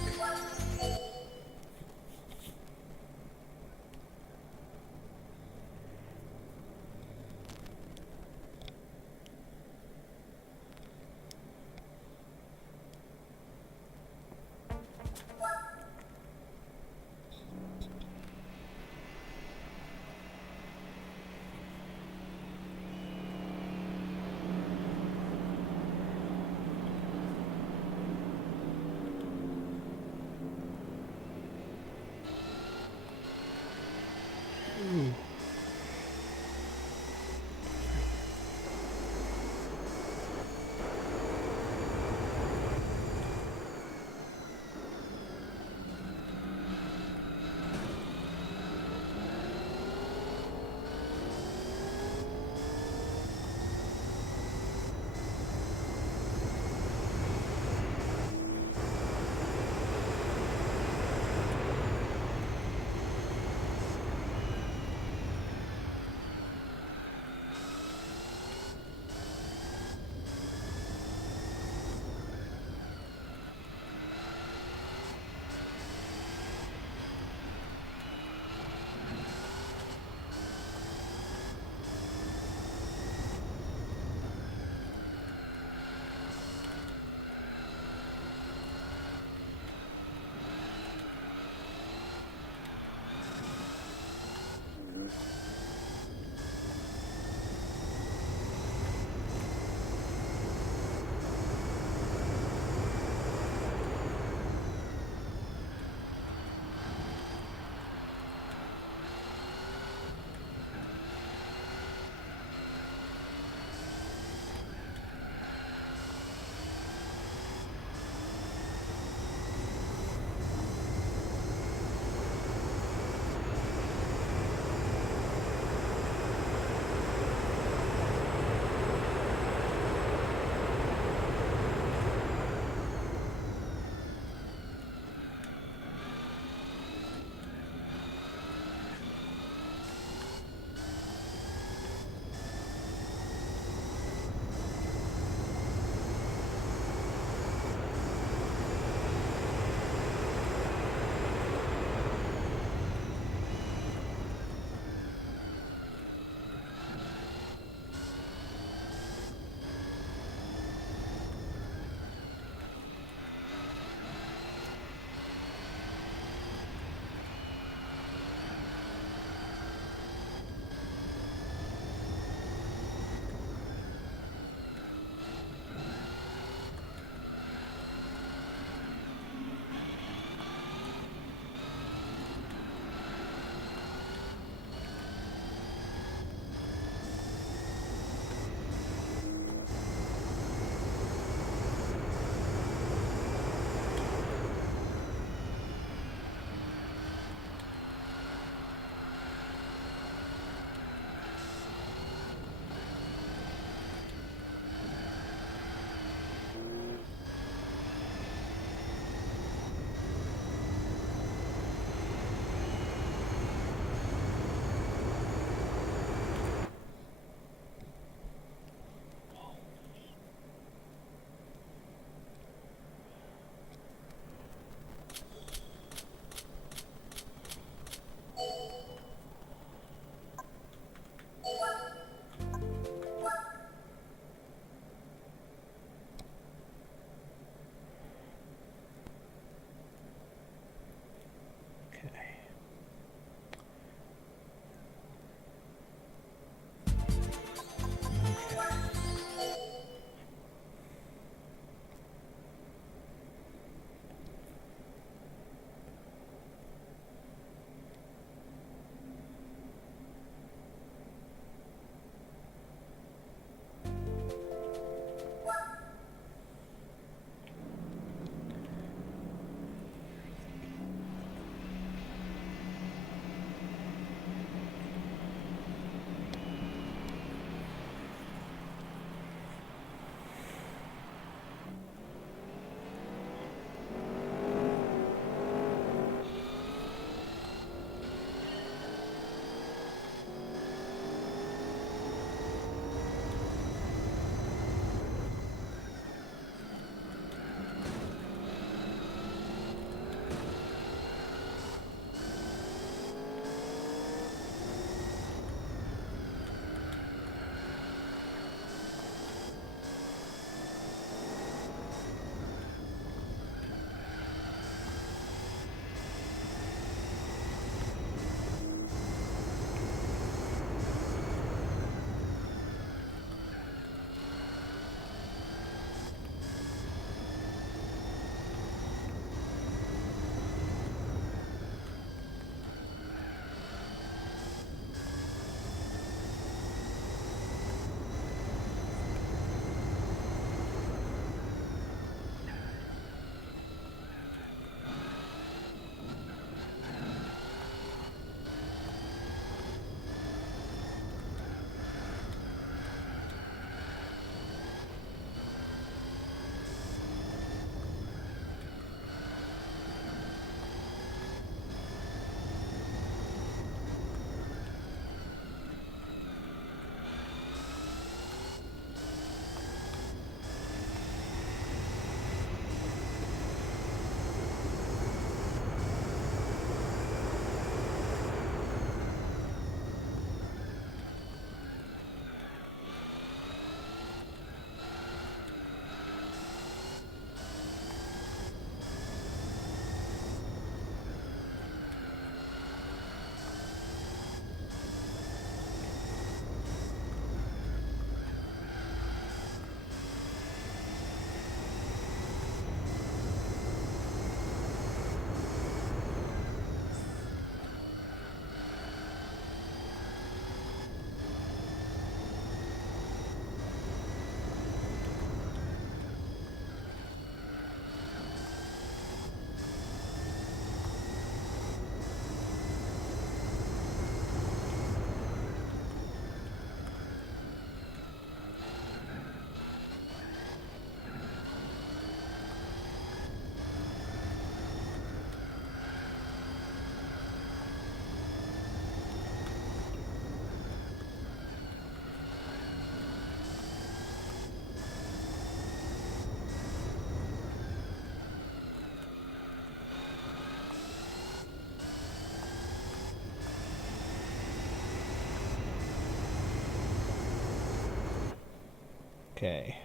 Okay.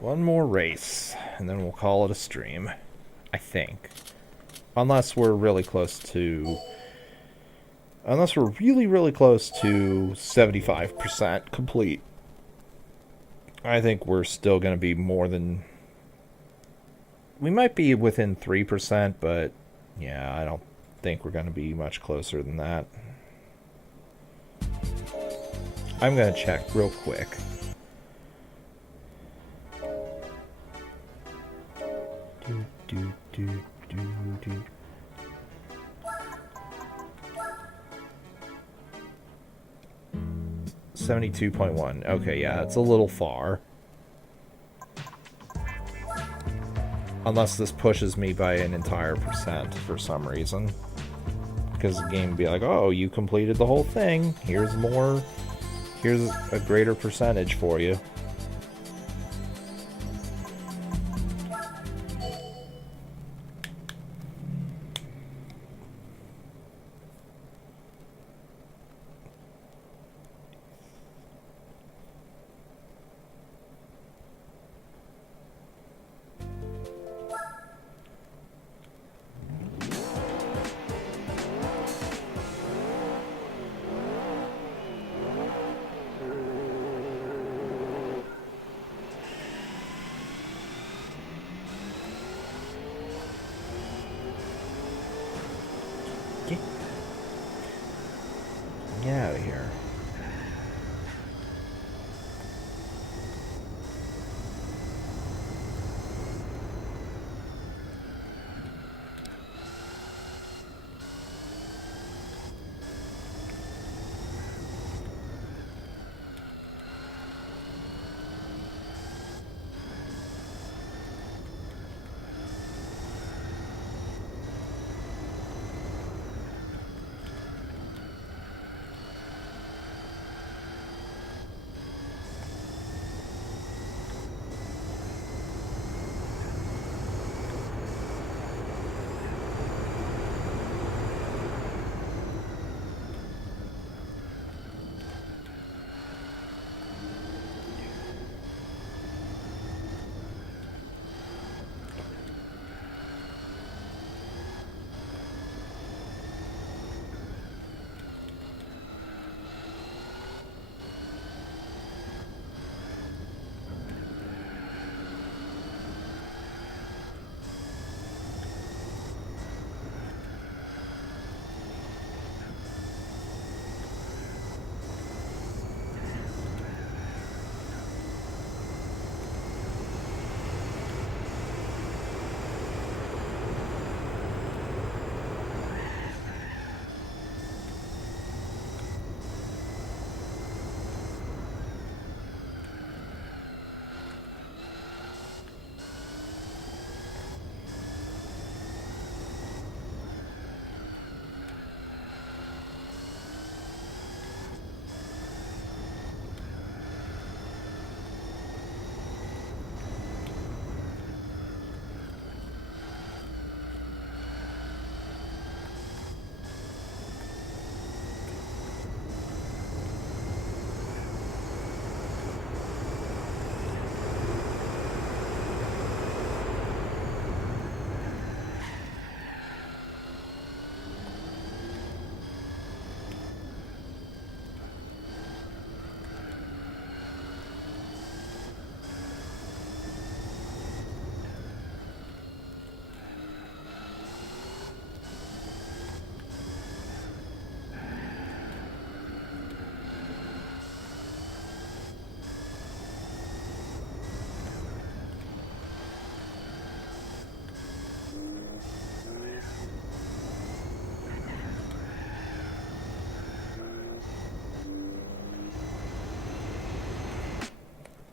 One more race, and then we'll call it a stream. I think. Unless we're really close to... Unless we're really, really close to 75% complete. I think we're still going to be more than... We might be within 3%, but... Yeah, I don't think we're going to be much closer than that. I'm going to check real quick. Do, do, do, do, do. $72.1. Okay, yeah, it's a little far. Unless this pushes me by an entire percent for some reason. Because the game would be like, oh, you completed the whole thing. Here's more. Here's a greater percentage for you. Get out of here.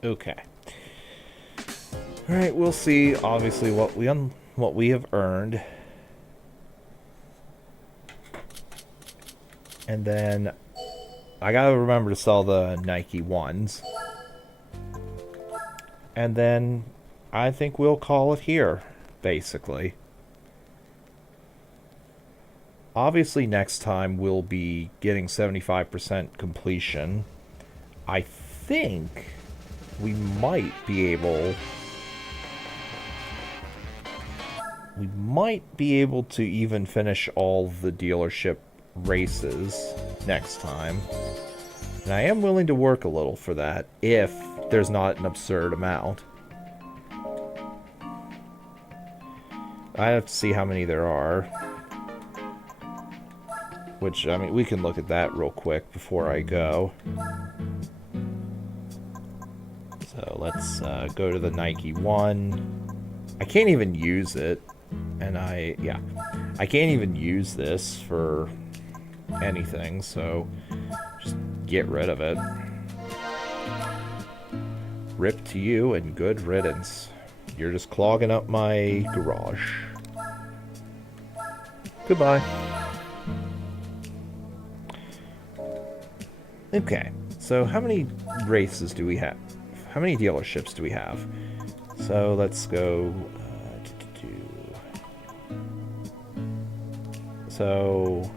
Okay. All right, we'll see. Obviously, what we have earned, and then I gotta remember to sell the Nike ones, and then I think we'll call it here. Basically, next time we'll be getting 75% completion. I think we might be able... We might be able to even finish all the dealership races next time. And I am willing to work a little for that, if there's not an absurd amount. I have to see how many there are. Which, I mean, we can look at that real quick before I go. So let's go to the Nike one. I can't even use it. And I can't even use this for anything, so just get rid of it. Rip to you and good riddance. You're just clogging up my garage. Goodbye. Okay, so how many races do we have? How many dealerships do we have? So let's go... So...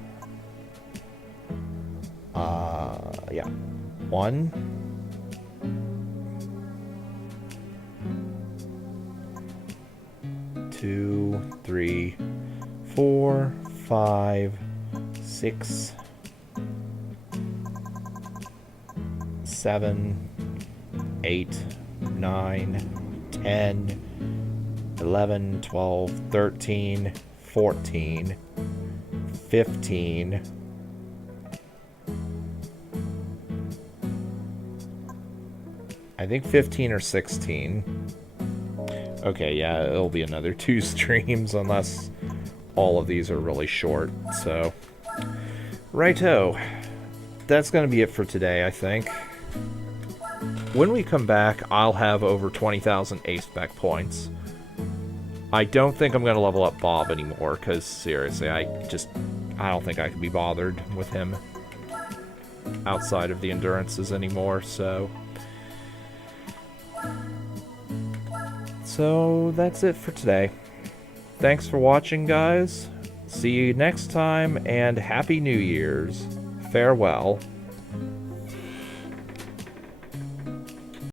yeah. 1... 2, 3, 4, 5, 6, 7, 8, 9, 10, 11, 12, 13, 14, 15, I think 15 or 16. Okay, yeah, it'll be another 2 streams unless all of these are really short, so... Righto. That's gonna be it for today, I think. When we come back, I'll have over 20,000 A-Spec points. I don't think I'm gonna level up Bob anymore, because seriously, I don't think I can be bothered with him outside of the endurances anymore, so... So, that's it for today. Thanks for watching, guys. See you next time, and Happy New Year's. Farewell.